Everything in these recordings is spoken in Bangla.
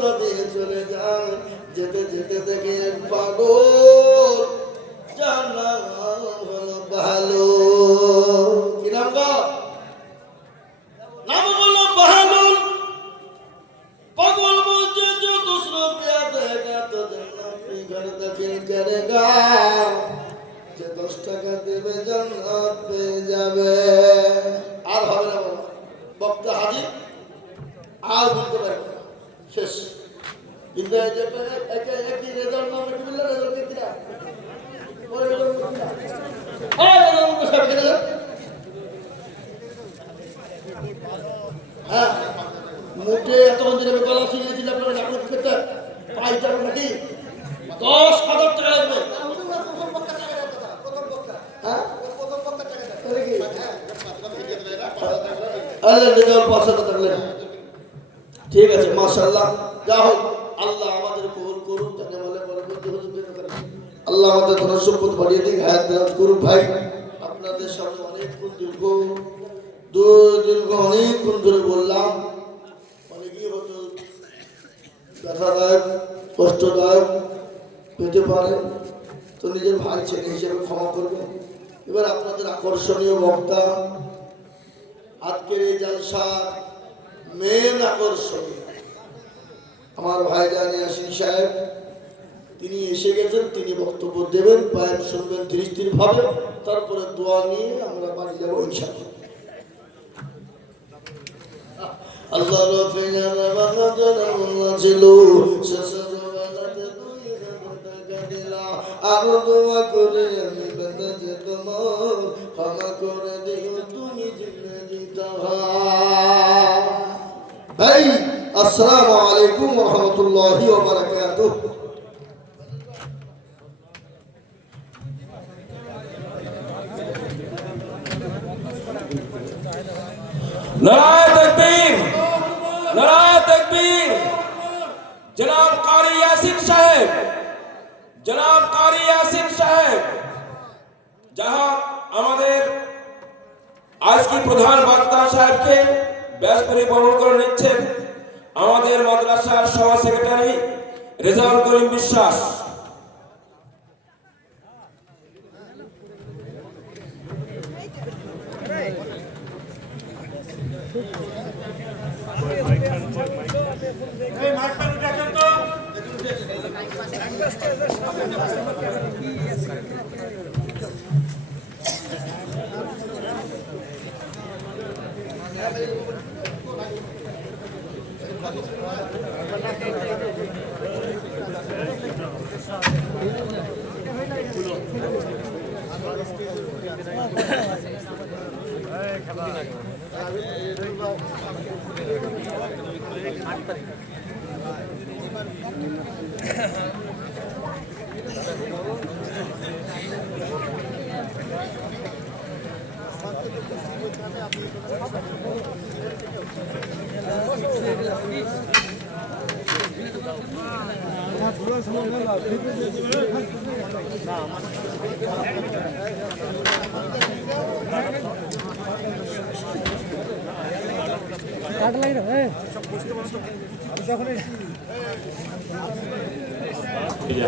রাস্তা দিয়ে চলে যায়, যেতে যেতে দেখে এক পাগল, যার নাম হলো বাহালুল। কি নাম গো? নাম হলো বাহালুল। পাগল বলছে जो दूसरों पे देगा तो जन्नत भी घर दाखिल करेगा, যে 10 টাকা দেবে জান্নাত পেয়ে যাবে। আর হবে না বাবা, বক্তা হাজির আর বলতে পারবে না, শেষ। কিন্তু এই যে একই রেজাল্ট নাম কি বললে, রেজাল্ট কি দিলা ওই রেজাল্ট কি দিলা, ওই রেজাল্ট তো সব কেটে যায়। হ্যাঁ, মুখে এতক্ষণ দিন আমি গলা ছিঁড়েছিল, আপনারা নাটক খেতে পাই যাবেন নাকি? 10,000 টাকা লাগবে। হ্যাঁ, ঠিক আছে, মাশাআল্লাহ। যা হোক, আল্লাহ আমাদের কবুল করুন, আল্লাহ আমাদের ধন সম্পদ বাড়িয়ে দিক, হায়াত দারাজ করুন। ভাই, আপনাদের সামনে অনেকক্ষণ দীর্ঘ অনেকক্ষণ ধরে বললাম, অনেকেই হয়তো ব্যথাদায়ক কষ্টদায়ক পেতে পারে, তো নিজের ভাই ছেলে হিসেবে ক্ষমা করবেন। এবার আপনাদের আকর্ষণীয় বক্তা, আজকের এই জলসার মেন আকর্ষণীয় আমার ভাইজান ইয়াসিন সাহেব, তিনি এসে গেছেন, তিনি বক্তব্য দেবেন, বয়ান শুনবেন ধীরে ধীরে ভাবে, তারপরে দোয়া নিয়ে আমরা বাড়ি যাবো ইনশাআল্লাহ। আল্লাহ ছিল আরো দোয়া করে আমি বেঁধে তোমার ক্ষমা করে দিও তুমি জিন্দগি ভাই। আসসালামু আলাইকুম ওয়া রাহমাতুল্লাহি ওয়া বারাকাতুহু। नाराए तकबीर, नाराए तकबीर। जनाब कारी यासिन साहेब, जनाब कारी यासिन साहेब, जहां আমাদের আজকে প্রধান বক্তা সাহেবকে ব্যাস পরিবর্তন করে নিচ্ছেন আমাদের মাদ্রাসার সভা সেক্রেটারি রেজাউল করিম বিশ্বাস।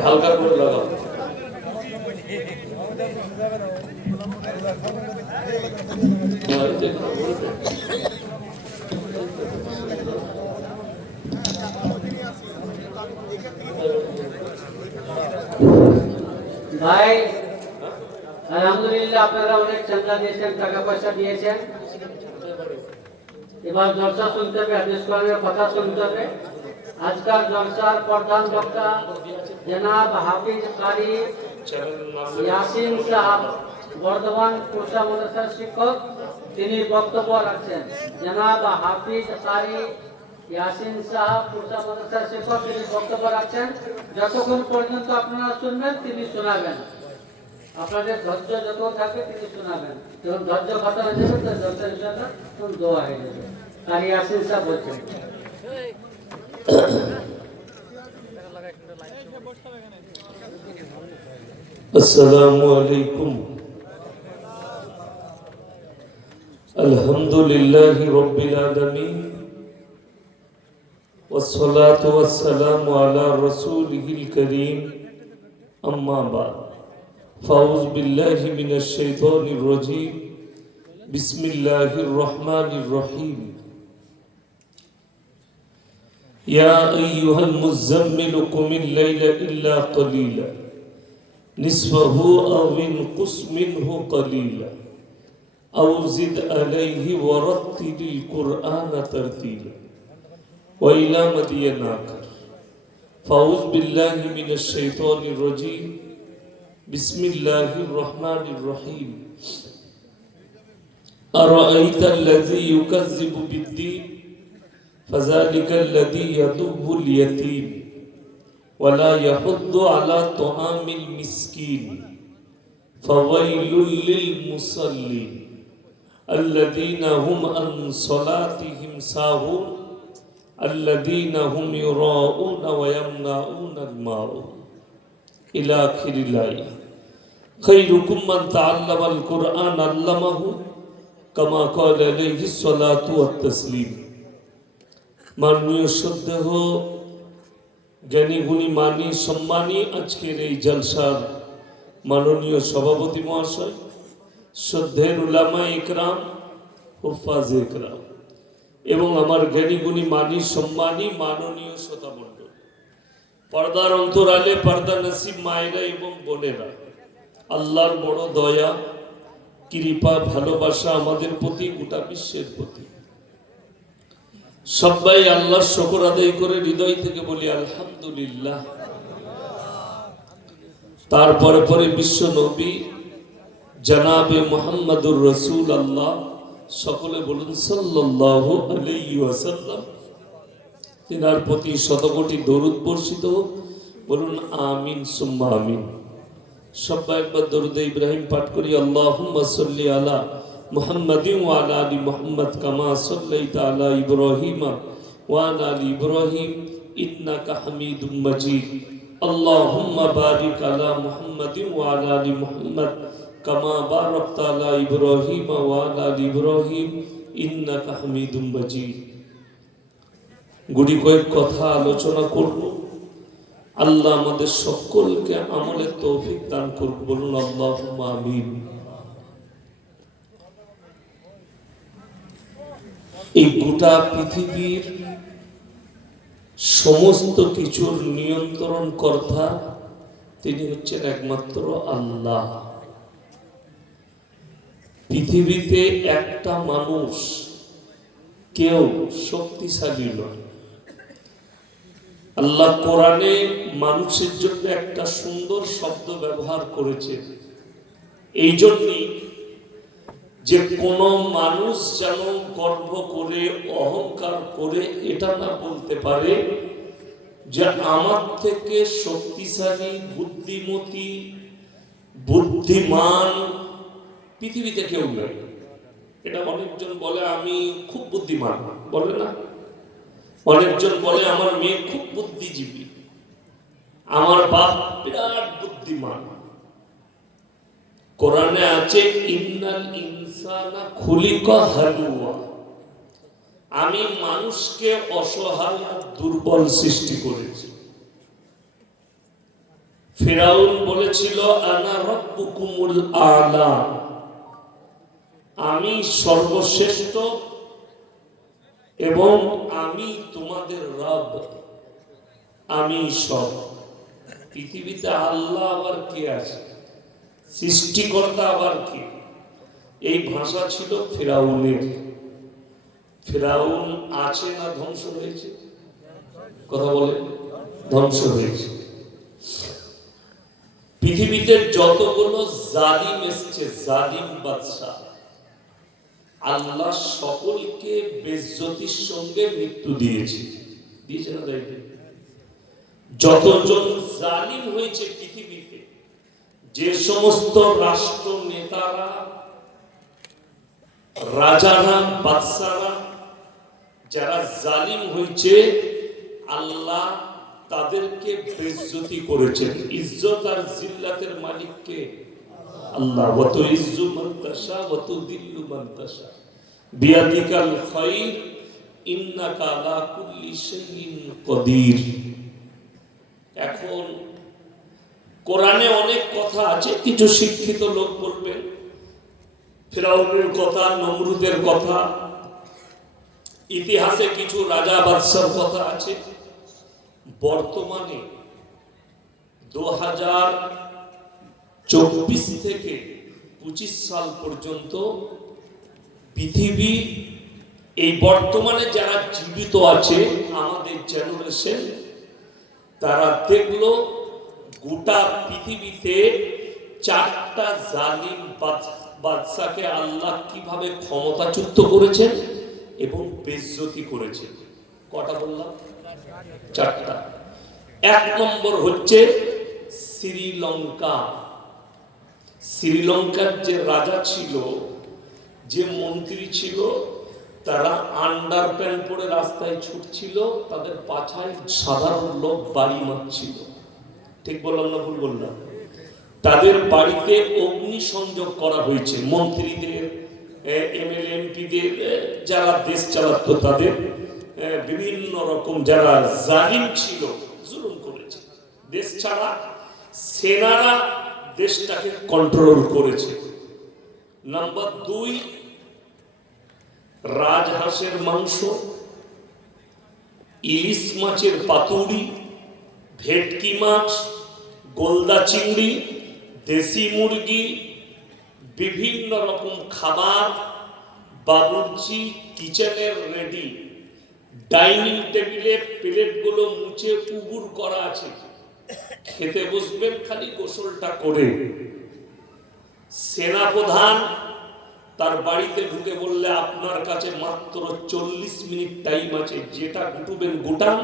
হালকা করে লাগাও। ভাই আলহামদুলিল্লাহ, আপনারা অনেক চাঁদা দিয়েছেন, টাকা পয়সা দিয়েছেন। এবার জলসা শুনতে হবে, হাদিস কোরআনের কথা শুনতে হবে। আজকাল জলসার প্রধান বক্তা জনাব হাফিজ কারি ইয়াসিন সাহেব, বর্ধমান পুরসা মাদ্রাসার শিক্ষক, তিনি বক্তব্য রাখছেন। জনাব হাফিজ কারি ইয়াসিন সাহেব, পুরসা মাদ্রাসার শিক্ষক, তিনি বক্তব্য রাখছেন। যতক্ষণ পর্যন্ত আপনারা শুনবেন তিনি শোনাবেন, আপনাদের ধৈর্য যত থাকে তিনি শোনাবেন। যখন ধৈর্য খতম হয়ে যাবে তো জলসা ইনশাআল্লাহ তখন দোয়া হয়ে যাবে। কারি ইয়াসিন সাহেব বলছেন। अस्सलामु अलैकुम। अल्हम्दुलिल्लाहि रब्बिल आलमीन والصلاة والسلام على رسوله الكريم أما بعد فأعوذ بالله من الشيطان الرجيم بسم الله الرحمن الرحيم يا أيها المزمل قم الليل إلا قليلا نصفه أو انقص منه قليلا أو زد عليه ورتل القرآن ترتيلا وإلى مدين آخر فأعوذ بالله من الشيطان الرجيم بسم الله الرحمن الرحيم أرأيت الذي يكذب بالدين فذلك الذي يدب اليتيم ولا يحض على طعام المسكين فويل للمصلين الذين هم عن صلاتهم ساهون الذين هم يراءون ويمنعون الماعون إلى آخر الآية خيركم من تعلم القرآن علمه كما قال عليه الصلاة والتسليم মাননীয় শ্রদ্ধেয় জ্ঞানী গুণী মানী সম্মানী আজকের এই জলসার মাননীয় সভাপতি মহাশয়, শ্রদ্ধের উলামা ইকরাম, হুফাজ ইকরাম এবং আমার জ্ঞানী গুণী মানী সম্মানী মাননীয় শ্রোতামণ্ডল, পর্দার অন্তরালে পর্দা নসিব মায়েরা এবং বোনেরা, আল্লাহর বড় দয়া কৃপা ভালোবাসা আমাদের প্রতি, গোটা বিশ্বের প্রতি। সবাই আল্লাহর শুকর আদায় করে হৃদয় থেকে বলি আলহামদুলিল্লাহ। তারপরে পরে বিশ্ব নবী জনাবে মুহাম্মদুর রাসূলুল্লাহ, সকলে বলুন সাল্লাল্লাহু আলাইহি ওয়াসাল্লাম। তিনার প্রতি শতকোটি দরুদ বর্ষিত হোক, বলুন আমিন সুম্মা আমিন। সবাই একবার দরুদ ইব্রাহিম পাঠ করি। আল্লাহুম্মা সাল্লি আলা মুহাম্মাদিন ওয়া আলা আলি মুহাম্মাদ কামা সাল্লাইতা আলা ইব্রাহিম ওয়া আলা আলি ইব্রাহিম ইন্নাকা হামিদুম মাজিদ। আল্লাহুম্মা বারিক আলা মুহাম্মাদিন ওয়া আলা আলি মুহাম্মাদ কামা বারাকতা আলা ইব্রাহিম ওয়া আলা আলি ইব্রাহিম ইন্নাকা হামিদুম মাজিদ। গুটি কয়েক কথা আলোচনা করব। আল্লাহ আমাদের সকলকে আমলের তৌফিক দান করুন, বলুন আল্লাহুম্মা আমিন। এই গোটা পৃথিবীর সমস্ত কিছুর নিয়ন্ত্রণ কর্তা তিনি হচ্ছেন একমাত্র আল্লাহ। পৃথিবীতে একটা মানুষ কেউ শক্তিশালী নয়। আল্লাহ কোরআনে মানুষের জন্য একটা সুন্দর শব্দ ব্যবহার করেছে, এই জন্যই যে কোন মানুষ যেন গর্ব করে অহংকার করে এটা না বলতে পারে যে আমার থেকে শক্তিশালী বুদ্ধিমতী বুদ্ধিমান পৃথিবীতে কেউ নেই। এটা অনেকজন বলে আমি খুব বুদ্ধিমান, বলে না? অনেকজন বলে আমার মেয়ে খুব বুদ্ধিজীবী, আমার বাপ বিরাট বুদ্ধিমান। কোরআনে আছে ইন্নাল ইনসানা খুলিকা হালুয়া, আমি মানুষকে অসহায় আর দুর্বল সৃষ্টি করেছি। ফিরাউন বলেছিল আনা রাব্বুকুমুল আলা, আমি সর্বশ্রেষ্ঠ এবং আমি তোমাদের রব, আমি সব। পৃথিবীতে আল্লাহ আবার কে আছে? সৃষ্টিকর্তা আবার কে? এই ভাষা ছিল ফিরাউনের। ফিরাউন আছে না ধ্বংস হয়েছে? কথা বলে, ধ্বংস হয়েছে। পৃথিবীতে যতগুলো জালিম এসছে, জালিম বাদশা, আল্লাহ সকলকে বেজ্জতির সঙ্গে মৃত্যু দিয়েছে, দিয়েছে না? যতজন জালিম হয়েছে পৃথিবীতে, যে সমস্ত রাষ্ট্র নেতারা, রাজারা, বাদশারা যারা জালিম হয়েছে, আল্লাহ তাদেরকে বেজ্জতি করেছেন। ইজ্জত আর জিল্লাতের মালিককে আল্লাহ। ওয়াতু ইজ্জু মান তাশা ওয়াতু দিল্লু মান তাশা বিয়াদিকাল খায়র ইন্নাকা আলা কুল্লি শাইইন কদির। এখন কোরআনে অনেক কথা আছে, কিছু শিক্ষিত লোক বলবেন ফিরাউনের কথা, নমরুদের কথা, ইতিহাসে কিছু রাজা বাদশার কথা আছে। বর্তমানে 2024 থেকে 25 সাল পর্যন্ত পৃথিবী, এই বর্তমানে যারা জীবিত আছে আমাদের জেনারেশন, তারা দেখলো গোটা পৃথিবীতে 4টা জালিম বাদশাকে আল্লাহ কিভাবে ক্ষমতাচ্যুত করেছেন এবং বেইজ্জতি করেছেন। কটা বললাম? 4টা। 1 নম্বর হচ্ছে শ্রীলঙ্কা। শ্রীলঙ্কার যে রাজা ছিল, যে মন্ত্রী ছিল, তারা আন্ডার প্যান্ট পরে রাস্তায় ছুটছিল, তাদের পাছায় সাধারণ লোক বাড়ি মারছিল। ঠিক বললাম না ভুল বললাম? তাদের বাড়িতে অগ্নি সংযোগ করা হয়েছে। মন্ত্রীদের, এমএলএ এমপিদের, যারা দেশ চালাতো তাদের বিভিন্ন রকম যারা জালিম ছিল জুলুম করেছে। দেশ ছাড়া সেনারা দেশটাকে কন্ট্রোল করেছে। নাম্বার 2, রাজহাঁসের মাংস, ইলিশ মাছের পাতুরি, ভেটকি মাছ, গোলদা চিংড়ি, দেশি মুরগি, বিভিন্ন রকম খাবার, বাবুর্চি কিচেনের রেডি, ডাইনিং টেবিলে প্লেটগুলো মুছে উবুর করা আছে, খেতে বসবেন খালি গোসলটা করে। সেনাপ্রধান তার বাড়িতে ঢুকে বললে আপনার কাছে মাত্র 40 মিনিট টাইম আছে, যেটা গুটুবেন গুটান,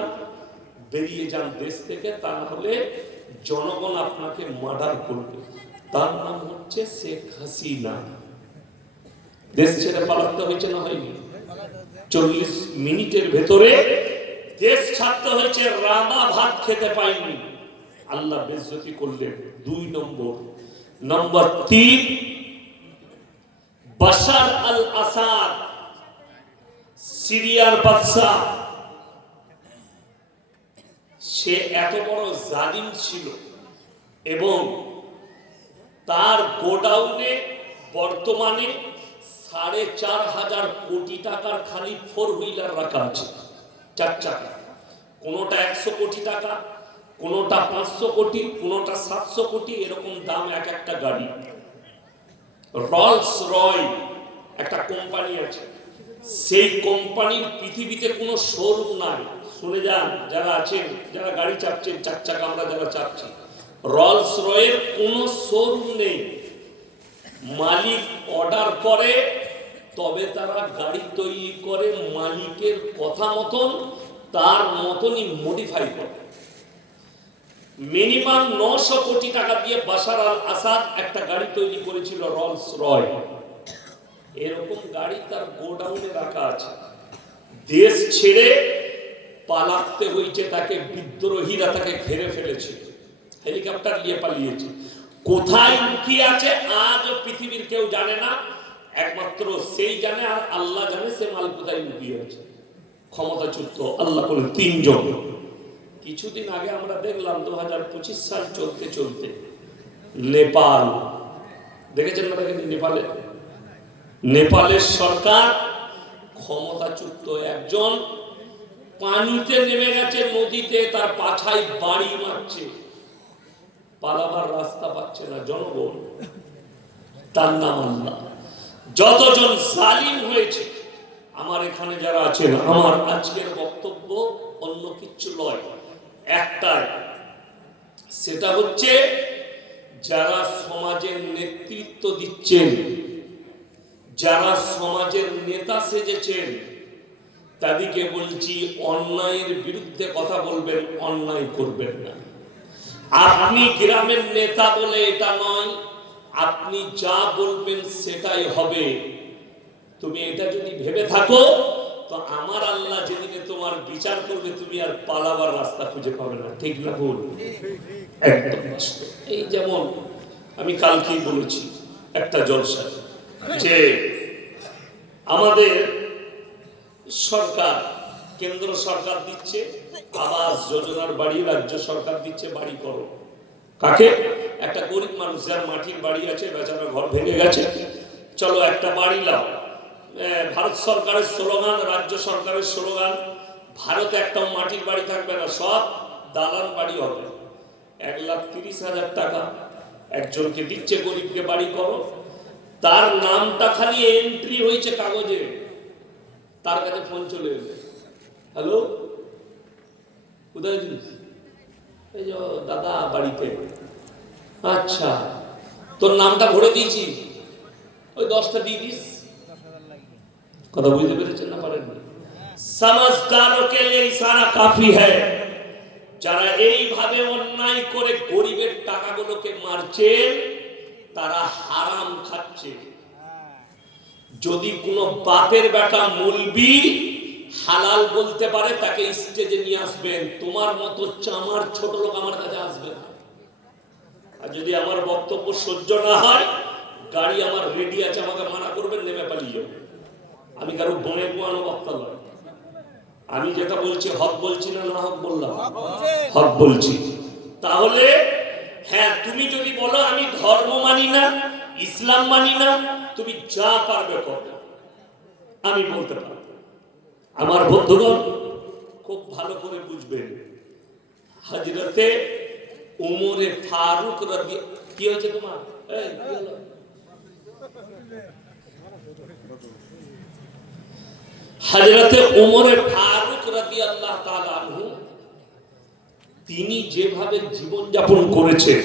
বেরিয়ে যান দেশ থেকে, তা না হলে জনগণ আপনাকে মার্ডার করবে। তার নাম হচ্ছে শেখ হাসিনা। দেশ ছেড়ে পালাতে হয়েছে না হয়নি? 40 মিনিটের ভেতরে দেশ ছাড়তে হয়েছে, রাঙা ভাত খেতে পায়নি, আল্লাহ বেইজ্জতি করলেন। 2 নম্বর। নাম্বার 3, বাশার আল আসাদ, সিরিয়ার বাদশা। সে এত বড় জালিম ছিল এবং তার গোডাউনে বর্তমানে 4,500 কোটি টাকার খালি 4 হুইলার রাখা আছে, 4 চাকা। কোনোটা 100 কোটি টাকা, কোনোটা 500 কোটি, কোনোটা 700 কোটি, এরকম দাম এক একটা গাড়ি। রলস রয় একটা কোম্পানি আছে, সেই কোম্পানির পৃথিবীতে কোনো শোরুম নাই। শুনে যান যারা আছেন, যারা গাড়ি চাপছেন, 4 চাকা আমরা যারা চাপছি, রলস রয়ের কোনো শোরুম নেই। মালিক অর্ডার করে তবে তারা গাড়ি তৈরি করে, মালিকের কথা মতন তার মতনই মডিফাই করে। মিনিমাম 900 কোটি টাকা দিয়ে বাশার আল আসাদ একটা গাড়ি তৈরি করেছিল, রলস রয়। এরকম গাড়ি তার গোডাউনে রাখা আছে। দেশ ছেড়ে পালাতে হয়েছে তাকে, বিদ্রোহীরা তাকে ঘিরে ফেলেছে, হেলিকপ্টার নিয়ে পালিয়েছে। কোথায় লুকিয়ে আছে আজও পৃথিবীর কেউ জানে না, একমাত্র সেই জানে, আর আল্লাহ জানে সে মাল কোথায় লুকিয়ে আছে। ক্ষমতাচ্যুত আল্লাহ বলেন 3 জন। কিছুদিন আগে আমরা দেখলাম 2025 সাল চলতে চলতে নেপাল, দেখেছেন না? নেপালের সরকার ক্ষমতাচ্যুত একজন পানিতে নেমে গেছে, নদীতে, তার পাছায় বাড়ি মারছে, পালাবার রাস্তা পাচ্ছে না জনগণ। তার নাম আল্লাহ। যতজন জালিম হয়েছে, আমার এখানে যারা আছেন, আমার আজকের বক্তব্য অন্য কিছু নয়, একটাই, সেটা হচ্ছে যারা সমাজের নেতৃত্ব দিচ্ছেন, যারা সমাজের নেতা সেজেছেন, তাদেরকে বলছি অন্যায়ের বিরুদ্ধে কথা বলবেন, অন্যায় করবেন না। আপনি গ্রামের নেতা বলে এটা নয়, আপনি যা বলবেন সেটাই হবে। তুমি এটা যদি ভেবে থাকো তো আমার আল্লাহ যেদিনে তোমার বিচার করবে তুমি আর পালাবার রাস্তা খুঁজে পাবে না। ঠিক না ভুল? একদম। এই যেমন আমি কালকেই বলেছি একটা জলসা, যে আমাদের সরকার, কেন্দ্র সরকার দিচ্ছে আবাস যোজনার বাড়ি, রাজ্য সরকার দিচ্ছে বাড়ি করো। কাকে? একটা গরিব মানুষ যার মাটির বাড়ি আছে, বেচারা ঘর ভেঙে গেছে, চলো একটা বাড়ি লাও। ভারত সরকারের স্লোগান, রাজ্য সরকারের স্লোগান, ভারতে একটাও মাটির বাড়ি থাকবে না, সব দালান বাড়ি হবে। 1,30,000 টাকা একজনকে দিচ্ছে, গরিবকে বাড়ি করো। তার নামটা খালি এন্ট্রি হয়েছে কাগজে, তার কাছে ফোন চলে এলো, হ্যালো কোথায় জিনিস, এই যে দাদা বাড়িতে। আচ্ছা, তোর নামটা ভরে দিয়েছি, ওই 10টা দিয়ে দিস। কথা বুঝতে পেরেছেন না পারেন? সমঝদারোं के लिए इशारा काफी है। যারা এইভাবে অন্যায় করে গরিবের টাকাগুলোকে মারছে, তারা হারাম খাচ্ছে। যদি কোনো বাপের বেটা মৌলবি হালাল বলতে পারে, তাকে স্টেজে নিয়ে আসবেন। তোমার মতো চামার ছোট লোক আমার কাছে আসবে না। আর যদি আমার বক্তব্য সহ্য না হয়, গাড়ি আমার রেডি আছে, আমাকে মানা করবেন, নেমে পালিয়ে যাবে। আমি কারো বনে পোয়ানো বক্তা নয়। আমি যেটা বলছি হক বলছি না, না হক বললাম? হক বলছি। তাহলে হ্যাঁ, তুমি যদি বলো আমি ধর্ম মানি না, ইসলাম মানি না, তুমি যা পারবে করো, আমি বলতে পারবো। আমার বন্ধুগণ খুব ভালো করে বুঝবেন, হযরতে উমরে ফারুক কি হয়েছে তোমার? হযরতে উমরে ফারুক রাদিয়াল্লাহু তাআলা আনহু, তিনি যেভাবে জীবন যাপন করেছেন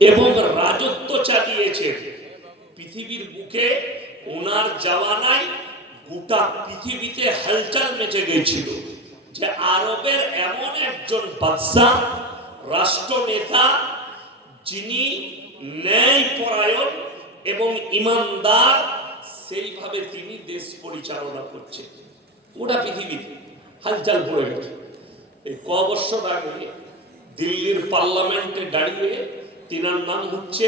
এবং রাজত্ব চালিয়েছেন, পৃথিবীর বুকে ওনার জাওয়ানায় গোটা পৃথিবীতে হলচল মেচে গিয়েছিল যে আরবের এমন একজন বাদশা, রাষ্ট্রনেতা, যিনি ন্যায়পরায়ণ এবং ইমানদার, সেইভাবে তিনি দেশ পরিচালনা করছেন। গোটা পৃথিবীতে হালচাল পড়ে গেছে। এই ক বছর আগে দিল্লির পার্লামেন্টে দাঁড়িয়ে, তিনার নাম হচ্ছে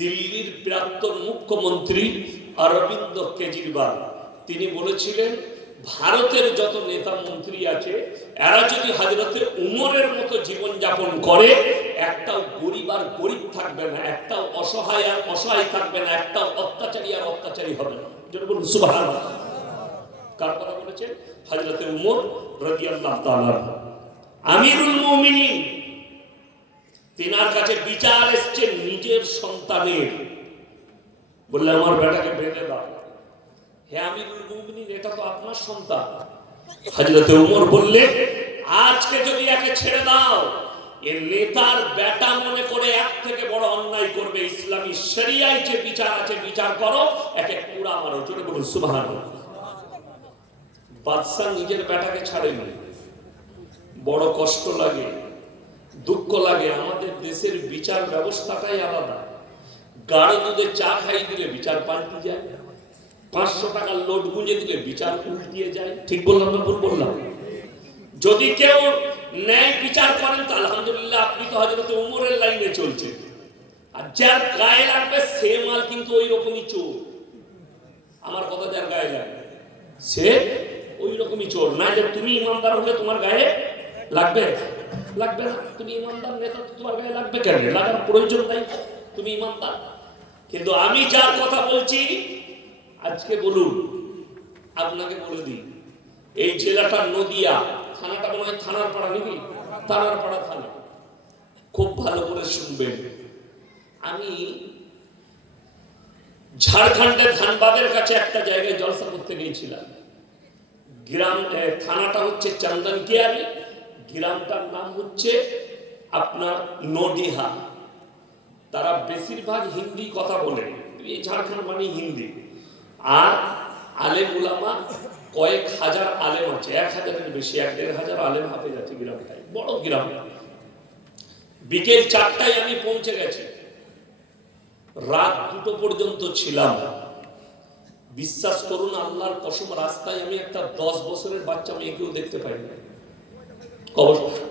দিল্লির প্রাক্তন মুখ্যমন্ত্রী অরবিন্দ কেজরিওয়াল, তিনি বলেছিলেন ভারতের যত নেতা মন্ত্রী আছে, এরা যদি হযরতে উমরের মতো জীবন যাপন করে, একটাও গরিব আর গরিব থাকবে না, একটাও অসহায় আর অসহায় থাকবে না, একটাও অত্যাচারী আর অত্যাচারী হবে না। যেটা বলুন সুবহানাল্লাহ। কার কথা বলেছেন? হযরতে উমর রাদিয়াল্লাহু তাআলা আমিরুল মুমিনিন। তিনার কাছে বিচার এসছে নিজের সন্তানের, বললে আমার বেটাকে বেঁধে দাও। হে আমিরুল মুমিনিন, এটা তো আপনার সন্তান। হযরতে উমর বললেন, আজকে যদি একে ছেড়ে দাও, এর নেতার বেটা মনে করে এক থেকে বড় অন্যায় করবে। ইসলামী শরিয়ায় যে বিচার আছে, বিচার করো, একে কুড়া মারো। জোরে বলুন সুবহানাল্লাহ। বাদশা নিজের বেটাকে ছাড়েনি। বড় কষ্ট লাগে, দুঃখ লাগে। আমাদের দেশের বিচার ব্যবস্থাটাই আলাদা। গাঢ় দুধে চা খাই দিলে বিচার পাল্টে যায়, 500 টাকার লোট গুঁজে দিলে বিচার উল্টিয়ে যায়। ঠিক বললাম না ভুল বললাম? যদি কেউ ন্যায় বিচার করেন তো আলহামদুলিল্লাহ, আপনি তো হযরত উমরের লাইনে চলছেন। আর যার গায়ে লাগবে সে মাল কিন্তু ওই রকমই চোর। আমার কথা যার গায়ে লাগবে সে ওই রকমই চোর। না যে তুমি ইমানদার হলে তোমার গায়ে লাগবে, লাগবে না। তুমি ইমানদার নেতা, তোমার গায়ে লাগবে কেন? লাগার প্রয়োজন নাই, তুমি ইমানদার। কিন্তু আমি যার কথা বলছি, আজকে বলুন, আপনাকে বলে দিই, এই জেলাটা নদিয়া, থানাটা মনে হয় থানার পাড়া নাকি? থানার পাড়া থানা। খুব ভালো করে শুনবেন। আমি ঝাড়খণ্ডের ধানবাদের কাছে একটা জায়গায় জলসা করতে গিয়েছিলাম। গ্রাম, থানাটা হচ্ছে চন্দনকিয়ারি, গ্রামটার নাম হচ্ছে আপনার নডিহা। তারা বেশিরভাগ হিন্দি কথা বলে, এই ঝাড়খণ্ড মানে হিন্দি। আর আলেম উলামা কয়েক হাজার আলেম আছে, 1000-এর বেশি, 1-1500 আলেম হাফেজ আছে গ্রামটায়। বড় গ্রাম। বিকেল 4টায় আমি পৌঁছে গেছি, রাত 2টো পর্যন্ত ছিলাম। বিশ্বাস করুন, আল্লাহর কসম, রাস্তায় আমি একটা 10 বছরের বাচ্চা মেয়েকেও দেখতে পাইনি।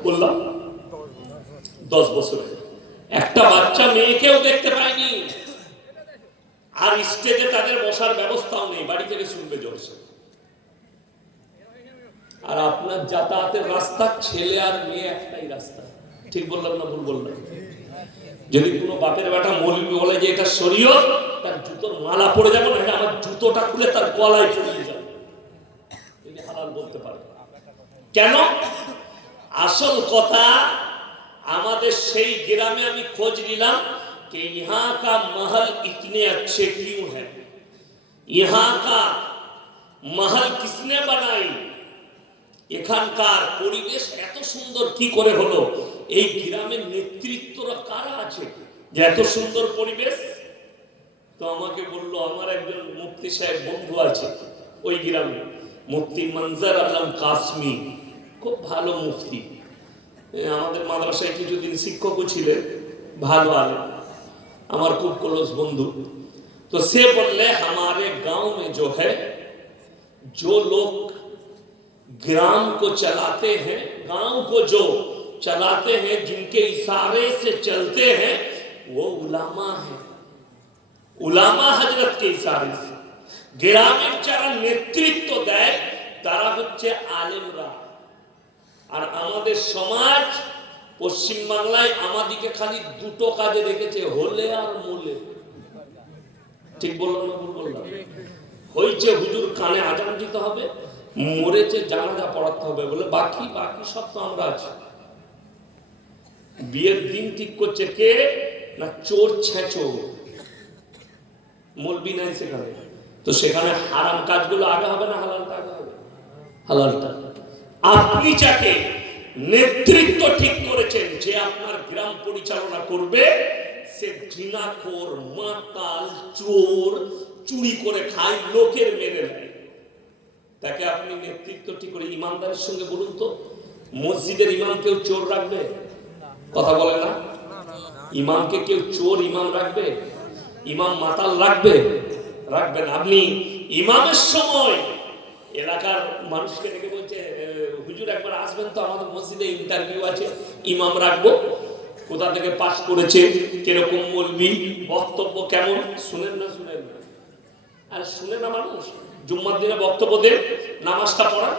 বললাম 10 বছরের একটা বাচ্চা মেয়েকেও দেখতে পাইনি। আর স্টেজে তাদের বসার ব্যবস্থাও নেই, বাড়ি থেকে শুনবে জলসা। আর আপনার যাতায়াতের রাস্তা ছেলে আর মেয়ে একটাই রাস্তা। ঠিক বললাম না ভুল বললাম? যদি কোনো বাপের বেটা মৌলবি বলে যে এটা শরীয়ত, তার জুতোর মালা পড়ে যাবে না, আমার জুতোটা খুলে তার গলায় পড়িয়ে যাবে, তিনি হালাল বলতে পারে। কেন? আসল কথা, আমাদের সেই গ্রামে আমি খোঁজ নিলাম कि यहाँ का महल इतने अच्छे क्यों है, यहाँ का महल किसने बनाई, এখানকার পরিবেশ এত সুন্দর কি করে হলো, এই গ্রামের নেতৃত্বরা কারা আছে যে এত সুন্দর পরিবেশ? তো আমাকে বললো আমার একজন মুফতি সাহেব বন্ধু আছে ওই গ্রামে, মুফতি মনজর আলম কাসমি, খুব ভালো মুফতি, আমাদের মাদ্রাসায় কিছুদিন শিক্ষকও ছিলেন, ভালো আলেম, আমার খুব ক্লোজ বন্ধু। तो से बोले हमारे गांव में जो है, जो लोग ग्राम को चलाते हैं, गांव को जो चलाते हैं, जिनके इशारे से चलते हैं, वो उलामा है। उलामा हजरत के इशारे से গ্রামের যারা নেতৃত্ব দেয় তারা হচ্ছে আলেমরা। আর আমাদের সমাজ পশ্চিম বাংলায় আমাদিকে খালি দুটো কাজে রেখেছে, হলে আর মূলে। ঠিক বললাম না ভুল বললাম? হয়েছে হুজুর কানে আজান দিতে হবে, মরেছে জানাজা পড়াতে হবে বলে, বাকি সব তো আমরা আছি। বিয়ের দিন ঠিক করছে কে না? চোর ছেঁচো, মৌলবি নাই সেখানে। তো সেখানে হারাম কাজগুলো আগে হবে না হালালটা আগে হবে? হালালটা। আপনি যাকে নেতৃত্ব ঠিক করেছেন যে আপনার গ্রাম পরিচালনা করবে, সে জিনাখোর, মাতাল, চোর, চুরি করে খায়, লোকের মেরে নেয়, তাকে আপনি নেতৃত্ব ঠিক করে ইমানদারের সঙ্গে বলুন তো, মসজিদের ইমাম কেউ চোর রাখবে? কথা বলে না? ইমামকে কেউ চোর ইমাম রাখবে? ইমাম মাতাল রাখবে? রাখবে না। আপনি ইমামের সময় এলাকার মানুষকে ডেকে বলছে, হুজুর একবার আসবেন তো, আমাদের মসজিদে ইন্টারভিউ আছে, ইমাম রাখবো, কোথা থেকে পাস করেছে, কিরকম মৌলবি, বক্তব্য কেমন, শুনেন না? শুনেন না? আর শুনে না মানুষ? জুম্মার দিনে বক্তব্য দেন, নামাজটা পড়া,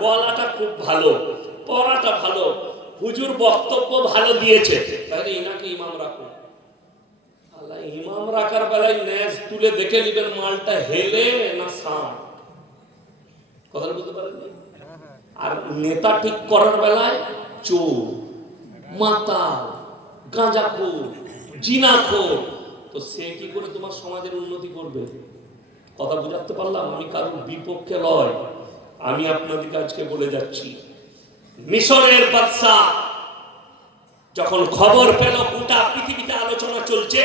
গলাটা খুব ভালো, পড়াটা ভালো, হুজুর বক্তব্য ভালো দিয়েছে, তাহলে এনাকে ইমাম রাখো। আল্লাহ, ইমাম রাখার বেলায় ন্যাজ তুলে দেখে নেবেন মালটা হেলে না সাম। কথা বলতে পারেন? আর নেতা ঠিক করার বেলায় চোর, মাতাল, গাঁজাখোর, জিনাখোর, তো সে কি করে তোমার সমাজের উন্নতি করবে? কথা বুঝাতে পারলাম? আমি কারোর বিপক্ষে নয়, আমি আপনাদেরকে আজকে বলে যাচ্ছি। মিশরের বাদশা যখন খবর পেল গোটা পৃথিবীতে আলোচনা চলছে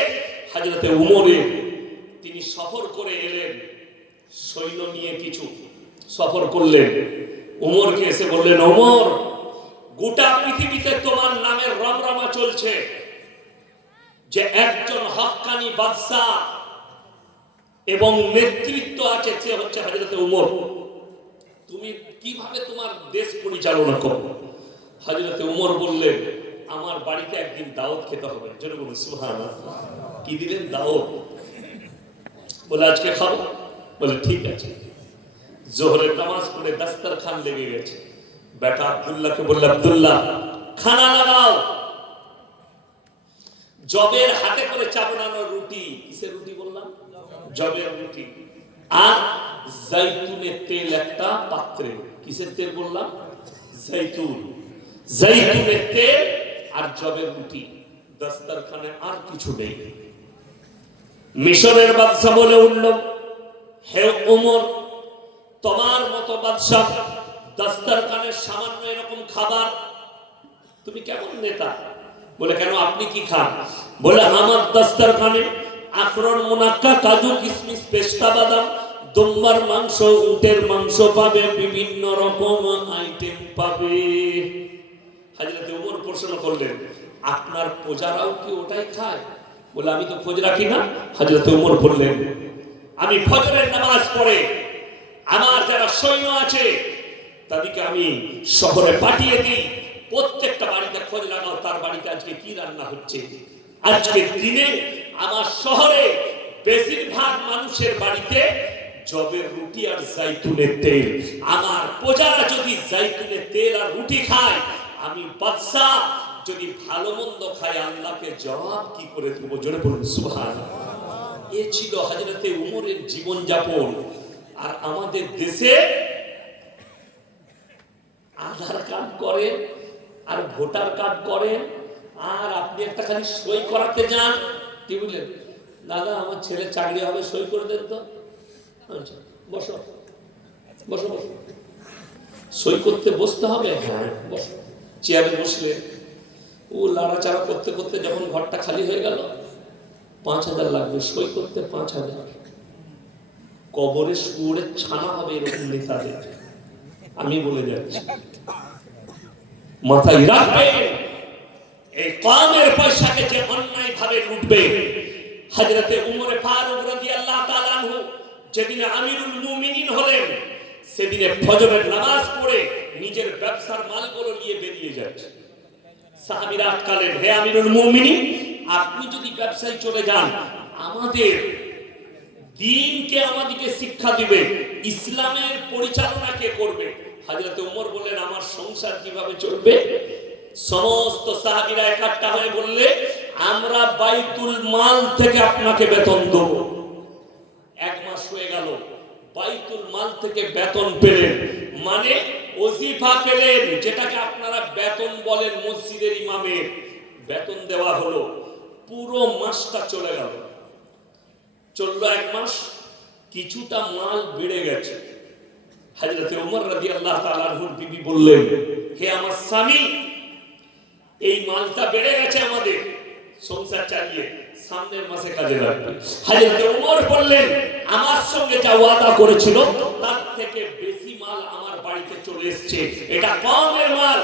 হযরতে উমরের, তিনি সফর করে এলেন, সৈন্য নিয়ে কিছু সফর করলেন। উমরকে এসে বললেন, ওমর, গোটা পৃথিবীতে তোমার নামের রমরমা চলছে যে একজন হক্কানি বাদশা এবং নেতৃত্ব আছে, সে হচ্ছে হযরতে উমর। তুমি কিভাবে তোমার দেশ পরিচালনা করো? হযরতে উমর বললেন, আমার বাড়িতে একদিন দাওয়াত খেতে হবে। জোরে বলুন সুবহানাল্লাহ। কি দিলেন? দাওয়াত। বলে আজকে খাবো? বলে ঠিক আছে। জোহরের নামাজ পড়ে দাস্তারখান লেগে গেছে। বেটা আব্দুল্লাহকে বললে, আব্দুল্লাহ খানা লাগাও। জবের হাতে করে চা বানানো রুটি, কিসের রুটি বললাম? জবের রুটি, আর জৈতুনের তেল একটা পাত্রে। কিসের তেল বললাম? জৈতুন। জৈতুনের তেল আর জবের রুটি, দাস্তারখানে আর কিছু নেই। মিশরের বাদশা বলে উঠল, হে ওমর, তোমার মতো বাদশা, দাস্তারখানের সামান্য এরকম খাবার, তুমি কেমন নেতা? বলে কেন, আপনি কি খান? বলে আমার দাস্তারখানে আখরোট, মুনাক্কা, কাজু, কিশমিশ, পেস্তা বাদাম, দুম্বার মাংস, উটের মাংস পাবে, বিভিন্ন রকম আইটেম পাবে। হযরত ওমর প্রশ্ন করলেন, আপনার প্রজারাও কি ওটাই খায়? বলে আমি তো খোঁজ রাখি না। হযরত ওমর বললেন, আমি ফজরের নামাজ পড়ে আমার যারা সৈন্য আছে তাদেরকে আমি শহরে পাঠিয়ে দিই, প্রত্যেকটা বাড়িতে খোঁজ লাগাও তার বাড়িতে আজকে কি রান্না হচ্ছে। আজকের দিনে আমার শহরে বেশিরভাগ মানুষের বাড়িতে জবের রুটি আর জাইতুনের তেল। আমার প্রজারা যদি জাইতুনের তেল আর রুটি খায়, আমি বাদশাহ যদি ভালো মন্দ খাই, আল্লাহকে জবাব কি করে দেব? জোরে বলুন সুবহানাল্লাহ। এ ছিল হযরতে উমরের জীবন যাপন। আর আমাদের দেশে আধার কার্ড করেন আর ভোটার কার্ড করেন, আর আপনি একটা খালি সই করাতে যান, কি বুঝলেন, দাদা আমার ছেলে চাকরি হবে, সই করে দেন তো। আচ্ছা, বসো বসো বসো, সই করতে বসতে হবে। হ্যাঁ বসো। চেয়ারে বসলে ও লাড়াচাড়া করতে করতে যখন ঘরটা খালি হয়ে গেল, 5,000 লাগবে সই করতে, 5,000। কবরে শুয়োরের ছানা হবে এরকম নেতাদের, আমি বলে যাচ্ছি, মাথায় রাখবেন। এই কওমের পয়সাকে যে অন্যায় ভাবে লুটবে, হযরতে উমরে ফারুক রাদিয়াল্লাহু তাআলা আনহু যেদিন আমিরুল মুমিনিন হলেন, সেদিনে ফজরের নামাজ পড়ে নিজের ব্যবসার মালগুলো নিয়ে বেরিয়ে যাচ্ছে। সাহাবীরা আটকালেন, হে আমিরুল মুমিনিন, আপনি যদি ব্যবসায় চলে যান, আমাদের দ্বীনকে আমাদেরকে শিক্ষা দিবে, ইসলামের পরিচালনা কে করবে? হযরত উমর বললেন, আমার সংসার কিভাবে চলবে? সমস্ত সাহাবীরা একাট্টা হয়ে বললে, আমরা বাইতুল মাল থেকে আপনাকে বেতন দেব। 1 মাস হয়ে গেল, বাইতুল মাল থেকে বেতন পেলেন, মানে ওজিফা পেলেন, যেটাকে আপনারা বেতন বলেন, মসজিদের ইমামের বেতন দেওয়া হলো। পুরো মাসটা চলে গেল, চললো 1 মাস, কিছুটা মাল বেড়ে গেছে। হযরতে ওমর রাদিয়াল্লাহু তাআলা আনহুর বিবি বললেন, হে আমার স্বামী, এই মালটা বেড়ে গেছে, আমাদের সংসার চালিয়ে সামনের মাসে কাজে লাগবে। হযরতে ওমর বললেন, আমার সঙ্গে যা ওয়াদা করেছিল তার থেকে বেশি মাল আমার বাড়িতে চলে এসেছে, এটা কওমের মাল,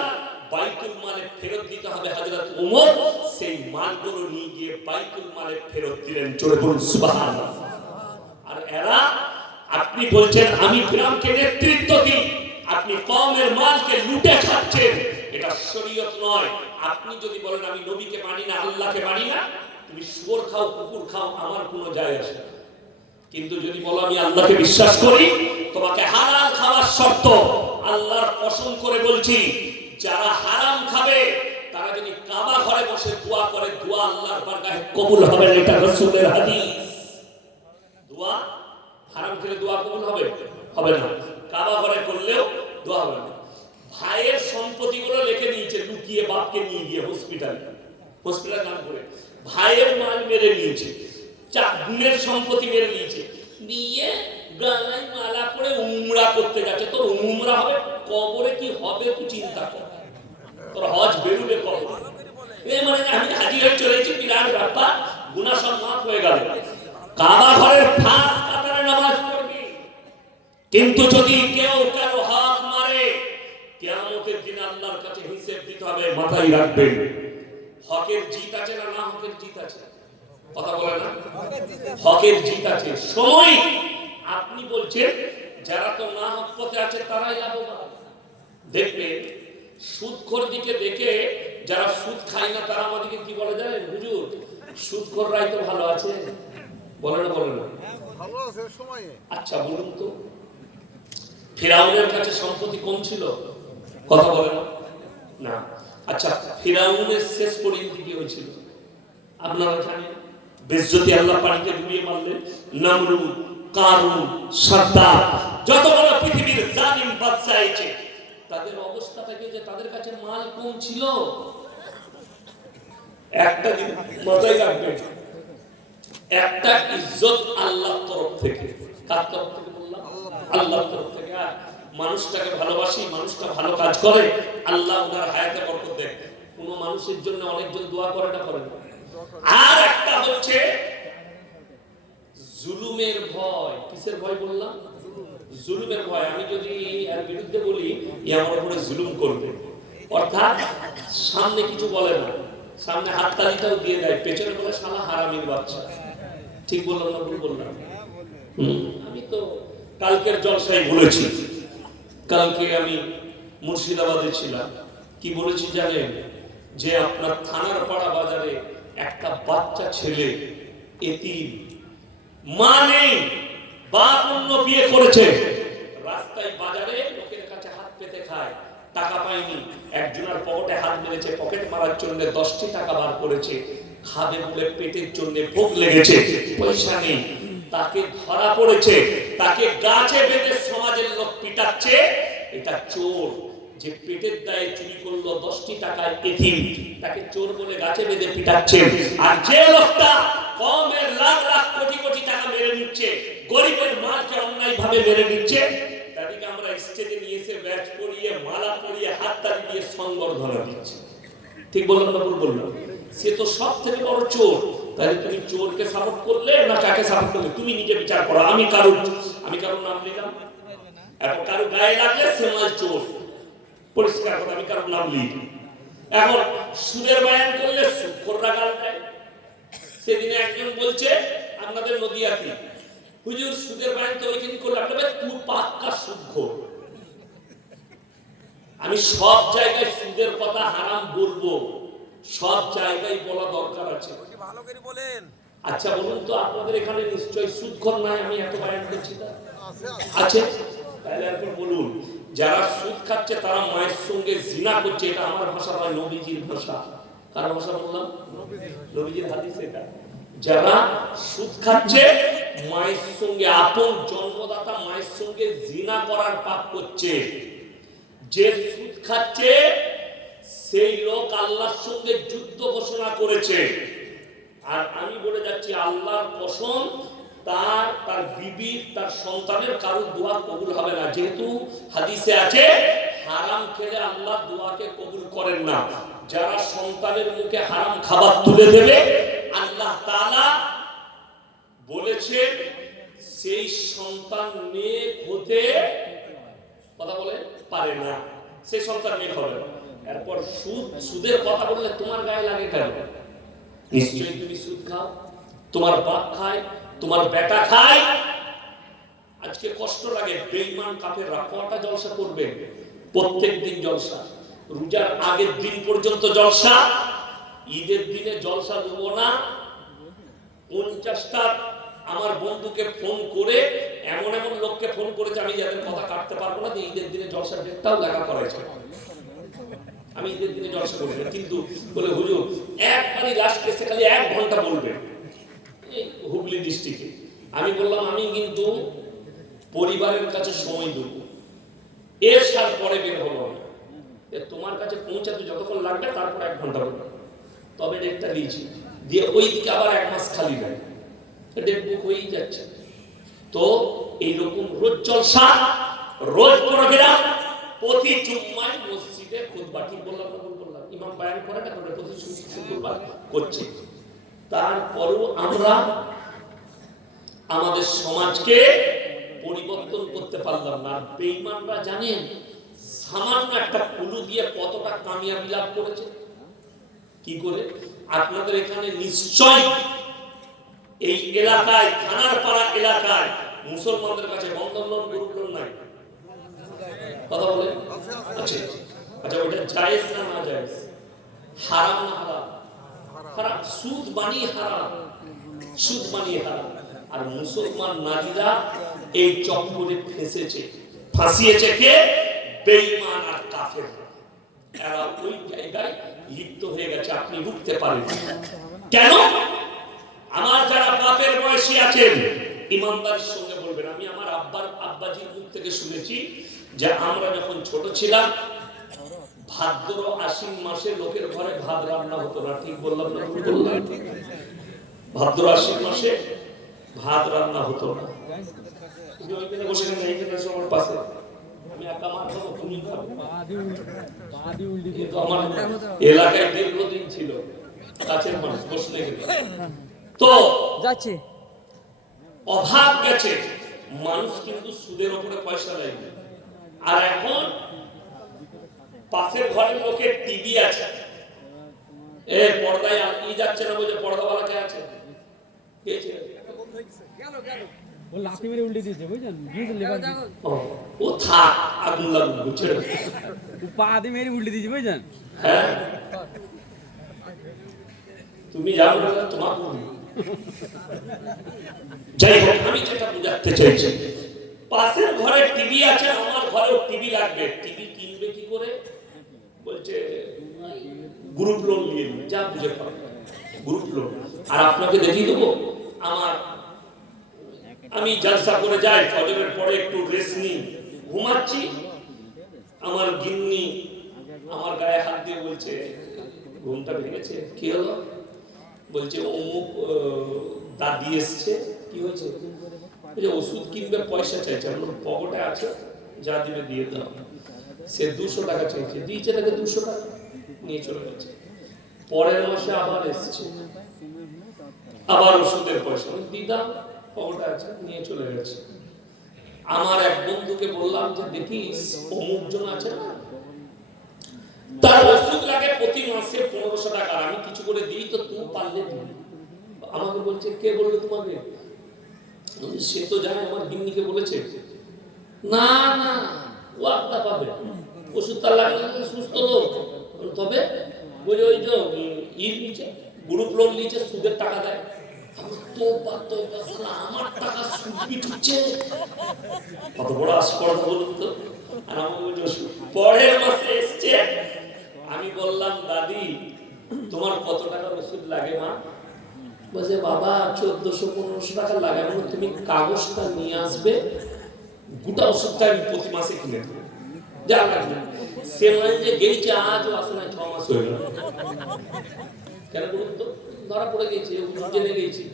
বাইতুল মালে ফেরত দিতে হবে। হযরত ওমর সেই মালগুলো নিয়ে গিয়ে বাইতুল মালে ফেরত দিলেন। জোরে বলুন সুবহানাল্লাহ। আর এরা, আপনি বলছেন আমি গ্রামকে নেতৃত্ব দিই, আপনি কওমের মালকে লুটে খাচ্ছেন, এটা শরীয়ত নয়। আপনি যদি বলেন আমি নবীকে মানি না, আল্লাহকে মানি না, তুমি শুয়োর খাও, কুকুর খাও, আমার কোনো যায় আসে না। কিন্তু যদি বলো আমি আল্লাহকে বিশ্বাস করি, তোমাকে হারাম খাওয়ার শর্ত, আল্লাহর কসম করে বলছি, যারা হারাম খাবে তারা যদি কাবা ঘরে বসে দোয়া করে, দোয়া আল্লাহর বারগাহে কবুল হবে না, এটা রাসূলের হাদিস। দোয়া হারাম খেলে দোয়া কবুল হবে? হবে না। কাবা ঘরে করলেও দোয়া হবে না। ভাইয়ের সম্পত্তিগুলো লিখে নিয়েছে, লুকিয়ে বাপকে নিয়ে গিয়ে হসপিটাল নাম করে ভাইয়ের মাল মেরে নিয়েছে, বোনের সম্পত্তি মেরে নিয়েছে, নিয়ে গলায় মালা পরে উমরা করতে যাচ্ছে। তোর উমরা হবে, কবরে কি হবে তুই চিন্তা কর, তোর হজ বেরুবে কবর। মানে আমি হাজি হয়ে চলেছি, বিরাট ব্যাপার, গুনাহ সব মাফ হয়ে গেল। কাবা ঘরের ফাঁস কাতারে নামাজ পড়বি, কিন্তু যদি কেউ কারো হক মারে, কিয়ামতের দিন আল্লাহর কাছে হিসাব দিতে হবে। মাথায় রাখবেন, হকের জিত আছে না, না হকের জিত আছে? কথা বলে না, হকের জিত আছে। সময় আপনি বলছেন যারা তো না হক পথে আছে তারাই লাভবান। দেখবেন সুদখোর দিকে দেখে যারা সুদ খায় না তারা আমাদেরকে কি বলে জানেন? হুজুর, সুদখোররাই তো ভালো আছে। বলে না, বলে না? ভালো আছে সময়ে। আচ্ছা বলুন তো, ফিরাউনের কাছে সম্পত্তি কম ছিল? কথা বলে না? আচ্ছা, ফিরাউনের শেষ পরিণতি কি হয়েছিল আপনারা জানেন? বেজ্জতি, আল্লাহ পানিতে ডুবিয়ে মারলেন। নমরুদ, কারুন, সাদ্দাত, যত বড় পৃথিবীর জালিম বাদশা আছে, তাদের অবস্থাটা কি যে তাদের কাছে মাল কম ছিল? একটা দিন মাথায় রাখবেন, একটা ইজ্জত আল্লাহর তরফ থেকে। কার তরফ থেকে বললাম? আল্লাহর তরফ থেকে। মানুষটাকে ভালোবাসি, মানুষটা ভালো কাজ করে, আল্লাহ ওনার হায়াতে বরকত দেয়। কোন মানুষের জন্য অনেকজন দোয়া করে না, করে না? আর একটা হচ্ছে জুলুমের ভয়। কিসের ভয় বললাম? জুলুমের ভয়। আমি যদি এর বিরুদ্ধে বলি, এ আমার উপরে জুলুম করবে, অর্থাৎ সামনে কিছু বলে না, সামনে হাততালিটাও দিয়ে দেয়, পেছনে বলে শালা হারামির বাচ্চা। ঠিক বললাম না ভুল বললাম? আমি তো কালকের জলসায় বলেছি, কালকে আমি মুর্শিদাবাদে ছিলাম, কি বলেছি জানেন? যে আপনার থানার পাড়া বাজারে একটা বাচ্চা ছেলে, এতিম, মা নেই, বাপ অন্য বিয়ে করেছে, রাস্তায় বাজারে লোকের কাছে হাত পেতে খায়, টাকা পায়নি, একজনের পকেটে হাত মেরেছে, পকেট মারার জন্য 10টি টাকা বার করেছে, খাবে বলে পেটের জন্য ভোগ লেগেছে, পয়সা নেই, তাকে ধরা পড়েছে, তাকে গাছে বেঁধে সমাজের লোক পিটাচ্ছে, এটা চোর। যে পেটের দায়ে চুরি করলো 10টি টাকায় এতিম, তাকে চোর বলে গাছে বেঁধে পিটাচ্ছে। আর যে লোকটা কমের লাখ লাখ কোটি কোটি টাকা মেরে নিচ্ছে, গরিবের মালকে অন্যায় ভাবে মেরে নিচ্ছে, তাদেরকে আমরা স্টেজে নিয়ে এসে ব্যাচ পরিয়ে, মালা পরিয়ে, হাততালি দিয়ে সংবর্ধনা দিচ্ছি। ঠিক বললাম না ভুল বললাম? সে তো সব থেকে বড় চোর। তাহলে তুমি চোরকে সাপোর্ট করলে না কাকে সাপোর্ট করলে? তুমি নিজে বিচার করো। আমি কারোর নাম নিলাম, এখন কারো গায়ে লাগলে সে মাল চোর, পরিষ্কার কথা, আমি কারোর নাম নিই। এখন সুদের বয়ান করলে সুদখোররা গাল দেয়। সেদিনে একজন বলছে আপনাদের নদিয়াতে, হুজুর সুদের বয়ান তো ওইখানে করলে আপনাদের তুই পাক্কা সুদখোর। আমি সব জায়গায় সুদের কথা হারাম বলবো, সব জায়গায় বলা দরকার আছে। ভালো করে বলেন। আচ্ছা বলুন তো, আপনাদের এখানে নিশ্চয়ই সুদখোর নাই, আমি এত বয়ান করছি না? আছে? তাহলে এখন বলুন, যারা সুদ খাচ্ছে তারা মায়ের সঙ্গে জিনা করছে। এটা আমার ভাষা নয়, নবীজির ভাষা। কার ভাষা বললাম? নবীজির হাদিস এটা। যারা সুদ খাচ্ছে, মায়ের সঙ্গে, আপন জন্মদাতা মায়ের সঙ্গে জিনা করার পাপ করছে। যে সুদ খাচ্ছে সেই লোক আল্লাহর সঙ্গে যুদ্ধ ঘোষণা করেছে। আর আমি বলে যাচ্ছি, আল্লাহর কসম, তার বিবি, তার সন্তানের কারো দোয়া কবুল হবে না। যেহেতু হাদিসে আছে হারাম খেলে আল্লাহ দোয়াকে কবুল করেন না। যারা সন্তানের মুখে হারাম খাবার তুলে দেবে, আল্লাহ তাআলা বলেছে সেই সন্তান নেক হতে কথা বলে পারে না, সেই সন্তান নেক হবে না। এরপর সুদের কথা বললে তোমার গায়ে লাগে কেন? নিশ্চয়ই তুমি সুদ খাও, তোমার বাপ খায়, তোমার বেটা খায়। আজকে কষ্ট লাগে, বেঈমান কাফেররা কটা জলসা করবে? প্রত্যেক দিন জলসা, রোজার আগের দিন পর্যন্ত জলসা, ঈদের দিনে জলসা দেবো না। 50টা আমার বন্ধুকে ফোন করে, এমন এমন লোককে ফোন করেছে, আমি যাদের কথা কাটতে পারবো না, যে ঈদের দিনে জলসার ডেটটাও লেখা করেছে। আমি ঈদের দিনে জলসা করবো না, কিন্তু বলে হুজুর একবারই লাস্ট কেসে খালি 1 ঘন্টা বলবেন, হুগলি ডিস্ট্রিক্টে। আমি বললাম আমি কিন্তু পরিবারের কাছে সময় দেব, এর সার পরে বের হলো না, তোমার কাছে পৌঁছাতে যতক্ষণ লাগবে তারপর 1 ঘন্টা বলবো। তবে ডেটটা দিয়েছি, দিয়ে ওই দিকে আবার 1 মাস খালি নেয়, ডেট বুক হয়েই যাচ্ছে। তো এইরকম রোজ জলসা, রোজ প্রোগ্রাম, প্রতি জুম্মায় মসজিদে খুতবা, ঠিক বললাম না ভুল বললাম? ইমাম বয়ান করে না, প্রতি শুক্রবার করছে। তারপরও আমরা আমাদের সমাজকে পরিবর্তন করতে পারলাম না। বেঈমানরা জানেন সামান্য একটা কুলু দিয়ে কতটা কামিয়াবি লাভ করেছে। কি করে? আপনাদের এখানে নিশ্চয় এই এলাকায়, থানার পাড়া এলাকায় মুসলমানদের কাছে বন্ধন লোন, গ্রুপ লোন নাই, কথা বলেন? আচ্ছা, ওটা জায়েজ না না জায়েজ? হারাম না হারাম? হারাম। সুদ বানিয়ে হারাম, সুদ বানিয়ে হারাম। আর মুসলমান নারীরা এই চক্করে ফেঁসেছে, ফাঁসিয়েছে কে? বেঈমান আর কাফের। এরা ওই জায়গায় লিপ্ত হয়ে গেছে, আপনি রুখতে পারেন কেন? আমার যারা বাপের বয়সী আছেন, ইমানদারির সঙ্গে বলবেন। আমি আমার আব্বাজির মুখ থেকে শুনেছি যে আমরা যখন ছোট ছিলাম, ভাদ্র আশ্বিন মাসে লোকের ঘরে ভাত রান্না হতো না। ঠিক বললাম না ভুল বললাম? ভাদ্র আশ্বিন মাসে ভাত রান্না হতো না। তুমি ওইখানে বসে গেলে এইখানে এসে আমার পাশে, আমি একা মার খাবো, তুমি খাবো। আমার এলাকায় দীর্ঘদিন ছিল, কাছের মানুষ বসলে গেলে তো যাচ্ছে, অভাব গেছে, মানুষ কিন্তু সুদের উপরে পয়সা দেয়। আর এখন পাশের ঘরের লোকের টিভি আছে, এ পর্দায় ই যাচ্ছে না, বলে পর্দাওয়ালা কে আছে, কে আছে? ও লাঠি মেরে উল্টে দিয়েছে, বুঝছেন? ও থাক, আগুন লাগুন, বুঝছেন? ও পা দিয়ে মেরে উল্টে দিয়েছে, বুঝছেন? হ্যাঁ, তুমি যাও না, তোমার যাই হোক, আমি যেটা বুঝাতে চাইছি, পাশের ঘরে টিভি আছে, আমার ঘরেও টিভি লাগবে, টিভি কিনবে কি করে? বলছে গ্রুপ লোন নিয়ে নিন। যা বুঝে পাবে গ্রুপ লোন। আর আপনাকে দেখিয়ে দেবো, আমি জলসা করে যাই, ফজরের পরে একটু রেস্ট নিই, ঘুমাচ্ছি, আমার গিন্নি আমার গায়ে হাত দিয়ে বলছে, ঘুমটা ভেঙেছে? কি হলো? বলছে অমুক দাদি এসছে। কি হয়েছে? ওষুধ কিনবে, পয়সা চাইছে। আমার পকেটে আছে, যা দিবে দিয়ে দাও। সে 200 টাকা চাইছে, দিয়েছে তাকে 200 টাকা, নিয়ে চলে গেছে। পরের মাসে আবার এসছে, আবার ওষুধের পয়সা দিদাম, পকেটে আছে, নিয়ে চলে গেছে। আমার এক বন্ধুকে বললাম যে দেখিস, অমুক জন আছে না, তার ওষুধ লাগে প্রতি মাসে 1500 টাকা, আমি কিছু করে দিই, তো তুই পারলে দিবি। আমাকে বলছে, কে বললো তোমাকে? সে তো জানে, আমার গিন্নিকে বলেছে। না না, ও আপনা পাবে, ওষুধ তার লাগে না, সুস্থ লোক। তবে বলে ওই যে নিচে গ্রুপ লোন নিচে, সুদের টাকা দেয়। আমার টাকা সুদ পিটুচ্ছে, কত বড় আস্পর্ধা বলুন তো। আর আমাকে বলছে পরের মাসে এসছে। আমি বললাম, দাদি তোমার কত টাকার ওষুধ লাগে মা? বলছে বাবা 1400-1500 টাকা লাগে। তুমি কাগজটা নিয়ে আসবে, গোটা ওষুধটা আমি প্রতি মাসে কিনে দেবো, যা লাগবে। সে নয় যে গেইছে, আজও আসে না, 6 মাস হয়ে গেল। কেন বলুন তো? ধরা পড়ে গেছে, জেনে গেছি।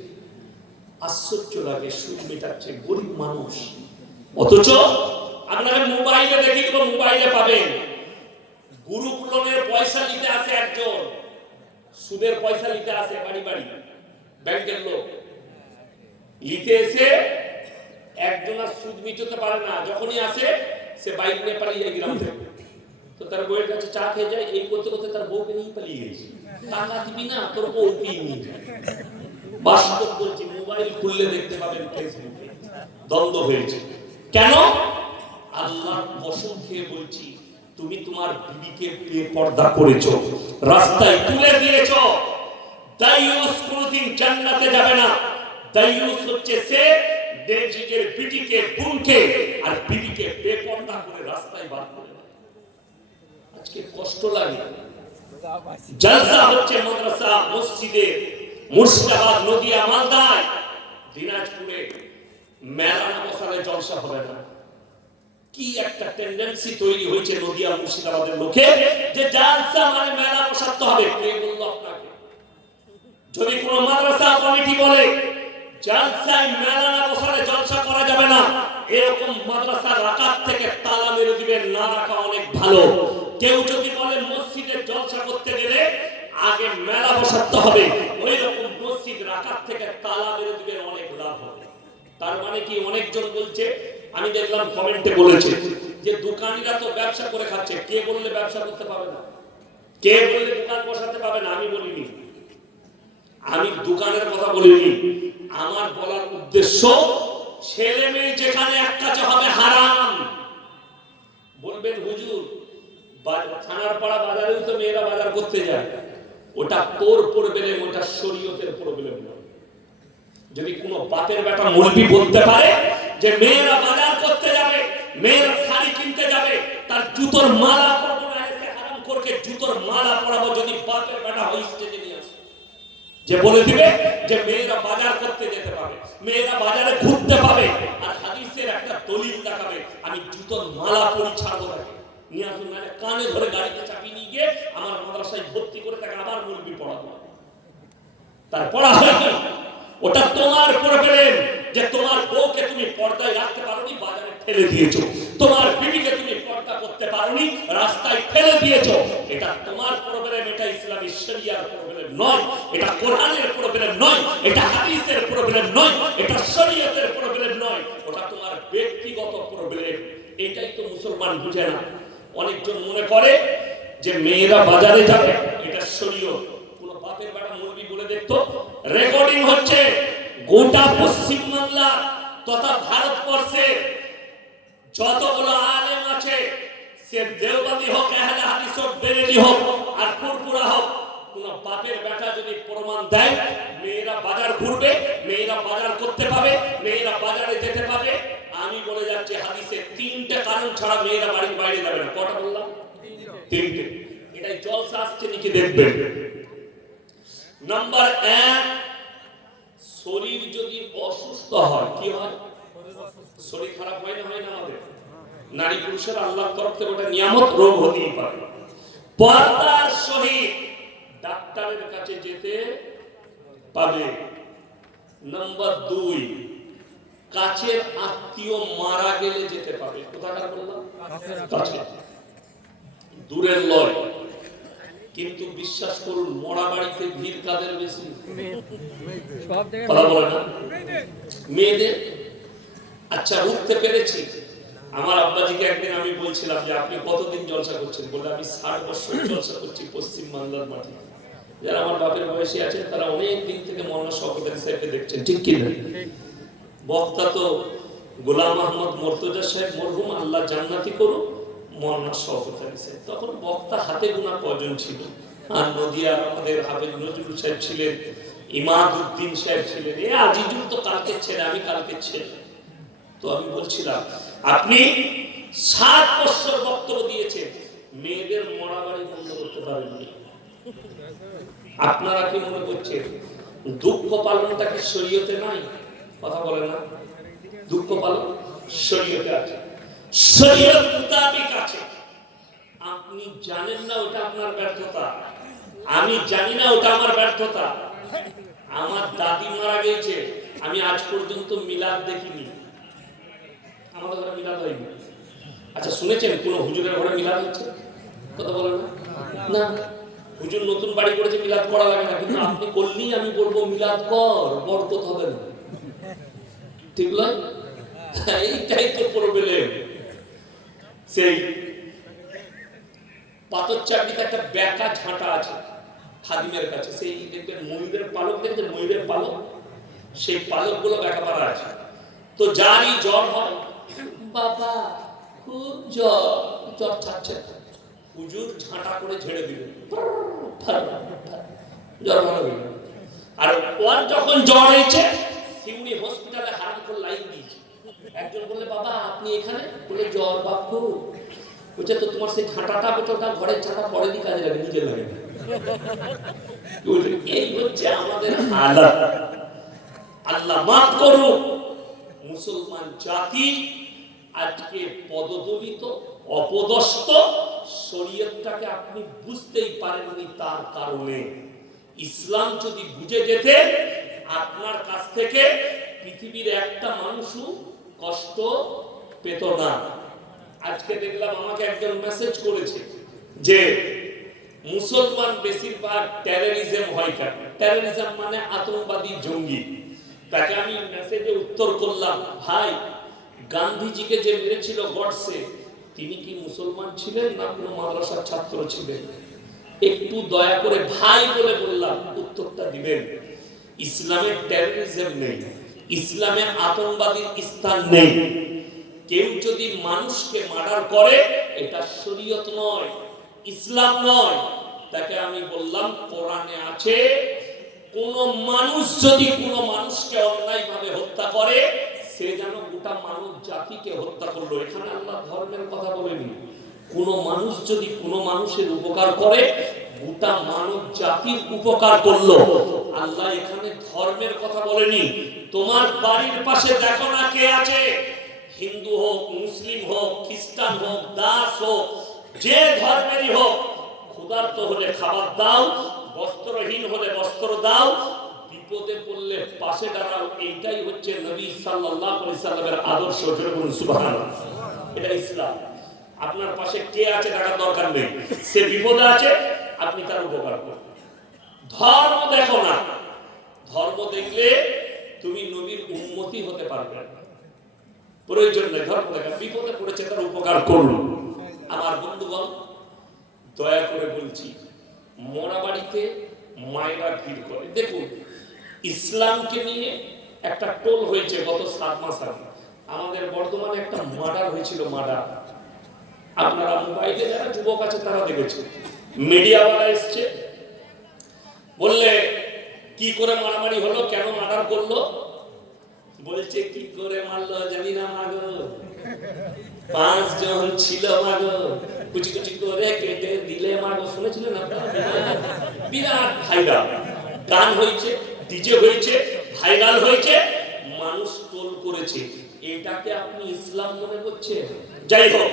আশ্চর্য লাগে, সুদ মেটাচ্ছে গরিব মানুষ। অথচ আপনাকে মোবাইলে দেখি দেবো, মোবাইলে পাবেন গ্রুপ লোনের পয়সা নিতে আসে একজন, সুদের পয়সা নিতে আসে বাড়ি বাড়ি, ব্যাংকের লোক নিতে এসে একজন আর সুদ মিটাতে পারে না, যখনই আসে সে বাইক নিয়ে পালিয়ে যায় গ্রাম থেকে। তো তার বউয়ের কাছে চা খেয়ে যায়, এই করতে করতে তার বউকে নিয়ে পালিয়ে গেছে। টাকা দিবি না, তোর বউকেই নিয়ে যায়। বাস্তব বলছি, মোবাইল খুললে দেখতে পাবেন ফেসবুকে দ্বন্দ্ব হয়েছে। কেন? আল্লাহ কসম খেয়ে বলছি, তুমি তোমার বিবিকে বেপর্দা করেছো, রাস্তায় তুলে দিয়েছো। দায়ুস কোনদিন জান্নাতে যাবে না। দায়ুস হচ্ছে সে নিজের বিটিকে, বোনকে আর বিবিকে বেপর্দা করে রাস্তায় বার করে। আজকে কষ্ট লাগে। জলসা হচ্ছে মাদ্রাসা, মসজিদে, মুর্শিদাবাদ, নদিয়া, মালদায়, দিনাজপুরে মেলা না বসালে জলসা হবে না। কি একটা টেন্ডেন্সি তৈরি হয়েছে নদিয়া, মুর্শিদাবাদের লোকে, যে জলসা মানে মেলা বসাতে হবে। কে বলল আপনাকে? যদি কোনো মাদ্রাসা কমিটি বলে জলসায় মেলা না বসালে জলসা করা যাবে না, এরকম মাদ্রাসা রাকাত থেকে তালা মেরে দিবেন, না রাখা অনেক ভালো। কেউ যদি বলে মসজিদে জলসা করতে গেলে আগে মেলা বসাতে হবে, ওই রকম মসজিদ রাকাত থেকে তালা মেরে দিবেন, অনেক লাভ হবে। তার মানে কি? অনেকজন বলছে, আমি দেখলাম কমেন্টে বলেছে যে দোকানিরা তো ব্যবসা করে খাচ্ছে। কে বললে ব্যবসা করতে পাবে না? কে বললে দোকান বসাতে পাবে না? আমি বলিনি, আমি দোকানের কথা বলিনি। আমার বলার উদ্দেশ্য, ছেলে মেয়ে যেখানে এক কাছে হবে হারাম। বলবেন হুজুর থানার পাড়া বাজারেও তো মেয়েরা বাজার করতে যায়, ওটা তোর প্রবলেম, ওটা শরীয়তের প্রবলেম না। যদি কোনো বাপের বেটা মৌলবি বলতে পারে যে মেয়েরা বাজার করতে যাবে, মেয়েরা শাড়ি কিনতে যাবে, তার জুতোর মালা পরাবো না, এসে হারাম করকে জুতোর মালা পরাবো, যদি বাপের বেটা হয় স্টেজে নিয়ে আসে, যে বলে দিবে যে মেয়েরা বাজার করতে যেতে পাবে, মেয়েরা বাজারে ঘুরতে পাবে, আর হাদিসের একটা দলিল দেখাবে, আমি জুতোর মালা পরি ছাড়বো না, নিয়ে আসুন, মানে কানে ধরে গাড়িতে চাপিয়ে নিয়ে গিয়ে আমার মাদ্রাসায় ভর্তি করে তাকে আবার মৌলবি পড়াবো। তার পড়া হয়নি, ওটা তোমার প্রবলেম যে তোমার বউকে তুমি পর্দায় রাখতে পারোনি, বাজারে ঠেলে দিয়েছো। তোমার বিবিকে তুমি পর্দা করতে পারোনি, রাস্তায় ঠেলে দিয়েছো। এটা তোমার প্রবলেম, এটা ইসলামী শরিয়ার প্রবলেম নয়, এটা কোরআনের প্রবলেম নয়, এটা হাদিসের প্রবলেম নয়, এটা শরিয়তের প্রবলেম নয়, ওটা তোমার ব্যক্তিগত প্রবলেম। এটাই তো মুসলমান বুঝে না। অনেকজন মনে করে যে মেয়েরা বাজারে যাবে, এটা শরীয়ত। কোন বাপের বেটা মুরবি বলে দেখতো, রেকর্ডিং হচ্ছে গোটা পশ্চিম বাংলা তথা ভারতবর্ষে যতগুলো আলেম আছে, সে দেওবন্দি হোক, আহলে হাদিস হোক, বেরেলি হোক আর ফুরফুরা হোক, কোন বাপের বেটা যদি প্রমাণ দেয় মেয়েরা বাজার ঘুরবে, ছাড়া মেয়েরা বাড়ির বাইরে যাবে না। কটা বললাম? তিনটে। এটাই জলসা আসছে নাকি দেখবেন। নাম্বার 1, শরীর যদি অসুস্থ হয়, কি হয়? শরীর খারাপ হয় না আমাদের? নারী পুরুষের আল্লাহর তরফ থেকে ওটা নিয়ামত, রোগ হতেই পারে। পর্দার সহিত ডাক্তারের কাছে যেতে পাবে। নাম্বার 2, কাছের আত্মীয় মারা গেলে যেতে পাবে। কোথাকার বললাম? কাছে, দূরের লয়। কিন্তু বিশ্বাস করুন, মরা বাড়িতে ভিড় কাদের বেশি? কথা বলে না? মেয়েদের। আচ্ছা, উঠতে পেরেছি। আমার আব্বাজিকে একদিন আমি বলছিলাম যে আপনি কতদিন জলসা করছেন? বলে আমি 60 বছর জলসা করছি পশ্চিম বাংলার মাটি। যারা আমার বাপের বয়সী আছেন তারা অনেক দিন থেকে মৌলানা শওকত আলী সাহেবকে দেখছেন, ঠিক কি না? বক্তা তো গোলাম আহমদ মুর্তজা সাহেব মরহুম, আল্লাহ জান্নাতি করুন, মৌলানা শওকত আলী সাহেব। তখন বক্তা হাতে গোনা কজন ছিল। আর নদিয়ার আমাদের হাফেজ নজরুল সাহেব ছিলেন, ইমাদউদ্দিন সাহেব ছিলেন। এ আজিজুল তো কালকে ছেলে, আমি কালকে ছেলে। তো আমি বলছিলাম আপনি 7 বছর বক্তব্য দিয়েছেন, মেয়েদের মরা বাড়ি বন্ধ করতে পারেননি। আপনারা কি মনে করছেন দুঃখ পালনটা কি শরীয়তে নাই? কথা বলে না? দুঃখ পালন শরীয়তে আছে, শরীয়ত মোতাবেক আছে। আপনি জানেন না ওটা আপনার ব্যর্থতা, আমি জানি না ওটা আমার ব্যর্থতা। আমার দাদি মারা গেছে, আমি আজ পর্যন্ত মিলাদ দেখিনি। আমাদের ঘরে মিলাদ হয়নি। আচ্ছা, শুনেছেন কোন হুজুরের ঘরে মিলাদ হচ্ছে? কথা বলেন না? না, হুজুর নতুন বাড়ি করেছে, মিলাদ করা লাগে না। কিন্তু আপনি করলেই আমি বলবো মিলাদ কর, বরকত হবে না। ঠিক নয়? এইটাই তো প্রবলেম। সেই পাথর চাকরিতে একটা ব্যাকা ঝাঁটা আছে খাদিমের কাছে, সেই দেখবেন ময়ূরের পালক, দেখবেন ময়ূরের পালক, সেই পালক গুলো ব্যাকা পারা আছে। তো যারই জ্বর হয়, বাবা খুব জ্বর ছাড়ছে, হুজুর ঝাঁটা করে ঝেড়ে দিবেন, জ্বর ভালো হয়ে গেল। আর ওর যখন জ্বর হয়েছে, সিউড়ি হসপিটালে হাত করে লাইন দিয়েছে। একজন বললে বাবা আপনি এখানে? বলে জ্বর বাপু। বলছে তো তোমার সেই ঝাঁটাটা বোতলটা ঘরের ঝাঁটা পরে দিয়ে কাজে লাগে, নিজে লাগে না। এই হচ্ছে আমাদের হালাত। আল্লাহ মাফ করুন। মুসলমান জাতি আজকে পদদলিত, অপদস্থ। শরীয়তটাকে আপনি বুঝতেই পারেননি, তার কারণে। ইসলাম যদি বুঝে যেতে, আপনার কাছ থেকে পৃথিবীর একটা মানুষও কষ্ট পেত না। আজকে দেখলাম আমাকে একজন মেসেজ করেছে যে মুসলমান বেশিরভাগ টেররিজম হয় কেন? টেররিজম মানে আতঙ্কবাদী, জঙ্গি। তাকে আমি মেসেজে উত্তর করলাম, ভাই গান্ধীজিকে যে মেরেছিল গডসে, তিনি কি মুসলমান ছিলেন না কোনো মাদ্রাসার ছাত্র ছিলেন? একটু দয়া করে ভাই বলে বললাম, উত্তরটা দিবেন। ইসলামে টেররিজম নেই, ইসলামে আতঙ্কবাদীর স্থান নেই। কেউ যদি মানুষকে মার্ডার করে, এটা শরীয়ত নয়, ইসলাম নয়। তাকে আমি বললাম কোরআনে আছে, কোন মানুষ যদি কোন মানুষকে অন্যায়ভাবে হত্যা করে, সে যেন গোটা মানব জাতিকে হত্যা করলো। এখানে আল্লাহ ধর্মের কথা বলেনি। কোন মানুষ যদি কোন মানুষের উপকার করে, গোটা মানব জাতির উপকার করলো। আল্লাহ এখানে ধর্মের কথা বলেনি। তোমার বাড়ির পাশে দেখো না কে আছে, হিন্দু হোক, মুসলিম হোক, খ্রিস্টান হোক, দাস হোক, যে ধর্মেরই হোক, ক্ষুধার্ত হলে খাবার দাও, বস্ত্রহীন হলে বস্ত্র দাও, বিপদে পড়লে পাশে দাঁড়াও। এইটাই হচ্ছে নবী সাল্লাল্লাহু আলাইহি সাল্লামের আদর্শ। বলুন সুবহানাল্লাহ। এটা ইসলাম। আপনার পাশে কে আছে দেখার দরকার নেই, সে বিপদে আছে, আপনি তার উপকার করুন। ধর্ম দেখো না, ধর্ম দেখলে তুমি নবীর উম্মতি হতে পারবে না। প্রয়োজন নেই ধর্ম দেখা, বিপদে পড়েছে তার উপকার করুন। আমার বন্ধুগণ, দয়া করে বলছি, মরা বাড়িতে মায়েরা ভিড় করে। দেখুন, ইসলামকে নিয়ে একটা টোল হয়েছে গত 7 মাস আগে। আমাদের বর্তমানে একটা মার্ডার হয়েছিল, মার্ডার। আপনারা মোবাইলে যারা যুবক আছে তারা দেখেছে, মিডিয়াওয়ালা এসছে, বললে কি করে মারামারি হলো, কেন মার্ডার করলো? বলছে কি করে মারলো জানি না, মাগো 5 জন ছিল মাগো, কুচি কুচি করে কেটে দিলে মাগো, শুনেছিলেন আপনারা? বিরাট ভাইরাল গান হয়েছে, ডিজে হয়েছে, ভাইরাল হয়েছে, মানুষ টোল করেছে। এটাকে আপনি ইসলাম মনে করছেন? যাই হোক,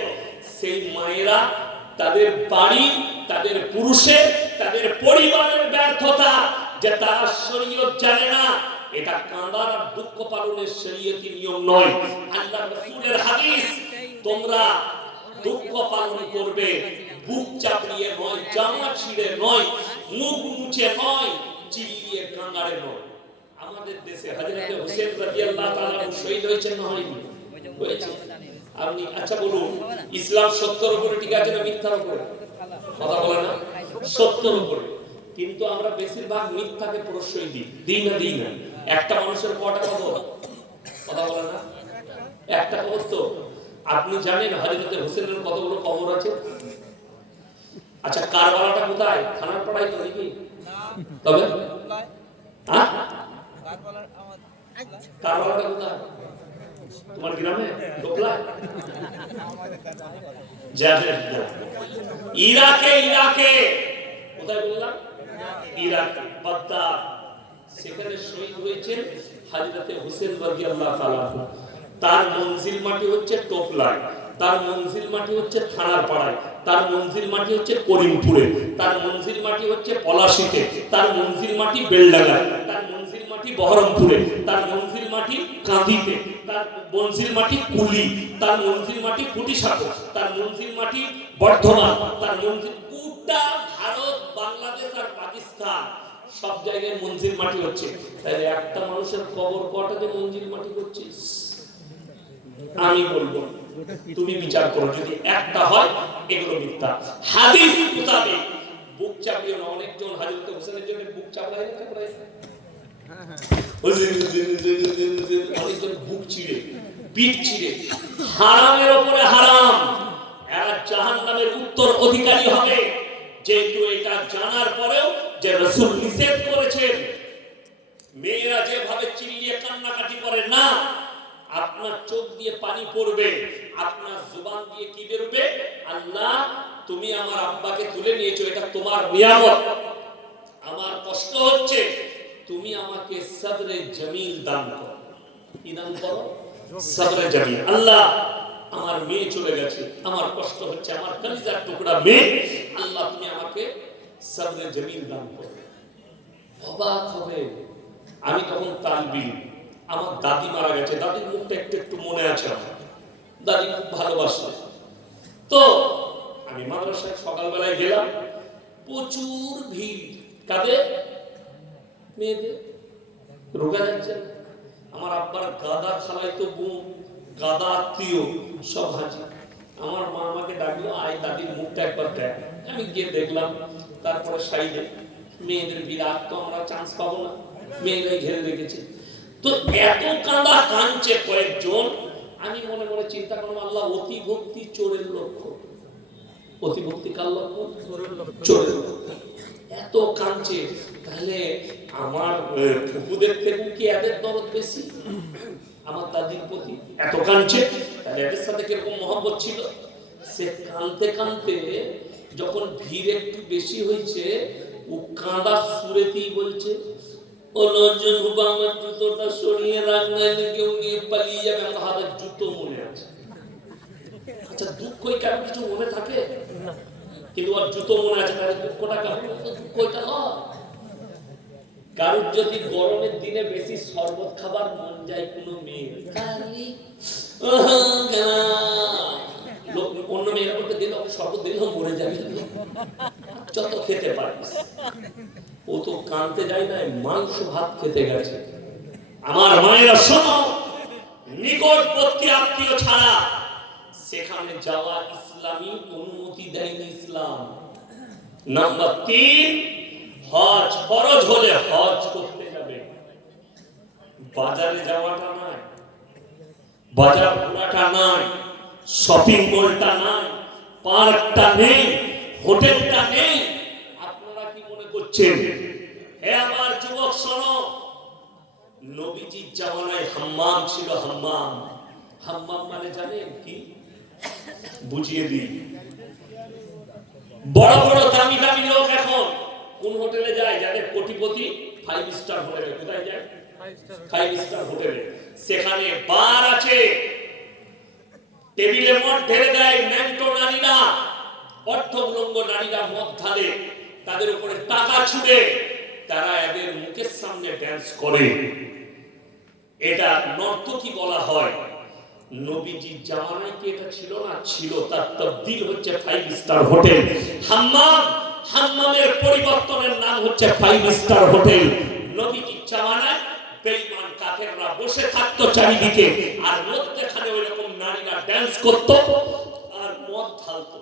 সেই মায়েরা তাদের বাড়ি, তাদের পুরুষের, তাদের পরিবারের ব্যর্থতা যে তারা শরীয়ত জানে না, এটা কাঁদার আর দুঃখ পালনের শরীয়তি নিয়ম নয়। আল্লাহর রাসূলের হাদিস, তোমরা দুঃখ পালন করবে বুক চাপড়িয়ে নয়, জামা ছিঁড়ে নয়, মুখ মুছে নয়, চিল্লিয়ে কাঁদারে নয়। আমাদের দেশে হযরত হোসেন রাদিয়াল্লাহু তাআলা শহীদ হয়েছেন না হয়নি? হয়েছে। আপনি আচ্ছা বলুন, ইসলাম সত্যের উপরে ঠিক আছে না মিথ্যার উপরে? কথা বলে না, সত্যের উপরে। কিন্তু আমরা বেশিরভাগ মিথ্যাকে প্রশ্রয় দিই না। একটা মানুষের কটা খবর? কথা বলে না, একটা খবর তো। আপনি জানেন হযরত হোসেনের কতগুলো কবর আছে? আচ্ছা, কারবালাটা কোথায়? থানার পাড়ায় তো নাকি? তবে হ্যাঁ, কারবালাটা কোথায়? তোমার গ্রামে? ডোকলায়? জানেন না। ইরাকে কোথায় বললাম? ইরাকে বাগদাদ, সেখানে শহীদ হয়েছেন হযরত হোসেন রাদিয়াল্লাহু তাআলা। তার মঞ্জিল মাটি হচ্ছে টোকলায়, তার মঞ্জিল মাটি হচ্ছে থানার পাড়ায়, তার মঞ্জিল মাটি হচ্ছে করিমপুরে, তার মঞ্জিল মাটি হচ্ছে পলাশীতে, তার মঞ্জিল মাটি বেলডাঙ্গায়, তার মঞ্জিল মাটি বহরমপুরে, তার মঞ্জিল মাটি কাঁদিতে, তার মঞ্জিল মাটি কুলি, তার মঞ্জিল মাটি কুটিসাঁকো, তার মঞ্জিল মাটি বর্ধমান, তার মঞ্জিল গোটা ভারত, বাংলাদেশ আর পাকিস্তান সব জায়গায় মঞ্জিল মাটি হচ্ছে। তাহলে একটা মানুষের কবর কটাতে মঞ্জিল মাটি করছিস? আমি বলবো তুমি বিচার করো, যদি একটা হয় এগুলো মিথ্যা। হাদিস মোতাবেক বুক চাপড়িয়ে না, অনেকজন হযরত হোসেনের জন্য বুক চাপড়ায় না, অনেকজন বুক চিড়ে, পিঠ চিড়ে, হারামের উপরে হারাম, এরা জাহান্নামের উত্তর অধিকারী হবে। যেহেতু এটা জানার পরেও যে রাসূল নিষেধ করেছেন, মেয়েরা যেভাবে চিল্লিয়ে কান্নাকাটি করে না, আপনার চোখ দিয়ে পানি পড়বে, আপনার জুবান দিয়ে কি বেরোবে? আল্লাহ, তুমি আমার আব্বাকে তুলে নিয়েছো, এটা তোমার নিয়ামত, আমার কষ্ট হচ্ছে, তুমি আমাকে সবরে জমিল দান করো। কি দান করো? সবরে জমিল। আল্লাহ, আমার মেয়ে চলে গেছে, আমার কষ্ট হচ্ছে, আমার কলিজার টুকরা মেয়ে, আল্লাহ তুমি আমাকে সবরে জমিল দান করো। অবাক হবে, আমি তখন তালবি, আমার দাদি মারা গেছে, দাদির মুখটা একটু মনে আছে আমার, দাদি খুব ভালোবাসে। তো আমি মাদ্রাসায় সকালবেলায় গেলাম, প্রচুর ভিড়, কাদের? মেয়েদের, রোগা যাচ্ছে। আমার আব্বার গাদা খালাইতো বোন, গাদা আত্মীয় সব হাজির। আমার মা আমাকে ডাকলো, আয় দাদির মুখটা একবার দেখ। আমি গিয়ে দেখলাম, তারপরে সাইডে মেয়েদের বিরাট, তো আমরা চান্স পাবো না, মেয়েরাই ঘিরে রেখেছে। তো এত কাঁদা কাঁদছে কয়েকজন, আমি মনে মনে চিন্তা করলাম, আল্লাহ, অতি ভক্তি চোরের লক্ষ্য। অতি ভক্তি কার লক্ষ্য? চোরের লক্ষ্য। এত কাঁদছে, তাহলে আমার ফুপুদের থেকে কি এদের দরদ বেশি আমার দাদির প্রতি? এত কাঁদছে, তাহলে এদের সাথে কিরকম মহব্বত ছিল? সে কাঁদতে কাঁদতে যখন ভিড় একটু বেশি হয়েছে, ও কাঁদা সুরেতেই বলছে, আমার জুতোটা সরিয়ে রাখ, নাইলে কেউ নিয়ে পালিয়ে যাবে। আমার হাতের জুতো মনে আছে। আচ্ছা, দুঃখই কারো কিছু মনে থাকে, কিন্তু আর জুতো মনে আছে, তাহলে দুঃখটা কারো? দুঃখটা হয় কারোর যদি গরমের দিনে বেশি শরবত খাবার মন যায় কোনো মেয়ে, অন্য মেয়েরা বলতে দিলে শরবত দিলেও মরে যাবে, যত খেতে পারিস। ও তো কাঁদতে যায় না, মাংস ভাত খেতে গেছে। আমার মায়েরা শোনো, নিকটবর্তী আত্মীয় ছাড়া সেখানে যাওয়া ইসলামী অনুমতি দেয়নি ইসলাম। নাম্বার 3, হজ ফরজ হলে হজ করতে যাবে, বাজারে যাওয়াটা নাই, বাজার ঘোরাটা নাই, শপিং মলটা নাই, পার্কটা নেই, হোটেলটা নেই। আপনারা কি মনে করছেন? হে আমার যুবক শোনো, নবীজির জামানায় হাম্মাম ছিল। হাম্মাম, হাম্মাম মানে জানেন কি? বুঝিয়ে দিই। বড় বড় দামি দামি লোক এখন কোন হোটেলে যায়? যাদের কোটিপতি 5 স্টার হোটেলে। কোথায় যায়? 5 স্টার হোটেলে। সেখানে বার আছে, টেবিলে মদ ঢেলে দেয়, ম্যান্টো নারীরা, অর্ধউলঙ্গ নারীরা মদ ঢালে, তাদের উপরে টাকা ছুড়ে তারা এদের মুখের সামনে ড্যান্স করে। এটা নর্তকী বলা হয়। নবীজির জামানায় কি এটা ছিল না? ছিল। তার তাবদীল হচ্ছে 5 স্টার হোটেল। হাম্মামের পরিবর্তনের নাম হচ্ছে 5 স্টার হোটেল। নবীজির জামানায় বেঈমান কাফেররা বসে থাকতো চারিদিকে, আর মধ্যখানে ওইরকম নারীরা ড্যান্স করত আর মদ ঢালতো।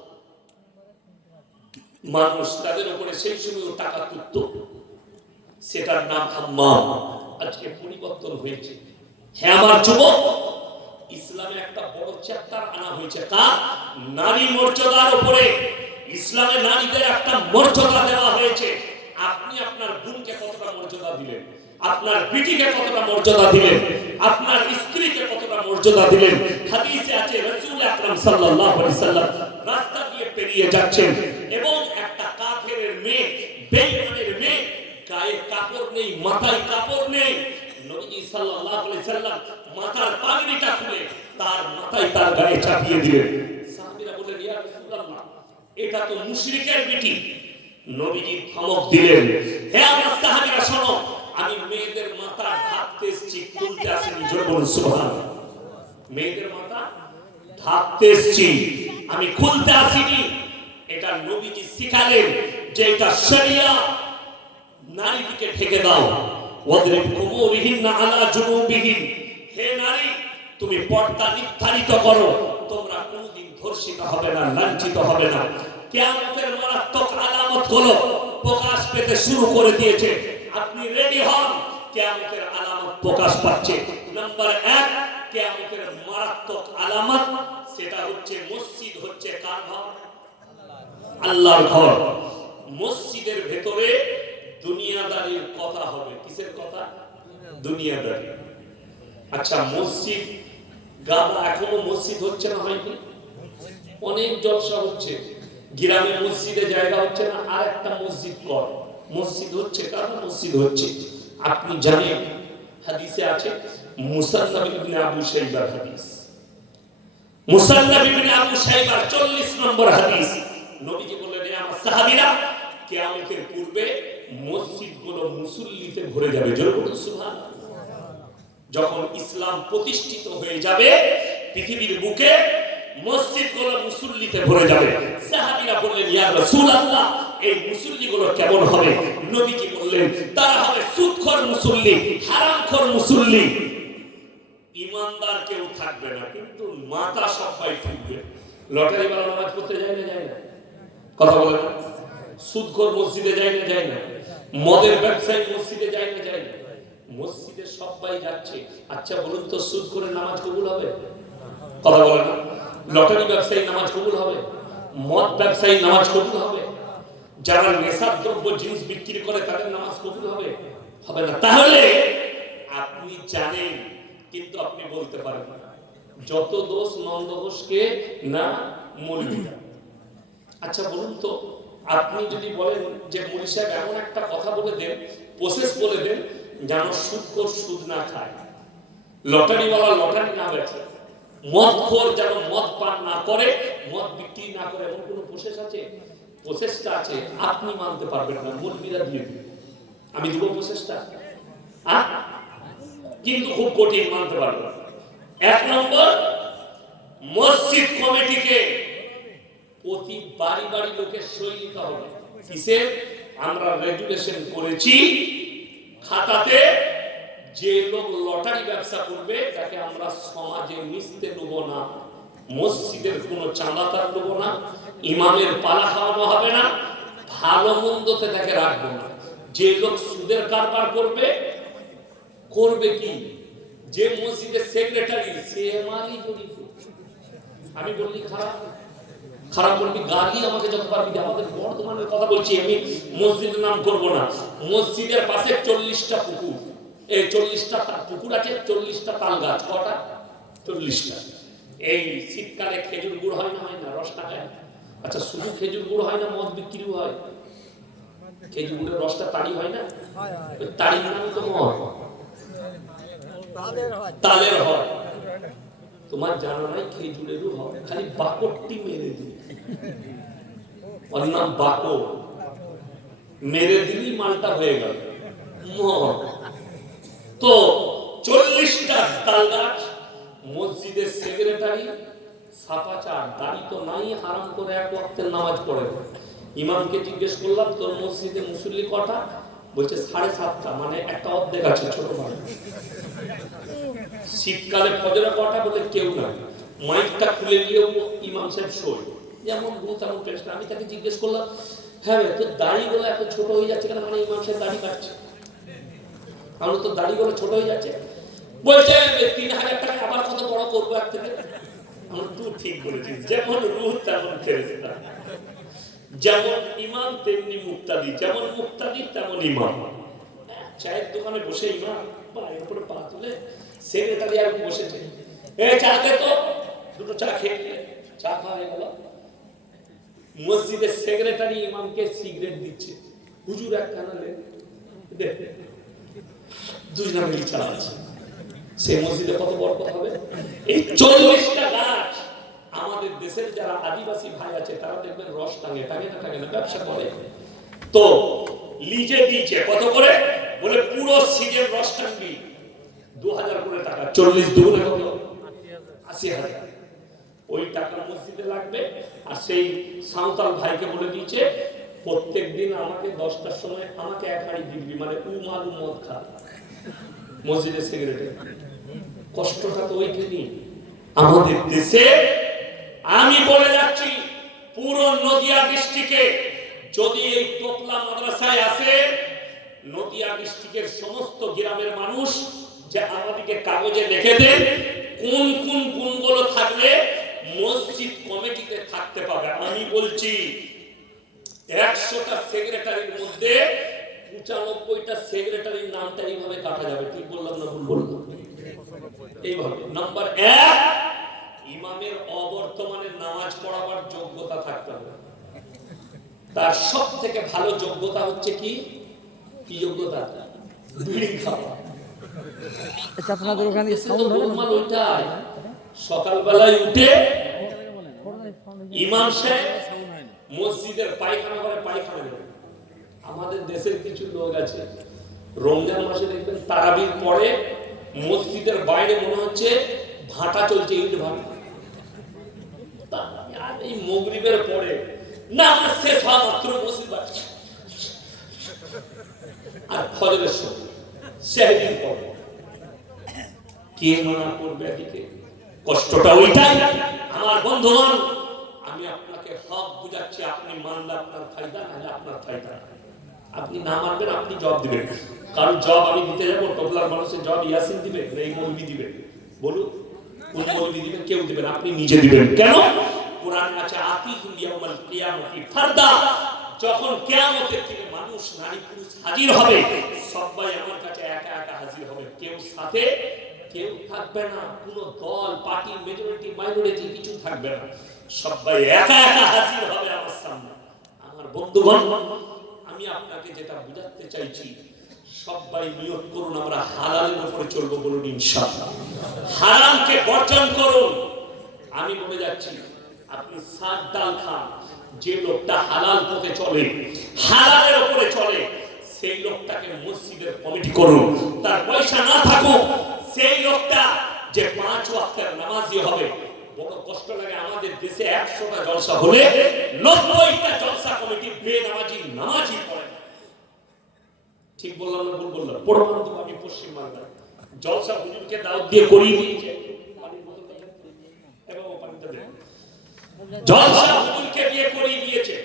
মানুষ তাদের উপরে সেই সময় টাকা তুলত। সেটার নাম হাম্মাম। আজকে পরিবর্তন হয়েছে। হ্যাঁ আমার যুবক, ইসলামে একটা বড় চ্যাপ্টার আনা হয়েছে, কার? নারী মর্যাদার উপরে। ইসলামে নারীদের একটা মর্যাদা দেওয়া হয়েছে। আপনি আপনার বোনকে কতটা মর্যাদা দিলেন? আপনার বিটিকে কতটা মর্যাদা দিলেন? আপনার স্ত্রীকে কতটা মর্যাদা দিলেন? হাদিসে আছে রাসূল আকরাম সাল্লাল্লাহু আলাইহি সাল্লাম রাস্তা দিয়ে পেরিয়ে যাচ্ছেন এবং একটা কাফেরের মেয়ে, বেঈমানের মেয়ে, গায়ে কাপড় নেই, মাথায় কাপড় নেই। নবী সাল্লাল্লাহু আলাইহি সাল্লাম মাথার পাগড়িটা খুলে তার মাথায় তার গায়ে চাপিয়ে দিলেন। সাহাবীরা বললেন, ইয়া রাসূলুল্লাহ, এটা তো মুশরিকের বিটি। নবীজি ধমক দিলেন, হে আমার সাহাবীরা শোনো, আমি মেয়েদের মাথা ঢাকতে এসেছি, খুলতে আসিনি। জোরে বলুন সুবহানাল্লাহ। মেয়েদের মাথা ঢাকতে এসেছি, আমি খুলতে আসিনি। এটা নবীজি শিখালেন যে এটা শরিয়া। নারীকে ঢেকে দাও। ওয়াদরিব কুমুরিহিন্না আলা জুনুবিহিন। হে নারী, তুমি পর্দা নির্ধারিত করো, তোমরা কোনদিন ধর্ষিত হবে না, লাঞ্ছিত হবে না। কিয়ামতের মারাত্মক আলামতগুলো প্রকাশ পেতে শুরু করে দিয়েছে। আপনি রেডি হন, কিয়ামতের আলামত প্রকাশ পাচ্ছে। নাম্বার 1, কিয়ামতের মারাত্মক আলামত, সেটা হচ্ছে মসজিদ হচ্ছে কার ঘর? আল্লাহর ঘর। মসজিদের ভেতরে দুনিয়াদারির কথা হবে। কিসের কথা? দুনিয়াদারি। আচ্ছা, মসজিদ গাদা এখনো মসজিদ হচ্ছে না? হয়নি? অনেক জলসা হচ্ছে। গ্রামে মসজিদে জায়গা হচ্ছে না, আর একটা মসজিদ কর। মসজিদ হচ্ছে, কারণ মসজিদ হচ্ছে। আপনি জানেন হাদিসে আছে, মুসান্নাফ ইবনে আবু শাইবার হাদিস, মুসান্নাফ ইবনে আবু শাইবার 40 নম্বর হাদিস। নবীজি বললেন, হে আমার সাহাবীরা, কিয়ামতের পূর্বে মসজিদগুলো মুসল্লিতে ভরে যাবে। জোরে বলুন সুবহানাল্লাহ। যখন ইসলাম প্রতিষ্ঠিত হয়ে যাবে পৃথিবীর বুকে, মসজিদগুলো মুসল্লিতে ভরে যাবে। সাহাবীরা বললেন, ইয়া রাসূলুল্লাহ, এই মুসল্লিগুলো কেমন হবে? নবীজি বললেন, তারা হবে সুদখোর মুসল্লি, হারামখোর মুসল্লি। ইমানদার কেউ থাকবে না, কিন্তু মাথা সবাই থাকবে। লটারি বালা নামাজ পড়তে যায় না? যায় না? কথা বলে না? সুদখোর মসজিদে যায় না? যায় না? মদের ব্যবসায়ী মসজিদে যায় না? যায় না? মসজিদে সবাই যাচ্ছে। আচ্ছা বলুন তো, সুদখোরের নামাজ কবুল হবে? কথা বলে না? লটারি ব্যবসায়ী নামাজ কবুল হবে? মদ ব্যবসায়ী নামাজ কবুল হবে? যারা নেশার দ্রব্য জিনিস বিক্রি করে তাদের নামাজ কবুল হবে? হবে না। তাহলে আপনি জানেন, কিন্তু আপনি বলতে পারেন না। যত দোষ নন্দ ঘোষকে না মৌলভীরা। আচ্ছা বলুন তো, আপনি যদি বলেন যে মৌলভী সাহেব এমন একটা কথা বলে দেন, প্রসেস বলে দেন, যেন সুদখোর সুদ না খায়, লটারিওয়ালা লটারি না বেচে, মদখোর যেন মদ পান না করে, মদ বিক্রি না করে, এমন কোনো প্রসেস আছে? প্রসেসটা আছে, আপনি মানতে পারবেন না, মৌলভীরা দিয়ে দিবে। আমি দেবো প্রসেসটা, কিন্তু খুব কঠিন, মানতে পারবেন না। 1 নম্বর, মসজিদ কমিটিকে প্রতি বাড়ি বাড়ি লোকের সই নিতে হবে। কিসের? আমরা রেগুলেশন করেছি, খাতাতে যে লোক লটারি ব্যবসা করবে তাকে আমরা সমাজে মিশতে দেব না, মসজিদের কোনো চাঁদা তার দেব না, ইমামের পালা খাওয়ানো হবে না, ভালো মন্দতে তাকে রাখবো না। যে লোক সুদের কারবার করবে, করবে কি? যে মসজিদের সেক্রেটারি, সে মালি জড়িত। আমি বললি খারাপ, খারাপ বলবি, গালি আমাকে যত পারবি। আমাদের বর্তমানের কথা বলছি, আমি মসজিদের নাম করব না। মসজিদের পাশে 40টা পুকুর, এই 40টা পুকুর আছে, 40টা তাল গাছ। কটা? 40টা। এই শীতকালে খেজুর গুড় হয় না রসটা খায়। আচ্ছা শুধু খেজুর গুড় হয় না, মদ বিক্রিও হয়? খেজুর গুড়ের রসটা তাড়ি হয় না? তাড়ির নাম তো মদ, তালের হয়। তোমার জানা নাই খেজুরেরও হয়, খালি বাকরটি মেরে দিই, ওর নাম বাকর, মেরে দিলি মালটা হয়ে গেল মদ। তো 40টা তাল গাছ, মসজিদের সেক্রেটারি সাপাচার, দাড়ি তো নাই, হারাম করে এক ওয়াক্তের নামাজ পড়ে। ইমামকে জিজ্ঞেস করলাম তোর মসজিদে মুসল্লি কটা? বলছে 7.5টা, মানে একটা অর্ধেক আছে, ছোট ভাই। শীতকালে ফজরে কটা? বলে কেউ না। মাইকটা খুলে দিয়ে ইমাম সাহেব শোয়, যেমন ভূত এমন পেশ। আমি তাকে জিজ্ঞেস করলাম, হ্যাঁ ভাই তোর দাড়িগুলো এত ছোট হয়ে যাচ্ছে কেন? মানে ইমাম সাহেব দাড়ি কাটছে, কারণ তোর দাড়িগুলো ছোট হয়ে যাচ্ছে। বলছে 3000 টাকা আবার কত বড় করবো এক থেকে। আমার তুই ঠিক বলেছিস, যেমন রূহ তেমন ফেরেশতা, যেমন ইমাম তেমনি মুক্তাদি, যেমন মুক্তাদি তেমন ইমাম। চায়ের দোকানে বসে ইমাম পায়ের উপরে পা তুলে, সেক্রেটারি আর বসেছে, এ চা দে তো, দুটো চা খেয়ে নিলে। চা খাওয়া হয়ে গেল। মসজিদের সেক্রেটারি ইমামকে সিগারেট দিচ্ছে। হুজুর এক কানালে দে, 2 নাম্বার চা আছে। সে মসজিদে কত বড় কথা হবে? এই 40টা গাছ। আমাদের দেশের যারা আদিবাসী ভাই আছে তারা দেখবেন রস টাঙে না ব্যবসা করে, তো লিজে দিয়েছে। কত করে? বলে পুরো সিজের রস টাঙবি 2000 করে টাকা, 40 দুগুণে কত? 80,000। ওই টাকা মসজিদে লাগবে। আর সেই সাঁওতাল ভাইকে বলে দিয়েছে প্রত্যেকদিন আমাকে 10টার সময় আমাকে এক হাঁড়ি দিবি, মানে মালু মদ খা। মসজিদের সেক্রেটারি, কষ্টটা তো ওইখানেই আমাদের দেশে। আমি বলে যাচ্ছি পুরো নদিয়া ডিস্ট্রিক্টে যদি এই টোপলা মাদ্রাসায় আসে, নদিয়া ডিস্ট্রিক্টের সমস্ত গ্রামের মানুষ যে আমাদেরকে কাগজে লিখে দেন কোন কোন গুণগুলো থাকলে মসজিদ কমিটিতে থাকতে পাবে। আমি বলছি 100টা সেক্রেটারির মধ্যে 95টা সেক্রেটারির নামটা এইভাবে কাটা যাবে। ঠিক বললাম না ভুল বললাম? এইভাবে। নাম্বার 1, ইমামের অবর্তমানে নামাজ পড়াবার যোগ্যতা থাকতে হবে। তার সব থেকে ভালো যোগ্যতা হচ্ছে কি যোগ্যতা? বিড়ি খাওয়া। আচ্ছা আপনাদের ওখানে সাউন্ড হলো না? ওইটাই সকালবেলায় উঠে ইমাম সাহেব মসজিদের পায়খানা করে পায়খানা করে। আমাদের দেশের কিছু লোক আছে রমজান মাসে দেখবেন তারাবির পরে মসজিদের বাইরে মনে হচ্ছে ভাটা চলছে, ইট ভাটা। আর এই মাগরিবের পরে নামাজ শেষ হওয়া মাত্র মসজিদ আর ফজরের সময় সেহরির পরে কে মানা করবে? এদিকে কষ্টটা ওইটাই। আমার বন্ধুগণ, আমি আপনাকে হক বুঝাচ্ছি, আপনি মানলে আপনার ফায়দা, নাহলে আপনার ফায়দা। আপনি না মানবেন, আপনি জব দিবেন। কারণ জব আমি দিতে যাবো, টোপলার মানুষের জব ইয়াসিন দিবে না এই মৌলবি দিবে? বলুন কোন মৌলবি দিবে? কেউ দিবেন, আপনি নিজে দিবেন। কেন? কোরআনে আছে আতিকুম ইয়াউমাল কিয়ামতি ফারদা। যখন কিয়ামতের দিনে মানুষ নারী পুরুষ হাজির হবে, সবাই আমার কাছে একা একা হাজির হবে, কেউ সাথে কেউ থাকবে না, কোনো দল পার্টি মেজরিটি মাইনরিটি কিছু থাকবে না, সবাই একা একা হাজির হবে আমার সামনে। আমার বন্ধুগণ, আমি আপনাকে যেটা বুঝাতে চাইছি, সবাই নিয়ত করুন আমরা হালালের উপরে চলবো, বলুন ইনশাআল্লাহ। হারামকে বর্জন করুন। আমি বলে যাচ্ছি আপনি শাক ডাল খান, যে লোকটা হালাল পথে চলে, হালালের উপরে চলে, সেই লোকটাকে মসজিদের কমিটি করুন। তার পয়সা না থাকুক, সেই লোকটা যে 5 ওয়াক্তের নামাজি হবে। বড় কষ্ট লাগে আমাদের দেশে 100টা জলসা হলে 90টা জলসা কমিটি বেনামাজি নামাজি পড়ে। ঠিক বললাম না ভুল বললাম? পড়াবো আমি পশ্চিম বাংলায় জলসা হুজুরকে দাওয়াত দিয়ে করিয়ে দিয়েছে, জলসা হুজুরকে দিয়ে করিয়ে দিয়েছে,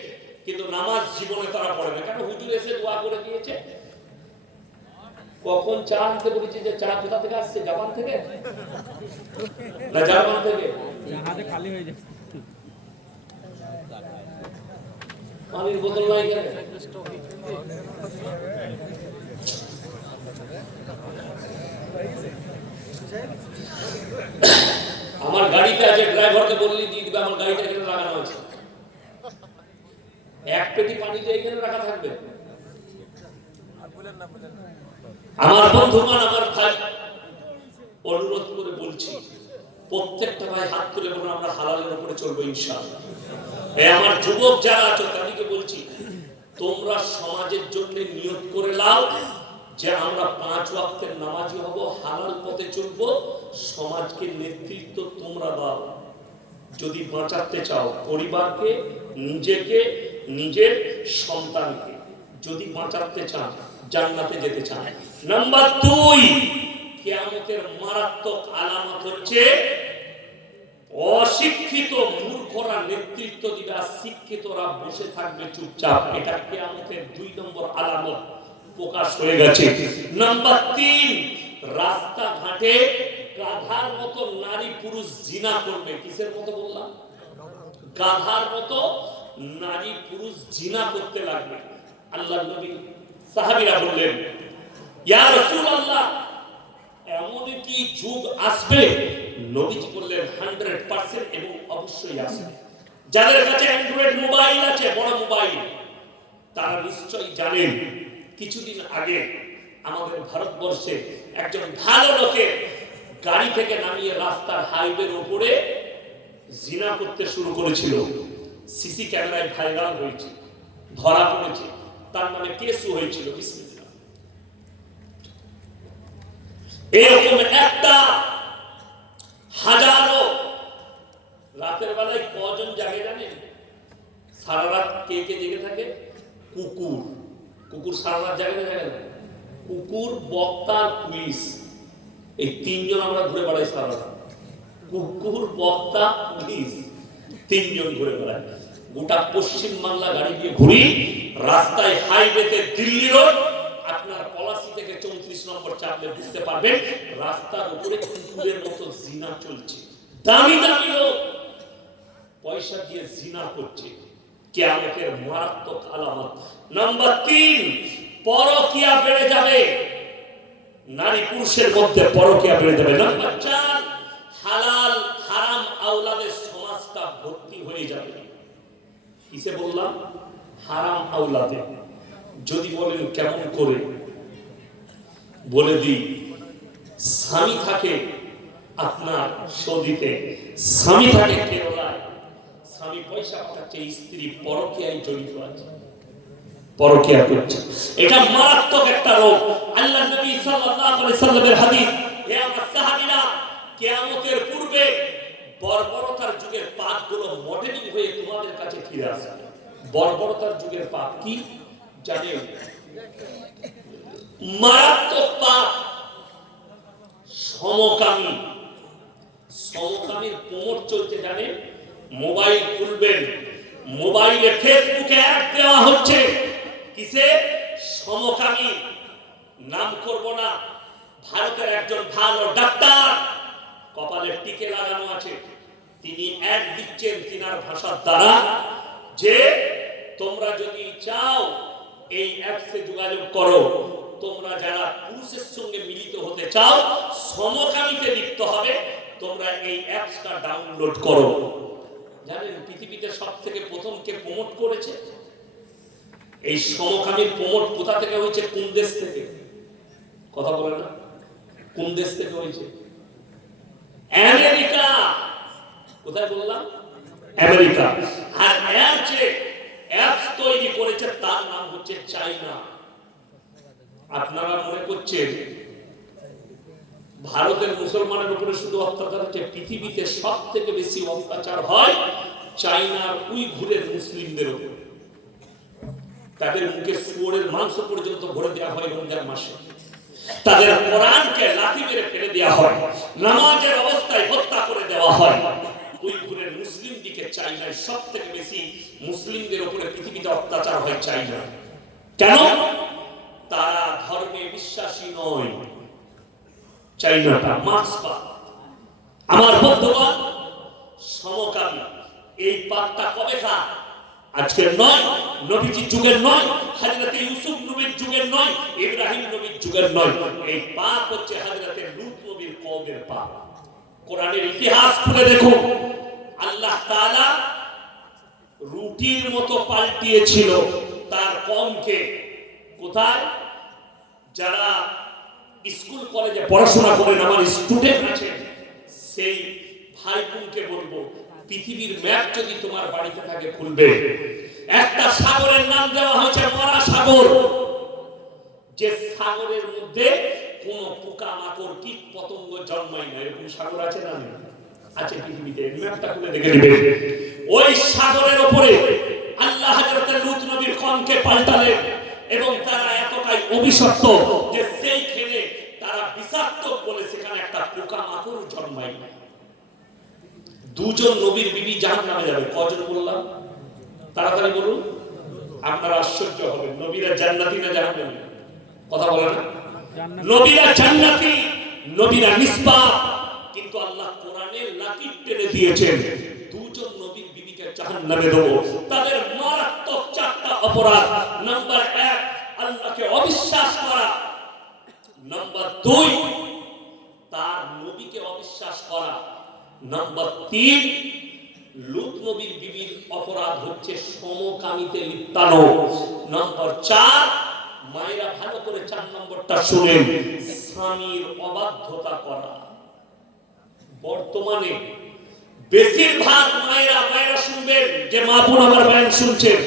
কিন্তু নামাজ জীবনে তারা পড়ে না। কেন? হুজুর এসে দোয়া করে দিয়েছে। কখন চা আনতে বলেছে, যে চা কোথা থেকে আসছে? জাপান থেকে না জার্মান থেকে? জাহাজে খালি হয়ে যায়। পানির বোতল নাই কেন? আমার গাড়িতে আছে, ড্রাইভারকে বললি দিয়ে দিবে, আমার গাড়িটা এখানে লাগানো আছে। এক পেটি পানিতে এখানে রাখা থাকবে। আমার বন্ধুগণ, আমার ভাই, অনুরোধ করে বলছি, প্রত্যেকটা ভাই হাত তুলে বলুন আমরা হালালের উপরে চলবো ইনশাআল্লাহ। আমার যুবক যারা আছো তাদেরকে বলছি, তোমরা সমাজের জন্য নিয়ত করে নাও যে আমরা 5 ওয়াক্তের নামাজি হব, হালাল পথে চলবো, সমাজকে নেতৃত্ব তোমরা দাও। যদি বাঁচাতে চাও পরিবারকে, নিজেকে, নিজের সন্তানকে, যদি বাঁচাতে চান, জান্নাতে যেতে চান। নাম্বার 2, কিয়ামতের মারাত্মক আলামত হচ্ছে অশিক্ষিত মূর্খরা নেতৃত্ব দিবে আর শিক্ষিতরা বসে থাকবে চুপচাপ। এটা কিয়ামতের 2 নম্বর আলামত প্রকাশ হয়ে গেছে। নাম্বার 3, রাস্তাঘাটে গাধার মতো নারী পুরুষ জিনা করবে। কিসের মতো বললাম? গাধার মতো নারী পুরুষ জিনা করতে লাগবে। আল্লাহর নবী সাহাবীরা বললেন, ইয়া রাসূলুল্লাহ, এমন কি যুগ আসবে? নবীজি বললেন 100% এবং অবশ্যই আসবে। যাদের কাছে অ্যান্ড্রয়েড মোবাইল আছে, বড় মোবাইল, তারা নিশ্চয়ই জানেন কিছুদিন আগে আমাদের ভারতবর্ষে একজন ভালো লোকের গাড়ি থেকে নামিয়ে রাস্তার হাইওয়ের উপরে জিনা করতে শুরু করেছিল। সিসি ক্যামেরায় ভাইরাল হয়েছে, ধরা পড়েছে, তার নামে কেসও হয়েছিল। বিসমিল্লাহ। এরকম একটা হাজারো, রাতের বেলায় কজন জাগে জানেন? সারা রাত কে কে জেগে থাকে? কুকুর। কুকুর সারা রাত জাগে না? জাগে না? কুকুর, বক্তা, পুলিশ, এই 3 জন আমরা ঘুরে বেড়াই সারা রাত। কুকুর, বক্তা, পুলিশ, 3 জন ঘুরে বেড়ায়। গোটা পশ্চিম বাংলা গাড়ি দিয়ে ঘুরি, রাস্তায় হাইওয়েতে দিল্লি রোড, আপনার পলাশী থেকে 34 নম্বর চাপলে বুঝতে পারবেন রাস্তার উপরে কুকুরের মতো জিনা চলছে। দামি দামি লোক পয়সা দিয়ে জিনা করছে। কিয়ামতের মারাত্মক আলামত। নাম্বার 3, পরকিয়া বেড়ে যাবে। নারী পুরুষের মধ্যে পরকিয়া বেড়ে যাবে। নাম্বার 4, হালাল হারাম আওলাদের সমাজটা ভর্তি হয়ে যাবে। কিসে বললাম? হারাম আওলাদে। যদি বলেন কেমন করে, বলে দিই। স্বামী থাকে আপনার সৌদিতে, স্বামী থাকে কেরলায়, স্বামী পয়সা পাঠাচ্ছে, স্ত্রী পরকীয়ায় জড়িত আছে, পরকীয়া করছে। এটা মারাত্মক একটা রোগ। আল্লাহর নবী সাল্লাল্লাহু আলাইহি সাল্লামের হাদিস, হে আমার সাহাবীরা, কিয়ামতের পূর্বে বর্বরতার যুগের পাপগুলো মডেলিং হয়ে তোমাদের কাছে ফিরে আসবে। বর্বরতার যুগের পাপ কি জানেন? মারাত্মক পাপ সমকামী। সমকামীর প্রমোট চলছে জানেন? মোবাইল খুলবেন, মোবাইলে ফেসবুকে অ্যাড দেওয়া হচ্ছে। কিসে? সমকামী। নাম করব না। ভারতের একজন ভালো ডাক্তার, কপালে টিকে লাগানো আছে, তিনি অ্যাড দিচ্ছেন তিনার ভাষার দ্বারা যে তোমরা যদি চাও এই অ্যাপসে যোগাযোগ করো, তোমরা যারা পুরুষের সঙ্গে মিলিত হতে চাও, সমকামীতে লিপ্ত হবে, তোমরা এই অ্যাপসটা ডাউনলোড করো। জানেন পৃথিবীতে সবথেকে প্রথম কে প্রমোট করেছে? এই সমকামীর প্রমোট কোথা থেকে হয়েছে? কোন দেশ থেকে? কথা বলে না? কোন দেশ থেকে হয়েছে? আমেরিকা। কোথায় বললাম? আমেরিকা। আর অ্যাপস তৈরি করেছে, তার নাম হচ্ছে চায়না। আপনারা মনে করছেন ভারতের মুসলমানের উপরে শুধু অত্যাচার হচ্ছে? পৃথিবীতে সব থেকে বেশি অত্যাচার হয় চায়নার উইঘুরের মুসলিমদের উপর। তাদের মুখে শুয়োরের মাংস পর্যন্ত ভরে দেওয়া হয় রমজান মাসে। তাদের কোরআনকে লাথি মেরে ফেলে দেওয়া হয়, নামাজের অবস্থায় হত্যা করে দেওয়া হয়। উইঘুরের মুসলিম দিকে চায়নায় সব থেকে বেশি মুসলিমদের উপরে পৃথিবীতে অত্যাচার হয় চায়না। কেন? তারা ধর্মে বিশ্বাসী নয়। চাইনাটা মার্ক্সবাদ। আমার বন্ধুগণ, সমকামী এই পাপটা কবেকার? আজকের নয়, নবীজির যুগের নয়, হযরত ইউসুফ নবীর যুগের নয়, ইব্রাহিম নবীর যুগের নয়। এই পাপ হচ্ছে হযরত লূত নবীর কওম কওমের পাপ। কোরআনের ইতিহাস খুলে দেখুন, আল্লাহ তাআলা রুটির মতো পাল্টিয়েছিল তার কওমকে। কোথায়? যারা স্কুল কলেজে পড়াশোনা করেন, আমার স্টুডেন্ট আছে, সেই ভাই বোনকে বলবো, পৃথিবীর ম্যাপ যদি তোমার বাড়িতে থাকে খুলবে, একটা সাগরের নাম দেওয়া হয়েছে মরা সাগর, যে সাগরের মধ্যে কোন পোকা মাকড় কীট পতঙ্গ জন্মায় না। এরকম সাগর আছে না? আছে পৃথিবীতে। ম্যাপটা খুলে দেখে নেবেন। ওই সাগরের উপরে আল্লাহ হযরত লূত নবীর কওমকে পাল্টালেন এবং তারা এতটাই অভিশপ্ত যে সেইখানে তারা বিষাক্ত বলে সেখানে একটা পোকা মাকড় জন্মায় না। দুজন নবীর বিবি জাহান্নামে যাবে। কজন বললাম? তাড়াতাড়ি বলুন, আপনারা আশ্চর্য হবেন। নবীরা জান্নাতি না জাহান্নামী? কথা বলে না? নবীরা জান্নাতি, নবীরা নিসবাত, কিন্তু আল্লাহ কোরআনে লাকিব টেনে দিয়েছেন দুজন নবীর বিবিকে জাহান্নামে দেব। তাদের মারাত্মক চারটা অপরাধ। নাম্বার 1, আল্লাহকে অবিশ্বাস করা। নাম্বার 2, তার নবীকে অবিশ্বাস করা। নাম্বার 3, লূত নবীর বিবির অপরাধ হচ্ছে সমকামিতে লিপ্তানো। নাম্বার 4, মায়েরা ভালো করে 4 নম্বরটা শুনেন, স্বামীর অবাধ্যতা করা। বর্তমানে বেশিরভাগ মায়েরা শুনবেন, যে মা বোন আমার বয়ান শুনছেন,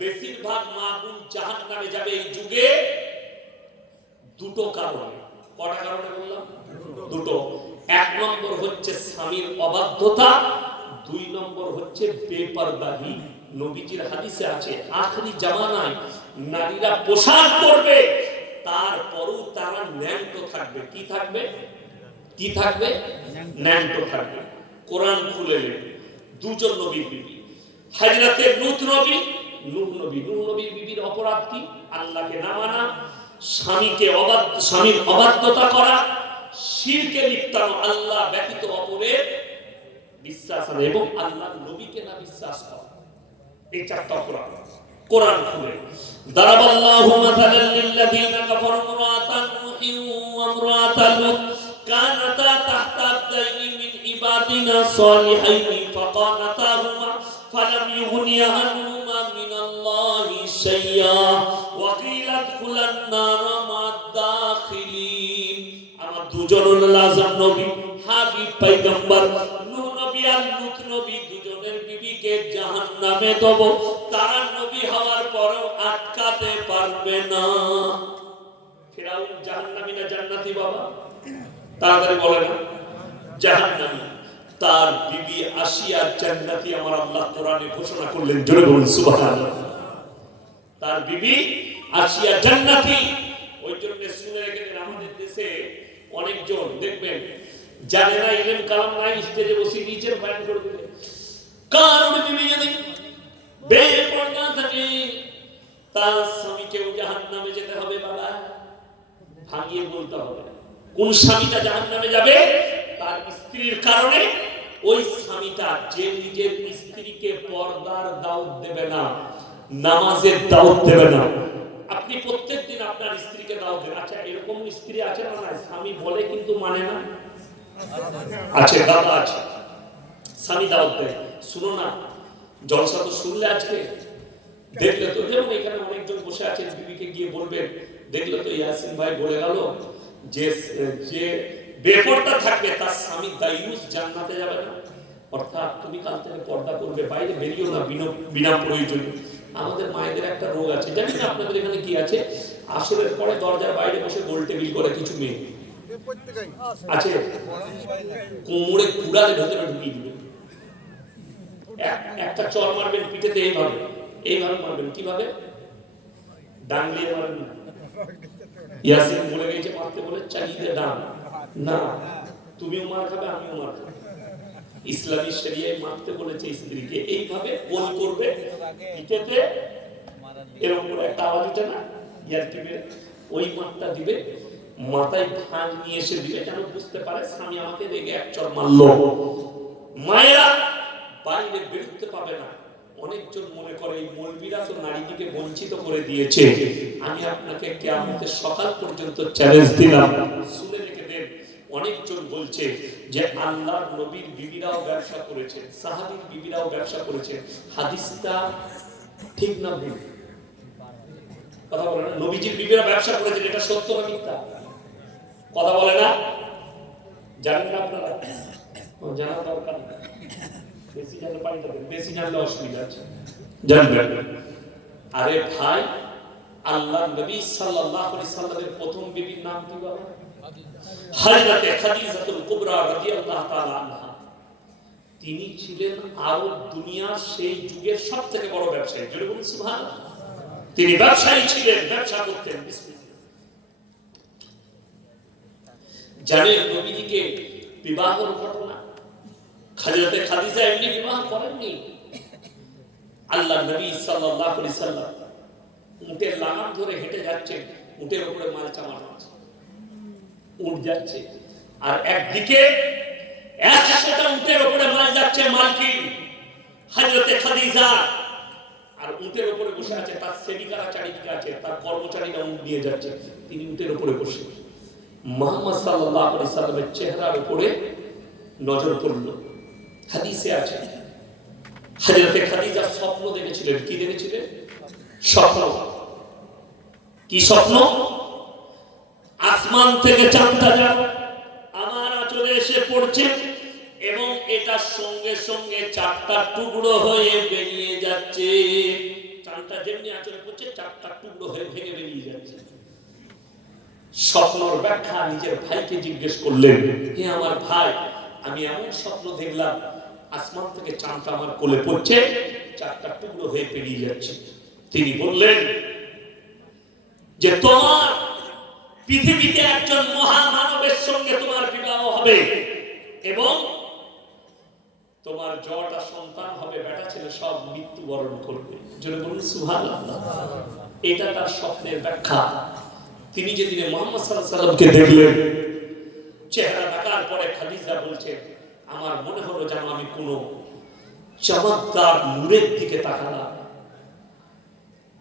বেশিরভাগ মা বোন জাহান্নামে যাবে এই যুগে দুটো কারণে। কটা কারণে বললাম? দুটো। 1 নম্বর হচ্ছে স্বামীর অবাধ্যতা, 2 নম্বর হচ্ছে বেপরদাহি। নবীজির হাদিসে আছে আখরি জামানায় নারীরা পোশাক পরবে, তারপরও তারা ন্যাংট থাকবে। কি থাকবে? কি থাকবে? ন্যাংট থাকবে। কোরআন খুলে নেন। দুজন নবীর বিবি, হযরতে লূত নবী, নূহ নবীর বিবির অপরাধ কি? আল্লাহকে না মানা, স্বামীর অবাধ্যতা করা, শিরকে লিপ্তানো, আল্লাহ ব্যতীত অপরের বিশ্বাস আনা এবং আল্লাহর নবীকে না বিশ্বাস করা। এই 4টা অপরাধ। কোরআন খুলে দারাবাল্লাহু মাসালান লিল্লাযীনা কাফারু ইমরাতান নূহিন ওয়া ইমরাতান লূত কানাতা তাহতা আবদাইনি মিন ইবাদিনা সালিহাইনি ফাকানাতাহুমা ফালাম ইউগনিয়া আনহুমা মিনাল্লাহি শাইয়্যা ওয়া কিলা আদখুলান নারা মা'আদ দাখিলিন। আমার দুজন লাজাম নবী, হাবিব পয়গম্বর নূহ নবী আর লূত নবী দুজনের বিবিকে জাহান্নামে দেব। তারা নবী হওয়ার পরও আটকাতে পারবে না। ফিরাউন জাহান্নামী না জান্নাতি? বাবা তাড়াতাড়ি বলে না। জাহান্নামী। তার বিবি আসিয়া জান্নাতি আমার আল্লাহ কোরআনে ঘোষণা করলেন। জোরে বলুন সুবহানাল্লাহ। তার বিবি আসিয়া জান্নাতি। ওই জন্য শুনে রেখে আমাদের দেশে অনেকজন দেখবেন জানে না, ইলম কালাম নাই, স্টেজে বসে নিচের বয়ান করে দিবে। কারণ বিবি যদি বেপরদা থাকে তার স্বামীকেও জাহান্নামে যেতে হবে। বাবা ভাঙিয়ে বলতে হবে কোন স্বামীটা জাহান্নামে যাবে? তার স্ত্রীর কারণে। ওই স্বামীটা যে নিজের স্ত্রীকে পর্দার দাওয়াত দেবে না, নামাজের দাওয়াত দেবে না। আপনি প্রত্যেকদিন আপনার স্ত্রীকে দাওয়াত দেন। আচ্ছা, এরকম স্ত্রী আছে না? না, স্বামী বলে কিন্তু মানে না। আছে, দাদা আছে, স্বামী দাওয়াত দেয়। শুনো না, জলসা তো শুনলে আজকে, দেখলে তো, যেমন এখানে অনেকজন বসে আছেন, বিবিকে গিয়ে বলবেন, দেখলে তো ইয়াসিন ভাই বলে গেল যে যে বেপরদা থাকবে তার স্বামী দায়ুস জান্নাতে যাবে না। অর্থাৎ তুমি কাল থেকে পর্দা করবে, বাইরে বেরিয়েও না বিনা প্রয়োজনে। আমাদের মায়েদের একটা রোগ আছে, জানি না আপনাদের এখানে কি আছে, আসরের পরে দরজার বাইরে বসে গোল টেবিল করে কিছু মেয়ে আছে, কোমরে কুড়ালে ভেতরে ঢুকিয়ে দিবে। একটা চর মারবেন পিঠেতে, এইভাবে মারবেন। কিভাবে? ডাংলিয়ে মারবেন না। ইয়াসিন বলে গেছে মারতে বলে চালিয়ে ডান না, তুমিও মার খাবে আমিও মার খাবো। ইসলামী শরিয়ায় মারতে বলেছে স্ত্রীকে, এইভাবে কোল করবে পিঠেতে, এরকম করে একটা আওয়াজ উঠে না, ইয়ারটিবে ওই মারটা দিবে, মাথায় ভাঁজ নিয়ে এসে দিবে, যেন বুঝতে পারে স্বামী আমাকে রেগে এক চর মারলো। মায়েরা বাইরে বেরোতে পাবে না। অনেকজন মনে করে এই মৌলবীরা তো নারীকে বঞ্চিত করে দিয়েছে। আমি আপনাকে কিয়ামতের সকাল পর্যন্ত চ্যালেঞ্জ দিলাম, শুনে রেখে দেন। অনেকজন বলছে যে আল্লাহর নবীর বিবিরাও ব্যবসা করেছেন, সাহাবীর বিবিরাও ব্যবসা করেছেন। হাদিসটা ঠিক না ভুল? কথা বলে না? নবীজির বিবিরা ব্যবসা করেছেন, এটা সত্য না মিথ্যা? কথা বলে না? জানেন না আপনারা? জানা দরকার না, বেশি জানলে পানি দেবেন, বেশি জানলে অসুবিধা আছে, জানবেন। আরে ভাই, আল্লাহ নবী সাল্লাল্লাহু আলাইহি সাল্লামের প্রথম বিবির নাম কি বাবা? হযরত খাদিজাতুল কুবরা রাদিয়াল্লাহু তাআলা আনহা। তিনি ছিলেন আরব দুনিয়ার সেই যুগের সবথেকে বড় ব্যবসায়ী। জোরে বলুন সুবহানাল্লাহ। তিনি ব্যবসায়ী ছিলেন, ব্যবসা করতেন। জানেন নবীজিকে বিবাহের ঘটনা? হযরত খাদিজা এমনি বিবাহ করেননি। আল্লাহ নবী সাল্লাল্লাহু আলাইহি সাল্লাম উটের লাগাম ধরে হেঁটে যাচ্ছেন, উটের উপরে মাল চামানো আছে, উট যাচ্ছে, আর একদিকে 100টা উটের উপরে মাল যাচ্ছে, মালকিন হযরতে খাদিজা, আর উটের উপরে বসে আছে, তার সেবিকারা চারিদিকে আছে, তার কর্মচারীরা উট নিয়ে যাচ্ছে, তিনি উটের উপরে বসে। মুহাম্মদ সাল্লাল্লাহু আলাইহি সাল্লামের চেহারার উপরে নজর পড়ল। হাদিসে আছে হযরতে খাদিজা স্বপ্ন দেখেছিলেন। কি দেখেছিলেন? স্বপ্ন। কি স্বপ্ন? আসমান থেকে চাঁদটা যেন আমার আঁচলে এসে পড়ছে এবং এটা সঙ্গে সঙ্গে 4টা টুকরো হয়ে বেরিয়ে যাচ্ছে। চাঁদটা যেমনি আঁচলে পড়ছে, 4টা টুকরো হয়ে ভেঙে বেরিয়ে যাচ্ছে। স্বপ্নর ব্যাখ্যা নিজের ভাইকে জিজ্ঞেস করলেন, হে আমার ভাই, আমি এমন স্বপ্ন দেখলাম, আসমান থেকে চাঁদটা আমার কোলে পড়ছে, 4টা টুকরো হয়ে বেরিয়ে যাচ্ছে। তিনি বললেন যে তোমার পৃথিবীতে একজন মহামানবের সঙ্গে তোমার বিবাহ হবে এবং তোমার জটা সন্তান হবে, বেটা ছেলে সব মৃত্যুবরণ করবে। যেন বলুন সুবহানাল্লাহ। এটা তার স্বপ্নের ব্যাখ্যা। তিনি যেদিনে মুহাম্মদ সাল্লাল্লাহু আলাইহি সাল্লামকে দেখলেন, চেহারা দেখার পরে খাদিজা বলছেন, আমার মনে হলো যেন আমি কোনো চমৎকার নূরের দিকে তাকালাম।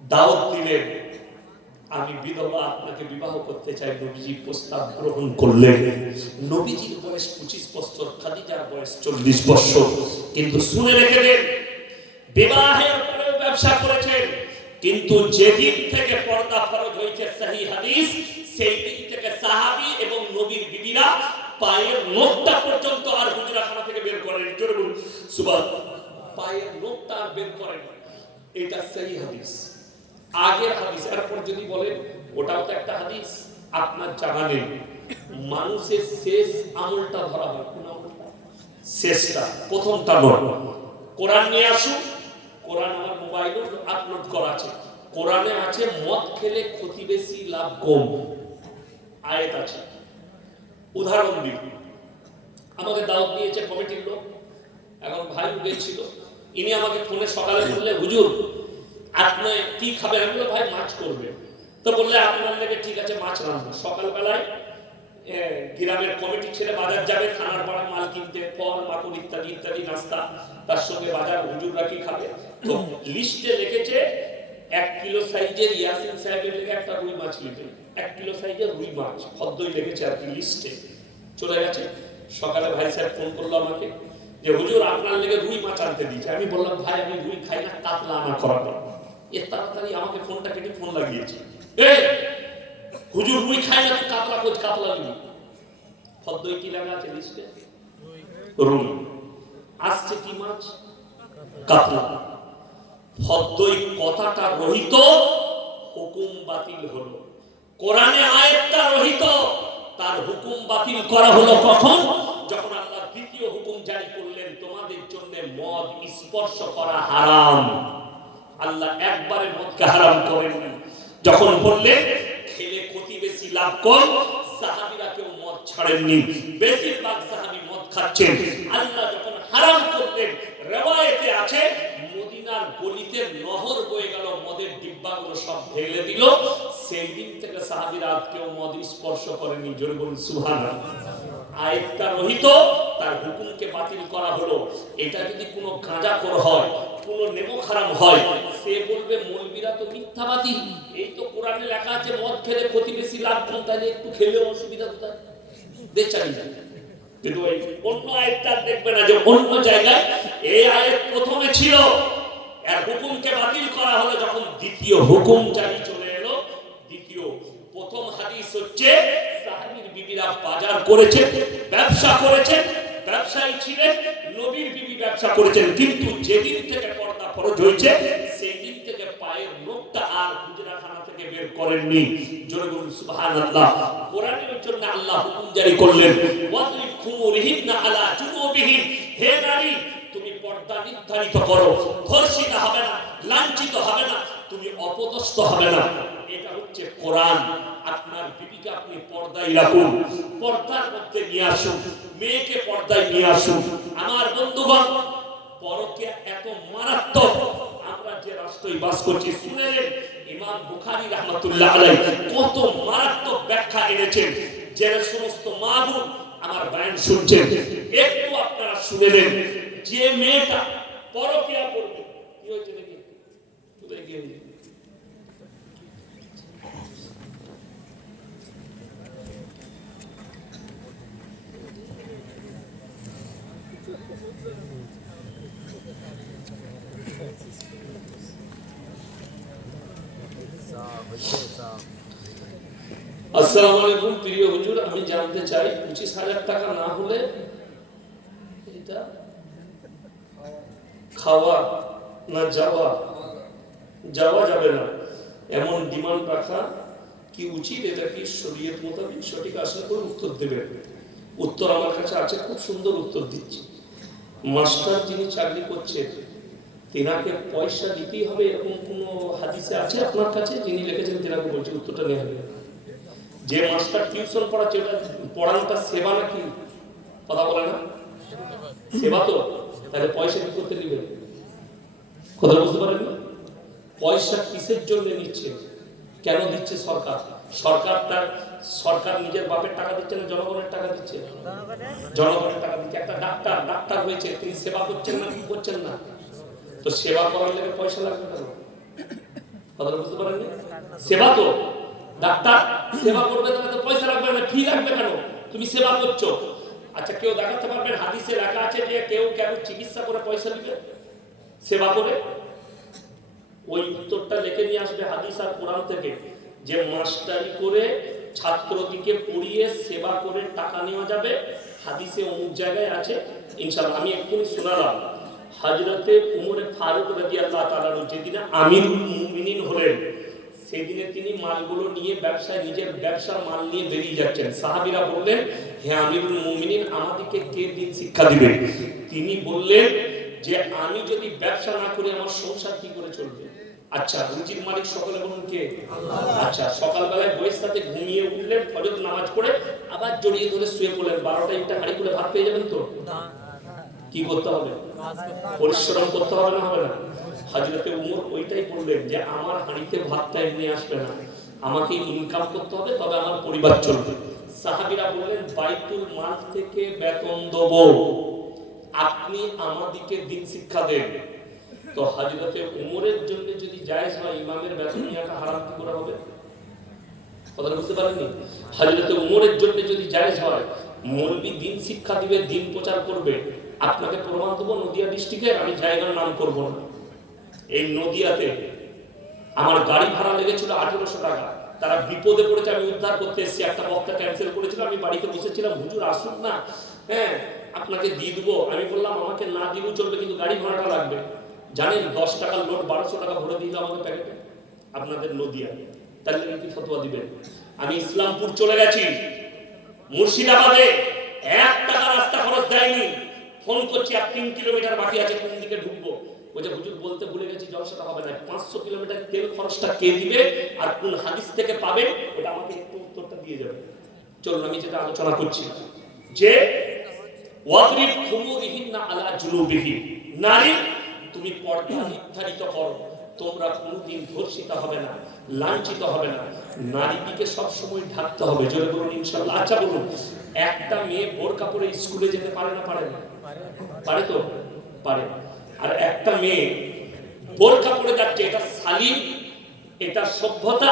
দাওয়াত দিলেন, আমি বিধবা, আপনাকে বিবাহ করতে চাই। নবীজি প্রস্তাব গ্রহণ করলেন। নবীজির বয়স 25 বছর, খাদিজার বয়স 40 বছর। কিন্তু শুনে রেখে দেন, বিবাহের পরে ব্যবসা করেছেন, কিন্তু যেদিন থেকে পর্দা ফরজ হয়েছে, সহিহ হাদিস, সেই দিন থেকে সাহাবী এবং নবীর বিবিরা পায়ের নখটা পর্যন্ত আর হুজরাখানা থেকে বের করেন। জোরে বলুন সুবহানাল্লাহ। পায়ের নখটা আর বের করেন, এটা সহিহ হাদিস, আগের হাদিস। এরপর যদি বলেন ওটাও তো একটা হাদিস, আপনার জানা নেই। মানুষের শেষ আমলটা ধরা হয়, কোন আমলটা? শেষটা, প্রথমটা নয়। কোরআন নিয়ে আসুন, কোরআন আমার মোবাইলে আপলোড করা আছে। কোরআনে আছে মদ খেলে ক্ষতি বেশি লাভ কম, আয়াত আছে। উদাহরণ দিই, আমাকে দাওয়াত দিয়েছে কমিটির লোক, এখন ভাই গেছিল, ইনি আমাকে ফোনে সকালে বললে, হুজুর আপনি কি খাবেন? আমি বললাম ভাই মাছ করবে। তো বললে আপনার লেগে ঠিক আছে, মাছ রান্না। সকালবেলায় গ্রামের কমিটি ছেড়ে বাজার যাবে, থানার পাড়া মাল কিনতে, ফল মাকুল ইত্যাদি ইত্যাদি নাস্তা, তার সঙ্গে বাজার। হুজুররা কি খাবে? তো লিস্টে লিখেছে 1 কিলো সাইজের ইয়াসিন সাহেবের লেগে একটা রুই মাছ লিখে, 1 কিলো সাইজের রুই মাছ ফদ্দই লেগেছে আর কি, লিস্টে চলে গেছে। সকালে ভাই সাহেব ফোন করলো আমাকে যে হুজুর আপনার লেগে রুই মাছ আনতে দিয়েছে। আমি বললাম ভাই আমি রুই খাই না, কাতলা আনা করাবো। এর তাড়াতাড়ি আমাকে ফোনটা কেটে ফোন লাগিয়েছে, এ হুজুর রুই খাই না, কাতলা কোচ, কাতলা নিবি। ফদ্দই কি লেখা আছে লিস্টে? রুই। আসছে কি মাছ? কাতলা। ফদ্দই কথাটা রহিত, হুকুম বাতিল হলো। কোরআনে আয়াতটা রহিত, তার হুকুম বাতিল করা হলো কখন? যখন আল্লাহ দ্বিতীয় হুকুম জারি করলেন, তোমাদের জন্য মদ স্পর্শ করা হারাম। আল্লাহ একবারে মদকে হারাম করেন। যখন বললেন খেলে ক্ষতি বেশি লাভ কম, সাহাবীরা কেউ মদ ছাড়েননি, বেশিরভাগ সাহাবী মদ খাচ্ছেন। আল্লাহ যখন হারাম করলেন, রওয়ায়েতে আছে মদিনার গলিতে নহর বয়ে গেল, মদের ডিব্বাগুলো সব ঢেলে দিল। সেই দিন থেকে সাহাবীরা কেউ মদ স্পর্শ করেনি। জোরে বলুন সুবহানাল্লাহ। আয়াতটা রহিত, তার হুকুমকে বাতিল করা হলো। এটা যদি কোনো গাঁজাখোর হয়, কোনো নেমোখারাম হয়, সে বলবে মৌলবীরা তো মিথ্যাবাদী, এই তো কোরআনে লেখা আছে মদ খেলে ক্ষতি বেশি লাভ কম, তাহলে একটু খেলেও অসুবিধা কোথায়? বেচারি কিন্তু ওই অন্য আয়াতটা দেখবে না যে অন্য জায়গায় এই আয়াত প্রথমে ছিল, এর হুকুমকে বাতিল করা হলো যখন দ্বিতীয় হুকুম জারি চলে এলো। দ্বিতীয় প্রথম হাদিস হচ্ছে সাহাবীর বিবিরা বাজার করেছেন, ব্যবসা করেছেন, ব্যবসায়ী ছিলেন, নবীর বিবি ব্যবসা করেছেন, কিন্তু যেদিন থেকে পর্দা ফরজ হয়েছে সেই দিন থেকে পায়ের নখটা আর হুজরাখানা থেকে বের করেননি। জোরে বলুন সুবহানাল্লাহ। কোরআনের জন্য আল্লাহ হুকুম জারি করলেন, ওয়াদরিব খুমুরিহিন্না আলা জুনুবিহিন, হে নারী তুমি পর্দা নির্ধারিত করো, ধর্ষিত হবে না, লাঞ্ছিত হবে না, তুমি অপদস্থ হবে না। এটা হচ্ছে কোরআন। আপনার বিবিকে আপনি পর্দায় রাখুন, পর্দার মধ্যে নিয়ে আসুন, মেয়েকে পর্দায় নিয়ে আসুন। আমার বন্ধুগণ, পরকীয়া এত মারাত্মক, আমরা যে রাষ্ট্রে বাস করছি, শুনেন ইমাম বুখারী রাহমাতুল্লাহ আলাইহি কত মারাত্মক ব্যাখ্যা এনেছেন। যে সমস্ত মা বোন আমার বয়ান শুনছেন, একটু আপনারা শুনে নেন। যে মেয়েটা পরকীয়া করবে, কি হয়েছে নাকি কোথায় গিয়ে আসসালামু আলাইকুম প্রিয় হুজুর, আমি জানতে চাই 25,000 টাকা না হলে এটা খাওয়া না যাওয়া যাবে না, এমন ডিমান্ড রাখা কি উচিত? এটা কি শরীয়ত মোতাবেক সঠিক? আসলে করে উত্তর দেবেন। উত্তর আমার কাছে আছে, খুব সুন্দর উত্তর দিচ্ছি। মাস্টার যিনি চাকরি করছেন তেনাকে পয়সা দিতেই হবে এরকম কোন হাদিসে আছে আপনার কাছে? যিনি লিখেছেন তেনাকে বলছি উত্তরটা নেওয়া হবে। যে মাস্টার টিউশন পড়াচ্ছে ওটা পড়ানোটা সেবা নাকি? কথা বলে না, সেবা তো, তাহলে পয়সা কি করতে দিবেন? কথা বুঝতে পারেন না? পয়সা কিসের জন্য নিচ্ছে, কেন দিচ্ছে? সরকার নিজের বাপের টাকা দিচ্ছে না জনগণের টাকা দিচ্ছে? জনগণের টাকা দিচ্ছে। একটা ডাক্তার হয়েছে, তিনি সেবা করছেন না কি করছেন না? তো সেবা করার লেগে পয়সা লাগবে কেন? কথা বুঝতে পারেন না? সেবা তো, ডাক্তার সেবা করবে তাহলে তো পয়সা লাগবে না, ফি লাগবে কেন? তুমি সেবা করছো। আচ্ছা, কেউ দেখাতে পারবেন হাদিসে লেখা আছে যে কেউ চিকিৎসা করে পয়সা দিবে সেবা করে? ওই উত্তরটা লিখে নিয়ে আসবে হাদিস আর কোরআন থেকে, যে মাস্টারি করে ছাত্রদিকে পড়িয়ে সেবা করে টাকা নেওয়া যাবে, হাদিসে অমুক জায়গায় আছে। ইনশাআল্লাহ আমি এক্ষুনি শোনালাম। হযরতে উমর ফারুক রাদিয়াল্লাহু তাআলা যেদিনে আমিরুল মুমিনিন হলেন, সেদিনে তিনি মালগুলো নিয়ে ব্যবসায়, নিজের ব্যবসার মাল নিয়ে বেরিয়ে যাচ্ছেন। সাহাবীরা বললেন, হে আমিরুল মুমিনিন, আমাদেরকে কে দিন শিক্ষা দিবেন? তিনি বললেন যে আমি যদি ব্যবসা না করি আমার সংসার কি করে চলবে? আচ্ছা, রুজির মালিক সকলে বলুন কে? আল্লাহ। আচ্ছা, সকালবেলায় বইয়ের সাথে ঘুমিয়ে উঠলেন, ফজর নামাজ পড়ে আবার জড়িয়ে ধরে শুয়ে পড়লেন, 12টা একটা হাঁড়ি করে ভাত পেয়ে যাবেন তো? কি করতে হবে? পরিশ্রম করতে হবে না, হবে না? হযরতে উমর ওইটাই বললেন যে আমার হাঁড়িতে ভাতটা এমনি আসবে না, আমাকে ইনকাম করতে হবে, তবে আমার পরিবার চলবে। সাহাবীরা বললেন, বাইতুল মাল থেকে বেতন দেব, আপনি আমাদেরকে দিন শিক্ষা দেন। তো হযরতে উমরের জন্য যদি জায়েজ হয়, ইমামের বেতন নেওয়াটা হারাম কি করে হবে? কথা বুঝতে পারেননি? হযরতে উমরের জন্য যদি জায়েজ হয়, মৌলবি দিন শিক্ষা দিবে, দিন প্রচার করবে, আপনাকে প্রমাণ দেবো নদিয়া ডিস্ট্রিক্টের, আমি জায়গার নাম করব না। এই নদিয়াতে আমার গাড়ি ভাড়া লেগেছিল 1800 টাকা, তারা বিপদে পড়েছে, আমি উদ্ধার করতে এসেছি। একটা বক্তা ক্যান্সেল করেছিল, আমি বাড়িতে বসেছিলাম, হুজুর আসুন না, হ্যাঁ আপনাকে দিয়ে দেবো। আমি বললাম আমাকে না দিলেও চলবে, কিন্তু গাড়ি ভাড়াটা লাগবে। জানেন 10 টাকার নোট 1200 টাকা ভরে দিল আমাকে প্যাকেটে, আপনাদের নদিয়া। তাহলে কি ফতোয়া দিবেন? আমি ইসলামপুর চলে গেছি, মুর্শিদাবাদে 1 টাকা রাস্তা খরচ দেয়নি, ফোন করছি আর 3 কিলোমিটার বাকি আছে, কোন দিকে ঢুকবো? ওইটা হুজুর বলতে ভুলে গেছি, জলসাটা হবে না, 500 কিলোমিটার তেল খরচটা কে দিবে আর কোন হাদিস থেকে পাবে, ওটা আমাকে একটু উত্তরটা দিয়ে যাবে। চলুন আমি যেটা আলোচনা করছি, যে ওয়াদরিব খুমুরিহিন্না আলা জুনুবিহিন, নারী তুমি পর্দা নির্ধারিত করো, তোমরা কোনোদিন ধর্ষিত হবে না, লাঞ্ছিত হবে না, নারীকে সব সময় ঢাকতে হবে। জোরে বলুন ইনশাআল্লাহ। আচ্ছা বলুন, একটা মেয়ে বোরকা পরে স্কুলে যেতে পারে না পারে না? পারে তো? পারে। আর একটা মেয়ে বোরকা পরে যাচ্ছে, এটা শালীন, এটা সভ্যতা?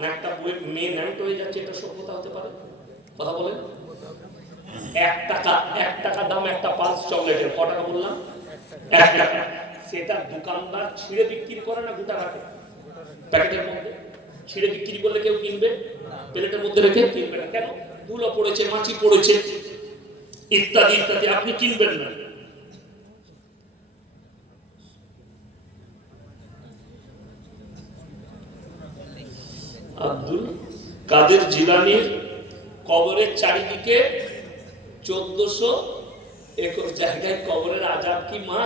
না একটা মেয়ে ন্যাংটো হয়ে যাচ্ছে, এটা সভ্যতা হতে পারে? কথা বলেন। এক টাকা দাম একটা পালস চকলেটের, ক টাকা বললাম? 1 টাকা। সেটা দোকানদার ছিঁড়ে বিক্রি করে না গোটা রাখে প্যাকেটের মধ্যে? ছিঁড়ে বিক্রি করলে কেউ কিনবে? প্লেটের মধ্যে রেখে কিনবে না কেন? ধুলো পড়েছে, মাছি পড়েছে, ইত্যাদি ইত্যাদি, আপনি কিনবেন না। আব্দুল কাদের জিলানীর কবরের চারিদিকে 1400 একর জায়গায় কবরের আযাব কি মা?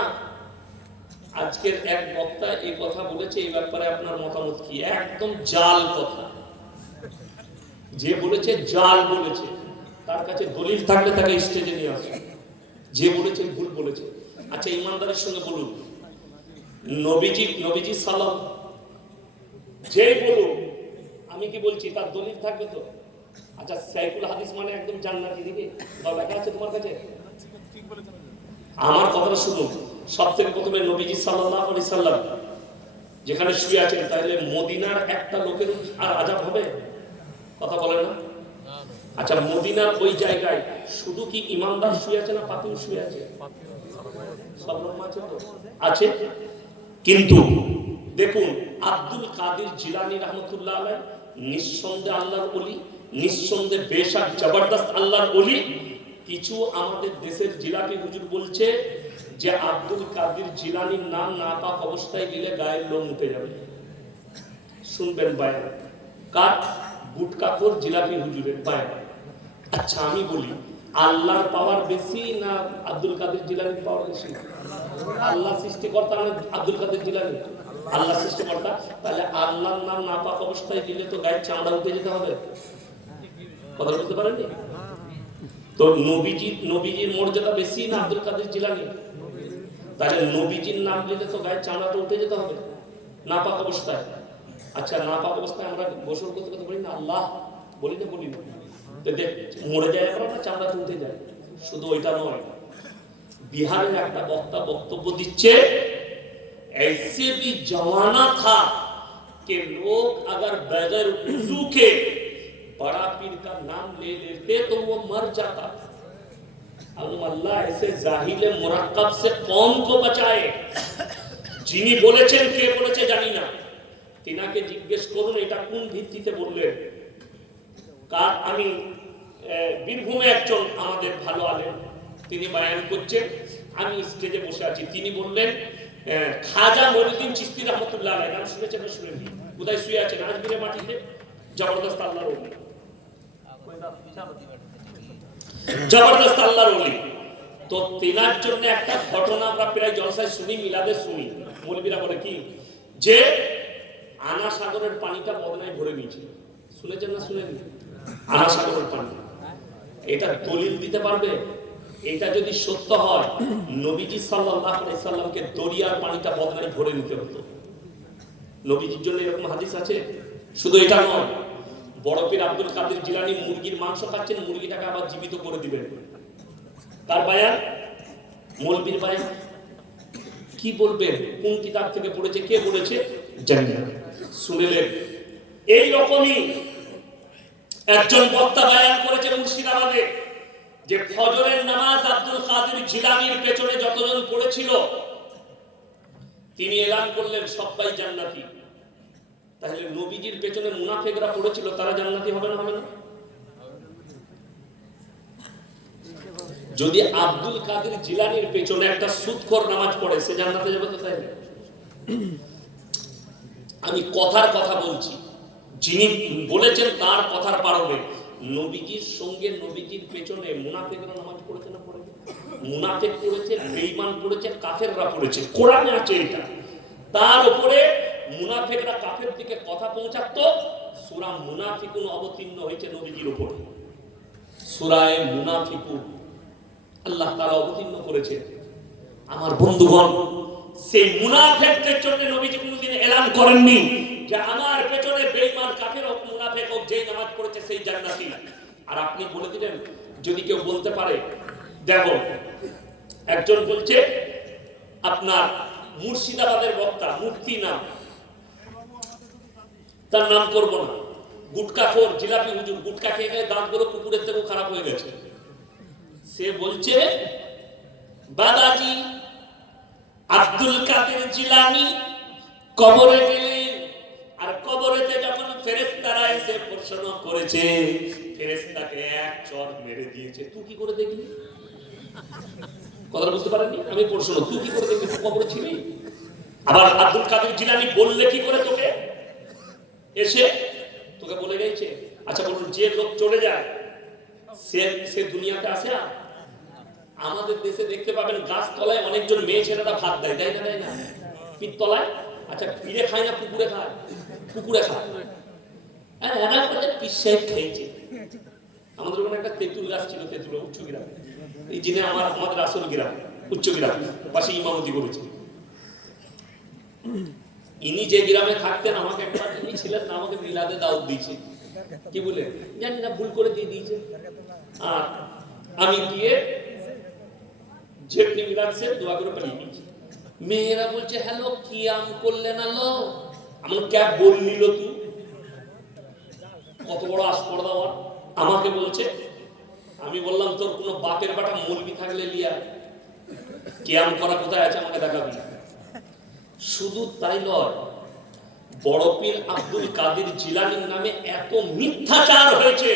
আজকের এক বক্তা এই কথা বলেছে, এই ব্যাপারে আপনার মতামত কি? একদম জাল কথা। যে বলেছে জাল বলেছে, তার কাছে দলিল থাকলে তাকে স্টেজে নিয়ে আসুন। যে বলেছে ভুল বলেছে। আচ্ছা ইমানদারের সঙ্গে বলুন, নবীজি সালাম যে বলুন, আমি কি বলছি তার দলিল থাকবে তো? আচ্ছা সাইকুল হাদিস মানে একদম জান্নাতি দিকে লেখা আছে তোমার কাছে? আমার কথাটা শুনুন। সবথেকে প্রথমে নবীজি সাল্লাল্লাহু আলাইহি সাল্লাম যেখানে শুয়ে আছেন, তাহলে মদিনার একটা লোকের আর আযাব হবে? কথা বলে না? আচ্ছা মদিনার ওই জায়গায় শুধু কি ইমানদার শুয়ে আছে না পাপীও শুয়ে আছে? সব রকম আছে তো? আছে। কিন্তু দেখুন আব্দুল কাদের জিলানী রাহমাতুল্লাহ আলাইহি নিঃসন্দেহে আল্লাহর ওলি, নিঃসন্দেহে বেশক জবরদস্ত আল্লাহর ওলি। কিছু আমাদের দেশের জিলাপি হুজুর বলছে যে আব্দুল কাদের জিলানীর নাম নাপাক অবস্থায় গেলে গায়ের লোম উঠে যাবে। শুনবেন বায়ান কার? গুটকাখোর জিলাপি হুজুরের বায়ান। আচ্ছা আমি বলি, আল্লাহর পাওয়ার বেশি না আব্দুল কাদের জিলানীর পাওয়ার বেশি? আল্লাহ সৃষ্টিকর্তা না আব্দুল কাদের জিলানী? আল্লাহ সৃষ্টিকর্তা। তাহলে আল্লাহর নাম নাপাক অবস্থায় দিলে তো গায়ের চামড়া উঠে যেতে হবে। কথা বুঝতে পারেননি? তো নবীজির মর্যাদা বেশি না আব্দুল কাদের জিলানী? তাহলে নবীজির নাম দিলে তো গায়ের চামড়াটা উঠে যেতে হবে নাপাক অবস্থায়। আচ্ছা নাপাক অবস্থায় আমরা গোসল করতে করতে বলি না আল্লাহ? বলি না? বলি না? মরে যায় আমরা না, চামড়াটা উঠে যায়। শুধু ওইটা নয়, বিহারের একটা বক্তা বক্তব্য দিচ্ছে, ऐसे भी जमाना था कि लोग अगर बगैर वुजू के बड़ा पीर का नाम ले लेते तो वो मर जाता। अल्लाह ऐसे जाहिल मुरक्कब से कौम को बचाए। যিনি বলেছেন, কে বলেছে জানি না, তিনাকে জিজ্ঞেস করুন এটা কোন ভিত্তিতে বললেন। কার? আমি বীরভূমে একজন আমাদের ভালো আলেম, তিনি বয়ান করছেন, আমি স্টেজে বসে আছি। তিনি বললেন খাজা মঈনুদ্দিন চিশতি রাহমাতুল্লাহ আলাইহি, নাম শুনেছেন না শুনেননি? কোথায় শুয়ে আছেন? আজমিরের মাটিতে। জবরদস্ত আল্লাহর ওলি, জবরদস্ত আল্লাহর ওলি। তো তিনার জন্য একটা ঘটনা আমরা প্রায় জলসায় শুনি, মিলাদে শুনি। মৌলবীরা বলে কি যে আনা সাগরের পানিটা বদনায় ভরে নিয়েছিল। শুনেছেন না শুনেননি? আনা সাগরের পানি, এটা দলিল দিতে পারবে? এটা যদি সত্য হয়, নবীজি সাল্লাল্লাহু আলাইহি সাল্লামকে দরিয়ার পানিটা বদনায় ভরে নিতে হতো। নবীজির জন্য এরকম হাদিস আছে। শুধু এটা নয়, বড় পীর আব্দুল কাদের জিলানী মুরগির মাংস খাচ্ছেন, মুরগিটাকে আবার জীবিত করে দিবেন। তার বায়ান, মৌলবীর বায়ান। কি বলবেন? কোন কিতাব থেকে পড়েছে, কে বলেছে জানি না, শুনলেন। এই রকমই একজন বক্তা বায়ান করেছে মুর্শিদাবাদে যে ফজরের নামাজ আব্দুল কাদের জিলানীর পেছনে যতজন পড়েছিল, তিনি এলান করলেন সবাই জান্নাতি। তাহলে নবীজির পেছনে মুনাফিকরা পড়েছিল, তারা জান্নাতি হবে না? হবে না? যদি আব্দুল কাদের জিলানীর পেছনে একটা সুদখোর নামাজ পড়ে, সে জান্নাতে যাবে তো? তাই আমি কথার কথা বলছি, যিনি বলেছেন তার কথার পারবে। নবীজির সঙ্গে নবীজির পেছনে মুনাফিকরা নামাজ পড়েছে না পড়েছে? মুনাফিক পড়েছে, বেঈমান পড়েছে, কাফেররা পড়েছে, কোরআনে আছে এটা। তার উপরে মুনাফিকরা কাফের দিকে কথা পৌঁছাতো, সূরা মুনাফিকুন অবতীর্ণ হয়েছে নবীজির উপরে। সূরায়ে মুনাফিকুন আল্লাহ তাআলা অবতীর্ণ করেছে। আমার বন্ধুগণ, সেই মুনাফিকদের জন্য নবীজি কোনদিন এলান করেননি যে আমার পেছনে বেঈমান কাফের হোক, মুনাফিক হোক, যেই নামাজ পড়েছে সেই জান্নাতি। আর আপনি বলে দিলেন, যদি কেউ বলতে পারে, দেখো একজন বলছে আপনার মুর্শিদাবাদের বক্তা, মুফতি নাম, তার নাম করবো না, গুটকাখোর জিলাপি হুজুর, গুটকা খেয়ে গেলে দাঁতগুলো কুকুরের থেকেও খারাপ হয়ে গেছে। সে বলছে বাবাজি আব্দুল কাদের জিলানী কবরে গেলেন, আর কবরেতে যখন ফেরেশতারা এসে প্রশ্ন করেছে, ফেরেশতাকে এক চড় মেরে দিয়েছে। তুই কি করে দেখলি? কথা বুঝতে পারেননি? আমি প্রশ্ন, তুই কি করে দেখলি? তুই কবরে ছিলি? আবার আব্দুল কাদের জিলানী বললে কি করে তোকে? এসে তোকে বলে গেছে। আচ্ছা বলুন, যে লোক চলে যায় সে দুনিয়াতে আসে? আমাদের দেশে দেখতে পাবেন গাছ তলায় অনেকজন মেয়ে ছেলেরা ভাত দেয়, দেয় না? দেয় না? পিঠ তলায়। আচ্ছা ফিরে খায় না পুকুরে খায়? পুকুরে খায়। হ্যাঁ, এরা বলে পীর সাহেব খেয়েছে। আমাদের ওখানে একটা তেঁতুল গাছ ছিল, তেঁতুল উচ্চ গ্রাম, এই যিনি আমাদের আসল গ্রাম উচ্চ গ্রাম, পাশে ইমামতি করেছে। ইনি যে গ্রামে থাকতেন, আমাকে একবার ইনি ছিলেন না, আমাকে মিলাদে দাওয়াত দিয়েছে। কি বলে জানি না, ভুল করে দিয়ে দিয়েছে। আর আমি গিয়ে যেমনি মিলাদ সে দোয়া করে পালিয়ে গেছি। মেয়েরা বলছে হ্যালো কি আম করলেন আলো, আমার ক্যাব বল নিল তুই, কত বড় আসপর্দা আমার। আমাকে বলছে, আমি বললাম তোর কোনো বাপের বাটা মৌলবি থাকলে লিয়া, কিয়াম করা কোথায় আছে আমাকে দেখাবি। শুধু তাই নয়, বড় পীর আব্দুল কাদের জিলানীর নামে এত মিথ্যাচার হয়েছে,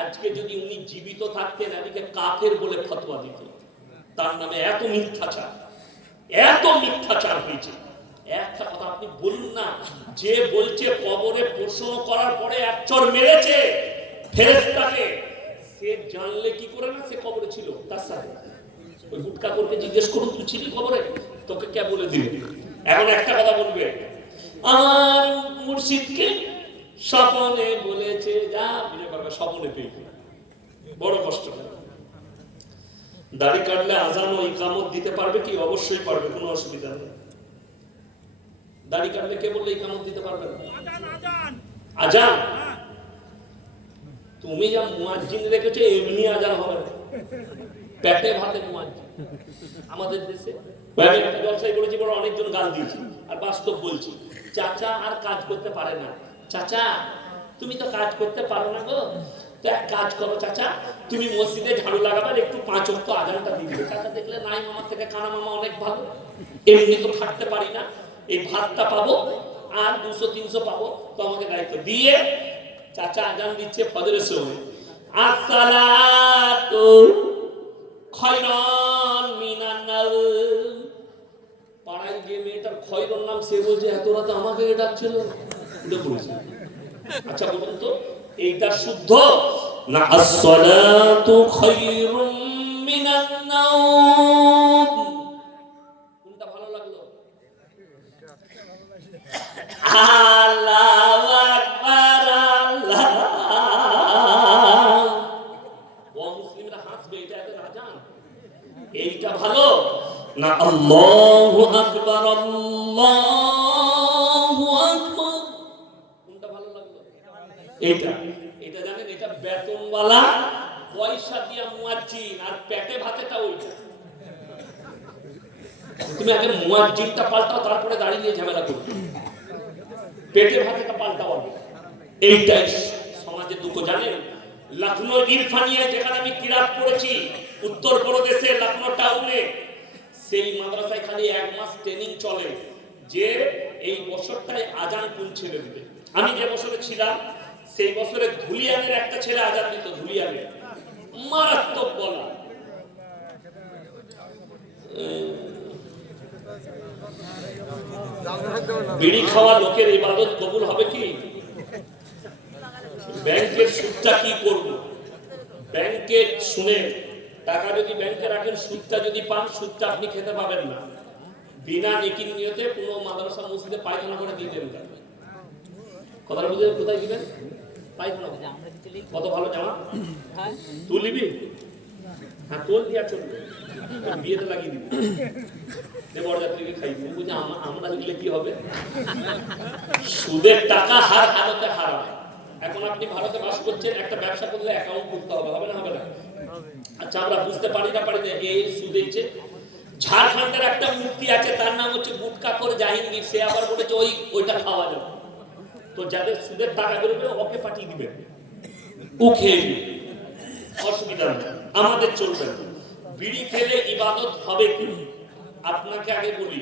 আজকে যদি উনি জীবিত থাকতেন এদিকে কাফের বলে ফতোয়া দিত। তার নামে এত মিথ্যাচার হয়েছে। একটা কথা আপনি বলুন না, যে বলছে কবরে প্রশ্ন করার পরে এক চড় মেরেছে ফেরেশতাকে, সে জানলে কি করে না সে কবরে ছিল? তার সাথে ওই গুটকা করকে জিজ্ঞেস করুন, তুই ছিলি কবরে? তোকে কে বলে দিল? এখন একটা কথা বলবে, আমার মুর্শিদকে স্বপ্নে বলেছে, যা বিয়ে করবে স্বপ্নে পেয়ে, বড় কষ্ট। দাড়ি কাটলে আজান ও ইকামত দিতে পারবে কি? অবশ্যই পারবে, কোনো অসুবিধা নেই। দাড়ি কাটলে কে বললে ইকামত দিতে পারবে না? আজান তুমি যা মুয়াজ্জিন রেখেছো এমনি আজান হবে না, পেটে ভাতে মুয়াজ্জিন। আমাদের দেশে আমি একটা ব্যবসায়ী বলেছি, বড় অনেকজন গাল দিয়েছি, আর বাস্তব বলছি। চাচা আর কাজ করতে পারে না। চাচা তুমি তো কাজ করতে পারো না গো, তো এক কাজ করো চাচা, তুমি মসজিদে ঝাড়ু লাগাবার একটু 5 ওয়াক্ত আজানটা দিয়ে দিবে। চাচা দেখলে নাই মামার থেকে কানা মামা অনেক ভালো, এমনি তো থাকতে পারি না, এই ভাতটা পাবো আর 200-300 পাবো, তো আমাকে দায়িত্ব দিয়ে চাচা আজান দিচ্ছে ফজরের সময়, আসসালাতু খায়রান মিনান নাওম। পাড়ায় গিয়ে মেয়েটার খয়রন নাম, সে বলছে এত রাতে আমাকে ডাকছিল, উঠে পড়েছে। আচ্ছা বলুন তো, এইটা শুদ্ধ না আসসালাতু খায়রুম মিনান নাওম? কোনটা ভালো লাগলো? আল্লাহু আকবার, আল্লাহ। ও মুসলিমরা হাসবে, এটা এত আজান, এইটা ভালো না আল্লাহু আকবার, আল্লাহু আকবার? কোনটা ভালো লাগলো? এইটা। এটা জানেন, এটা বেতনওয়ালা পয়সা দিয়া মুয়াজ্জিন, আর পেটে ভাতেটা ওইটা। তুমি আগে মুয়াজ্জিনটা পাল্টাও, তারপরে দাড়ি নিয়ে ঝামেলা করবে। পেটে ভাতেটা পাল্টাও। এইটাই সমাজে দুঃখ। জানেন, লখনৌ ইরফানিয়া যেখানে আমি কিরাত পড়েছি, উত্তরপ্রদেশে লখনৌ টাউনে, সেই মাদ্রাসায় খালি 1 মাস ট্রেনিং চলে যে এই বছরটায় আজান কোন ছেলে দিবে। আমি যে বছরে ছিলাম সেই বছরে ধুলিয়ানের একটা ছেলে আজান দিত, ধুলিয়ানে মারাত্মক বলা। বিড়ি খাওয়া লোকের ইবাদত কবুল হবে কি? ব্যাংকের সুদটা কি করব? ব্যাংকে শুনে টাকা যদি ব্যাংকে রাখেন, সুদটা যদি পান, সুদটা আপনি খেতে পাবেন না। বিনা নেকির নিয়তে কোনো মাদ্রাসা মসজিদে পায়খানা করে দিয়ে দেবেন। কথাটা বুঝে কোথায় দিবেন? পায়খানা। কত ভালো জামা তুই নিবি? হ্যাঁ তোল দিয়া চলবে, বিয়েতে লাগিয়ে দিবি, বরযাত্রীকে খাইবি। বুঝে আমরা দিলে কি হবে? সুদের টাকা হার হালতে হারাম। এখন আপনি ভারতে বাস করছেন, একটা ব্যবসা করলে অ্যাকাউন্ট করতে হবে, হবে না? হবে না? আচ্ছা আমরা বুঝতে পারি না এই সুদেছে। ঝাড়খণ্ডের একটা মূর্তি আছে, তার নাম হচ্ছে গুটকা করে জাহিঙ্গীর, সে আবার বলেছে ওইটা খাওয়া যাবে। তো যাদের সুদের টাকা বেরোবে ওকে পাঠিয়ে দিবেন, ও খেয়ে অসুবিধা নেই। আমাদের চলবে না। বিড়ি খেলে ইবাদত হবে কি? আপনাকে আগে বলি,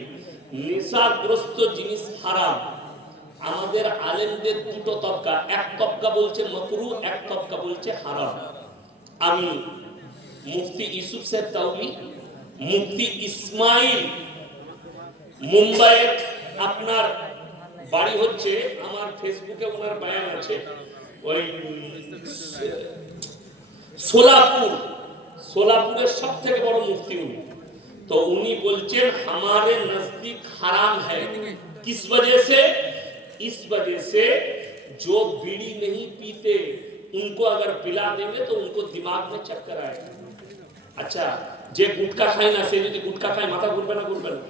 নেশাগ্রস্ত জিনিস হারাম। আমাদের আলেমদের দুটো তবকা, এক তবকা বলছে মাকরু, এক তবকা বলছে হারাম। আমি মুফতি ইউসুফ সাহেব তাওলি, মুফতি ইসমাইল, মুম্বাইয়ের আপনার বাড়ি হচ্ছে, আমার ফেসবুকে ওনার বায়ান আছে, ওই সোলাপুরের সব থেকে বড় মুফতি উনি। तो उन्हीं बोलचेन हमारे नजदीक हराम है। किस वजह से? इस वजह से जो बीड़ी नहीं पीते उनको अगर पिला देंगे तो उनको दिमाग में चक्कर आएगा। अच्छा, जे गुटखा खाए ना, से यदि गुटखा खाए माथा घुरबे ना घुरबे ना?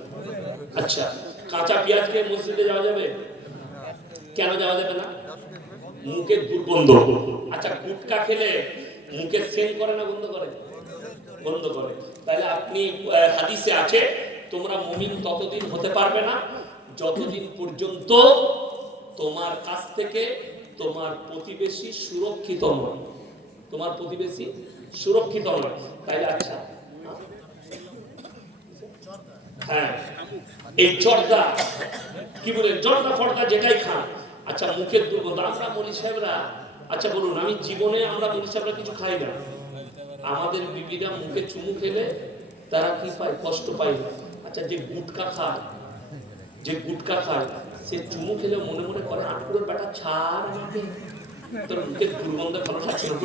अच्छा, কাঁচা পেঁয়াজ খেয়ে মসজিদে যাওয়া যাবে? কেন যাওয়া যাবে না? মুখে দুর্গন্ধ। আচ্ছা, গুটখা খেলে মুখে সেন্ট করে না বন্ধ করে? বন্ধ করে। তাহলে আপনি হাদিসে আছে, তোমরা মুমিন ততদিন হতে পারবে না যতদিন পর্যন্ত তোমার কাছ থেকে তোমার প্রতিবেশী সুরক্ষিত নয়। তোমার প্রতিবেশী সুরক্ষিত নয়। তাইলে আচ্ছা, হ্যাঁ, এই জর্দা কি বলে, জর্দা ফর্দা যেটাই খান, আচ্ছা মুখের দুর্গন্ধ। আমরা মলি সাহেবরা, আচ্ছা বলুন, আমি জীবনে আমরা মলি সাহেবরা কিছু খাই না, আমাদের বিবিরা মুখে চুমু খেলে তারা কি পায়? কষ্ট পায়। আচ্ছা, যে গুটকা খায়, যে গুটকা খায় সে চুমু খেলে মনে মনে করে আটকুরের বেটা ছাড় আমাকে, তোর মুখের দুর্গন্ধে ভালো লাগছে না।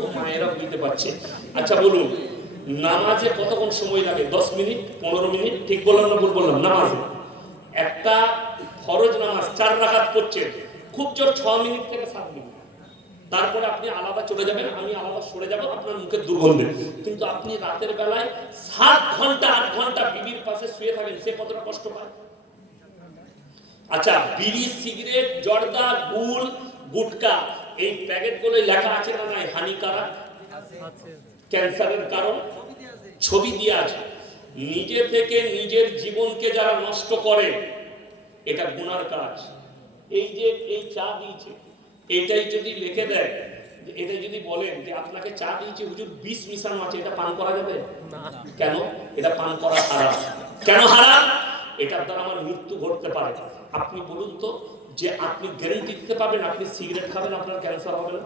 ও মায়েরা বুঝতে পারছে। আচ্ছা বলুন, নামাজে কতক্ষণ সময় লাগে? 10 মিনিট, 15 মিনিট, ঠিক বললাম না ভুল বললাম? নামাজে একটা ফরজ নামাজ 4 রাকাত পড়ছে, খুব জোর 6 মিনিট থেকে 7 মিনিট। তারপরে আপনি আলাদা চলে যাবেন, আমি আলাদা সরে যাব আপনার মুখের দুর্গন্ধে। কিন্তু আপনি রাতের বেলায় 7 ঘন্টা 8 ঘন্টা বিবির পাশে শুয়ে থাকেন, সে কতটা কষ্ট পায়? আচ্ছা, বিড়ি, সিগারেট, জর্দা, গুল, গুটকা, এই প্যাকেটগুলোই লেখা আছে না নাই হানিকারক, ক্যান্সারের কারণ, ছবি দিয়ে আছে। নিজে থেকে নিজের জীবনকে যারা নষ্ট করে, এটা গুনার কাজ। এই যে এই চা দিয়েছে, এটাই যদি লিখে দেয়, এটা যদি বলেন যে আপনাকে চা দিয়েছে হুজুর 20 মিশানো আছে, এটা পান করা যাবে না? কেন? এটা পান করা হারাম। কেন হারাম? এটার দ্বারা আমার মৃত্যু ঘটতে পারে। আপনি বলুন তো, যে আপনি গ্যারান্টি দিতে পারবেন আপনি সিগারেট খাবেন আপনার ক্যান্সার হবে না?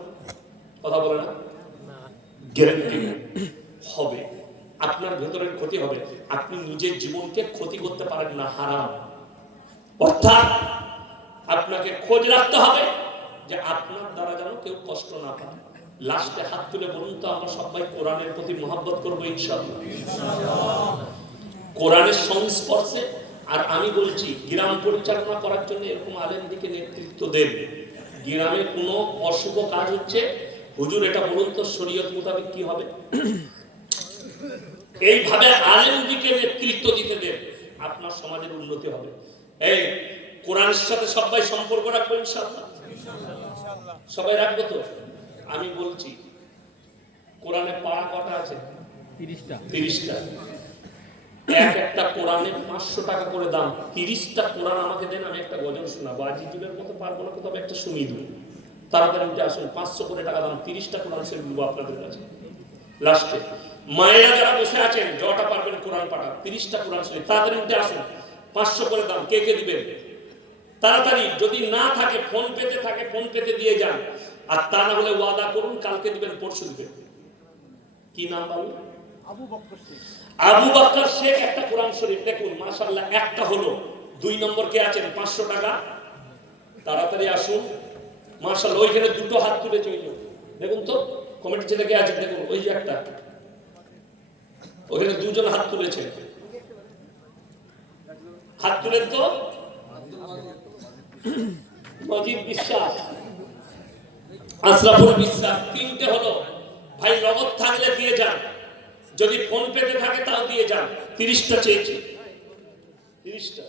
কথা বলে না? গ্যারান্টি হবে, আপনার ভেতরের ক্ষতি হবে। আপনি নিজের জীবনকে ক্ষতি করতে পারেন না, হারাম। অর্থাৎ আপনাকে খোঁজ রাখতে হবে যে আপনার দ্বারা যেন কেউ কষ্ট না পায়। লাস্টে হাত তুলে বলুন তো, আমরা সবাই কোরআনের প্রতি মহব্বত করবো ইনশাআল্লাহ? কোরআনের সংস্পর্শে। আর আমি বলছি, গ্রাম পরিচালনা করার জন্য এরকম আলেমদিকে নেতৃত্ব দেন। গ্রামে কোনো অশুভ কাজ হচ্ছে, হুজুর এটা বলুন তো শরীয়ত মোতাবেক কি হবে, এইভাবে আলেমদিকে নেতৃত্ব দিতে দেন, আপনার সমাজের উন্নতি হবে। এই কোরআনের সাথে সবাই সম্পর্ক রাখবো ইনশাআল্লাহ? সবাই রাখবো তো? আমি বলছি, কোরআনে পারা কটা আছে? 30টা। একটা কোরআনে 500 টাকা করে দাম। 30টা কোরআন আমাকে দেন, আমি একটা গজল শোনাবো। আজিজুলের মতো পারবো না, তবে একটা শুনিয়ে দেবো। তাড়াতাড়ি উঠে আসুন, 500 করে টাকা দাম, 30টা কোরআন সে বলবো আপনাদের কাছে। লাস্টে মায়েরা যারা বসে আছেন, যটা পারবেন কোরআন পাঠা, 30টা কোরআন শুনি, তাড়াতাড়ি উঠে আসুন। 500 করে দাম, কে কে দিবেন? তাড়াতাড়ি। যদি না থাকে, ফোন পেতে থাকে, ফোন পেতে দিয়ে যান। আর তা না হলে ওয়াদা করুন, কালকে দিবেন, পরশু দিবেন। কি নাম বলুন? আবু বকর শেখ। একটা কোরআন শরীফ দেখুন, মাশাআল্লাহ, একটা হলো। 2 নম্বর কে আছেন? 500 টাকা, তাড়াতাড়ি আসুন। মাশাআল্লাহ, ওইখানে দুটো হাত তুলে চইল, দেখুন তো কমিটি ছেলে কে আছে, দেখুন ওই যে একটা, ওখানে 2 জন হাত তুলেছে, হাত তুলেন তো। মজিদ বিশ্বাস, আশরাফুল বিশ্বাস, 3টে হলো। ভাই নগদ থাকলে দিয়ে যান, যদি ফোন পেতে থাকে তাও দিয়ে যান। 30টা চেয়েছি, 30টা।